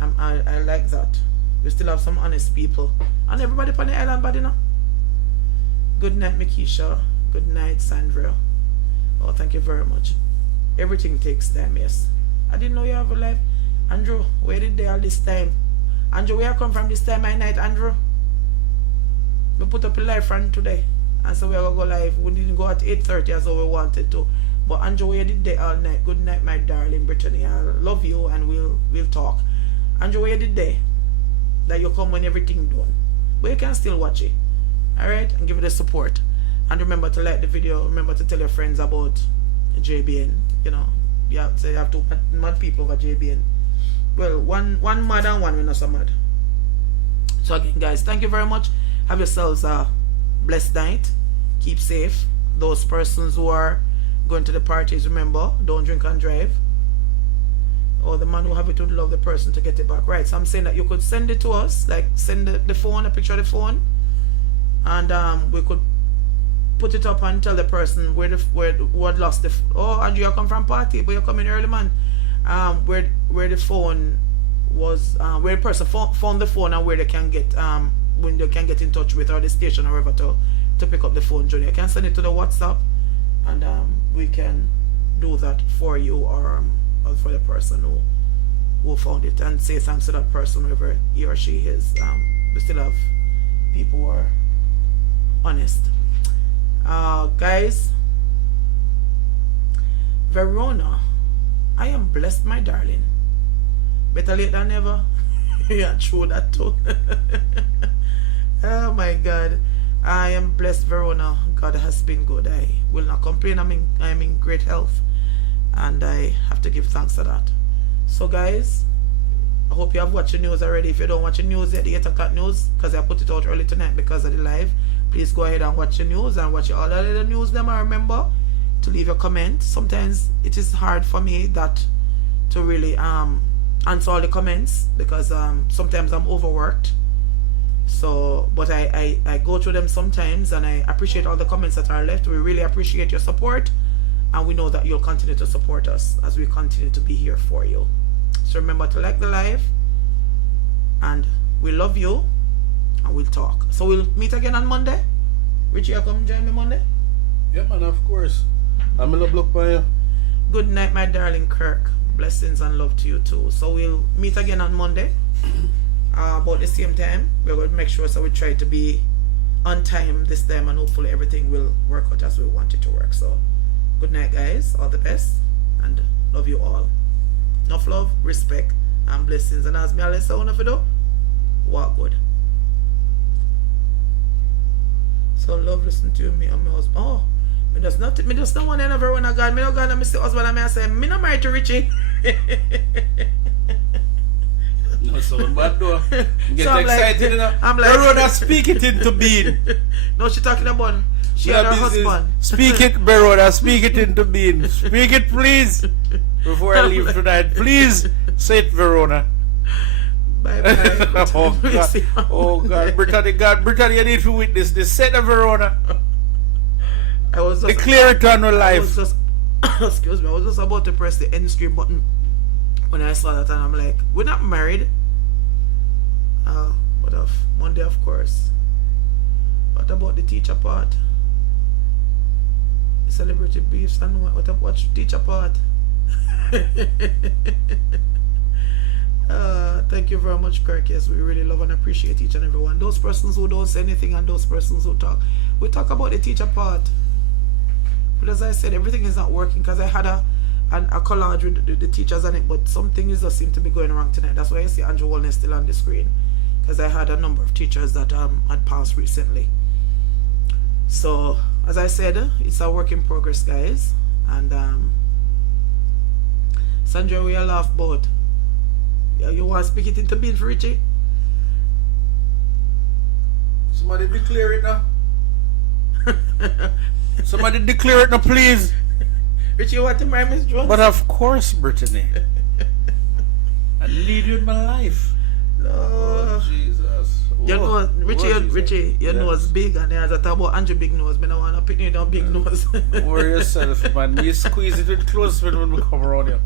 I like that. We still have some honest people. And everybody on the island, buddy, now. Good night, Mikisha. Good night, Sandra. Oh, thank you very much. Everything takes time, yes. I didn't know you have a life. Andrew, where did they all this time? Andrew, where you come from this time at night, Andrew? We put up a live front today. And so we are going to go live. We didn't go at 8:30 as we wanted to. But Andrew, where did they all night? Good night, my darling Brittany. I love you and we'll talk. Andrew, where did they? That you come when everything done. But you can still watch it. Alright? And give it the support. And remember to like the video. Remember to tell your friends about JBN. You know, you have two mad people over JBN. Well, one mad and one not so mad. So again, guys, thank you very much. Have yourselves a blessed night. Keep safe. Those persons who are going to the parties, remember, don't drink and drive. Or the man who have it would love the person to get it back. Right, so I'm saying that you could send it to us, like send the phone, a picture of the phone, and we could put it up and tell the person who had lost the oh, Andrew, you come from party, but you're coming early, man. Where the phone was, where the person found the phone and where they can get when they can get in touch with, or the station or whatever to pick up the phone. Junior, you can send it to the WhatsApp, and we can do that for you or for the person who found it, and say thanks to that person, whoever he or she is. We still have people who are honest. Guys, Verona, I am blessed, my darling. Better late than never. Yeah, true that too. Oh my God, I am blessed, Verona. God has been good. I will not complain. I'm in great health, and I have to give thanks for that. So guys, I hope you have watched the news already. If you don't watch the news yet, the 8 o'clock news, because I put it out early tonight because of the live, please go ahead and watch the news and watch all the other news. Them, I remember to leave a comment. Sometimes it is hard for me that to really answer all the comments because sometimes I'm overworked. So, but I go through them sometimes, and I appreciate all the comments that are left. We really appreciate your support, and we know that you'll continue to support us as we continue to be here for you. So remember to like the live, and we love you, and we'll talk. So we'll meet again on Monday. Richie, you come join me Monday? Yeah, man, of course. I'm gonna look by you. Good night, my darling Kirk. Blessings and love to you too. So we'll meet again on Monday. About the same time. We're going to make sure so we try to be on time this time, and hopefully everything will work out as we want it to work. So good night, guys. All the best, and love you all. Enough love, respect, and blessings. And as me always say, if you do, walk good. So love, listen to me and my husband. Oh, me just not want to ever run a God. Me no God and me say husband, and me say me no married to Richie. No, so bad though. Get So I'm excited, you know. I'm like, Berona, speak it into being. No, she talking about she and her husband. Speak it, Berona, speak it into being. Speak it, please. Before I leave tonight, please say it, Verona. Bye bye. Oh God, oh God, Brittany, you need to witness this. Say the Verona. I was just, declare eternal life. Excuse me, I was just about to press the end screen button when I saw that, and I'm like, we're not married. But Monday, of course. What about the teacher part? The celebrity beefs and what's teacher part? Thank you. Thank you very much, Kirk. Yes, we really love and appreciate each and every one. Those persons who don't say anything and those persons who talk. We talk about the teacher part. But as I said, everything is not working because I had a collage with the teachers on it, but some things just seem to be going wrong tonight. That's why I see Andrew Holness still on the screen, because I had a number of teachers that had passed recently. So, as I said, it's a work in progress, guys. And Sandra, we all laugh about. You want to speak it into being for Richie? Somebody declare it now. Somebody declare it now, please. Richie, you want to marry Miss Jones? But of course, Brittany. I need you in my life. No. Oh, Jesus. You know, Richie, your Yes. nose big, and there's a talk about Andrew big nose. I don't want to pick you down big nose. Worry yourself, man. You squeeze it with close when we come around you.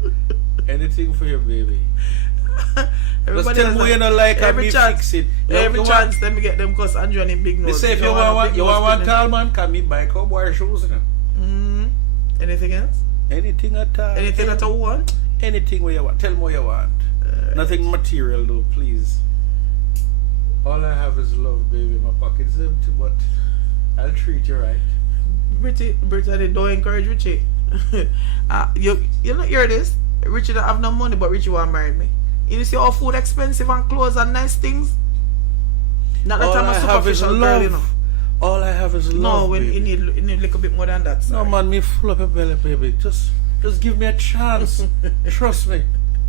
Anything for your baby. Just tell me you don't like and me fix it. Every chance, let me get them because Andrew and him big nose. They say if you want one tall man, can me buy cowboy shoes. Anything else? Anything at all. Anything that I want? Anything what you want. Tell me what you want. Nothing material though, please. All I have is love, baby. My pocket's empty, but I'll treat you right. Brittany, don't encourage Richie. You not hear this? Richie don't have no money, but Richie want to marry me. You see all food expensive and clothes and nice things? Not that I'm a superficial girl, you know. All I have is love. No, when you need a little bit more than that. Sorry. No man, me full up your belly, baby. Just give me a chance. Trust me.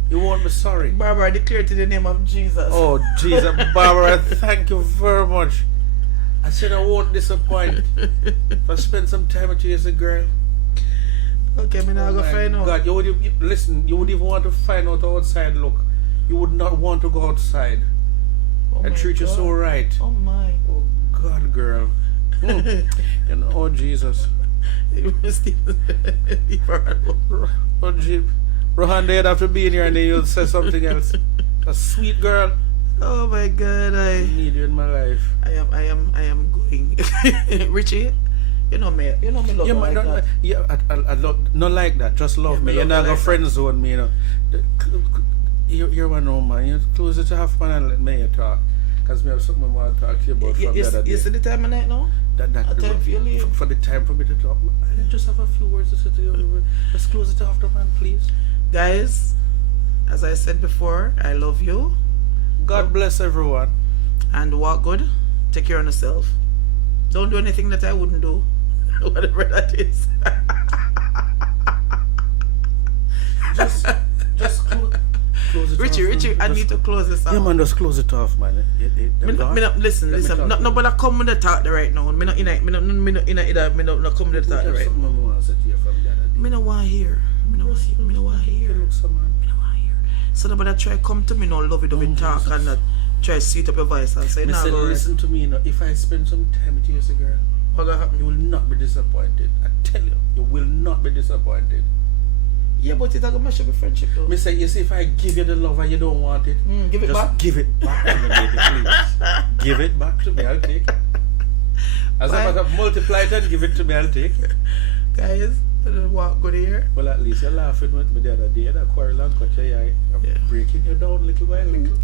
You won't be sorry. Barbara, declare to the name of Jesus. Oh Jesus, Barbara, thank you very much. I said I won't disappoint. If I spend some time with you as a girl. Okay, me now go find out. God, you would even want to find out outside. Look, you would not want to go outside. I treat you so right. Oh my. Oh God, girl. You know, oh Jesus. Oh gee. Rohan, they'd have to be in here and then you'll say something else. A sweet girl. Oh my God, I need you in my life. I am going. Richie, you know me love you like that. Yeah, I love, not like that. Just love me. You're not gonna friend zone me, you know. You're one old man. You close it to half man and let me talk. Because me have something I want to talk to you about from the other day. You see the time of night now? For the time for me to talk. I just have a few words to say to you. Let's close it after, man, please. Guys, as I said before, I love you. God bless everyone. And walk good. Take care of yourself. Don't do anything that I wouldn't do. Whatever that is. just close it Richie, off. I need to close this off. Yeah, man, just close it off, man. Listen. No, but I come with the talk right now. Me not come with the talk right now. Me no want to hear. Me no want to hear. So nobody try come to me now, lovey talk and not try to sweet up your voice and say, nah, listen to me, you know, if I spend some time with you as a girl, what gonna happen? You will not be disappointed. I tell you, you will not be disappointed. Yeah, but it's a good match of friendship though. Me say, you see, if I give you the love and you don't want it, give it just back. Give it back to me, baby, please. Give it back to me, I'll take it. As a matter of multiply it and give it to me, I'll take it. Guys, walk good here. Well, at least you're laughing with me the other day. That quarrel and cut your eye. I'm breaking you down little by little.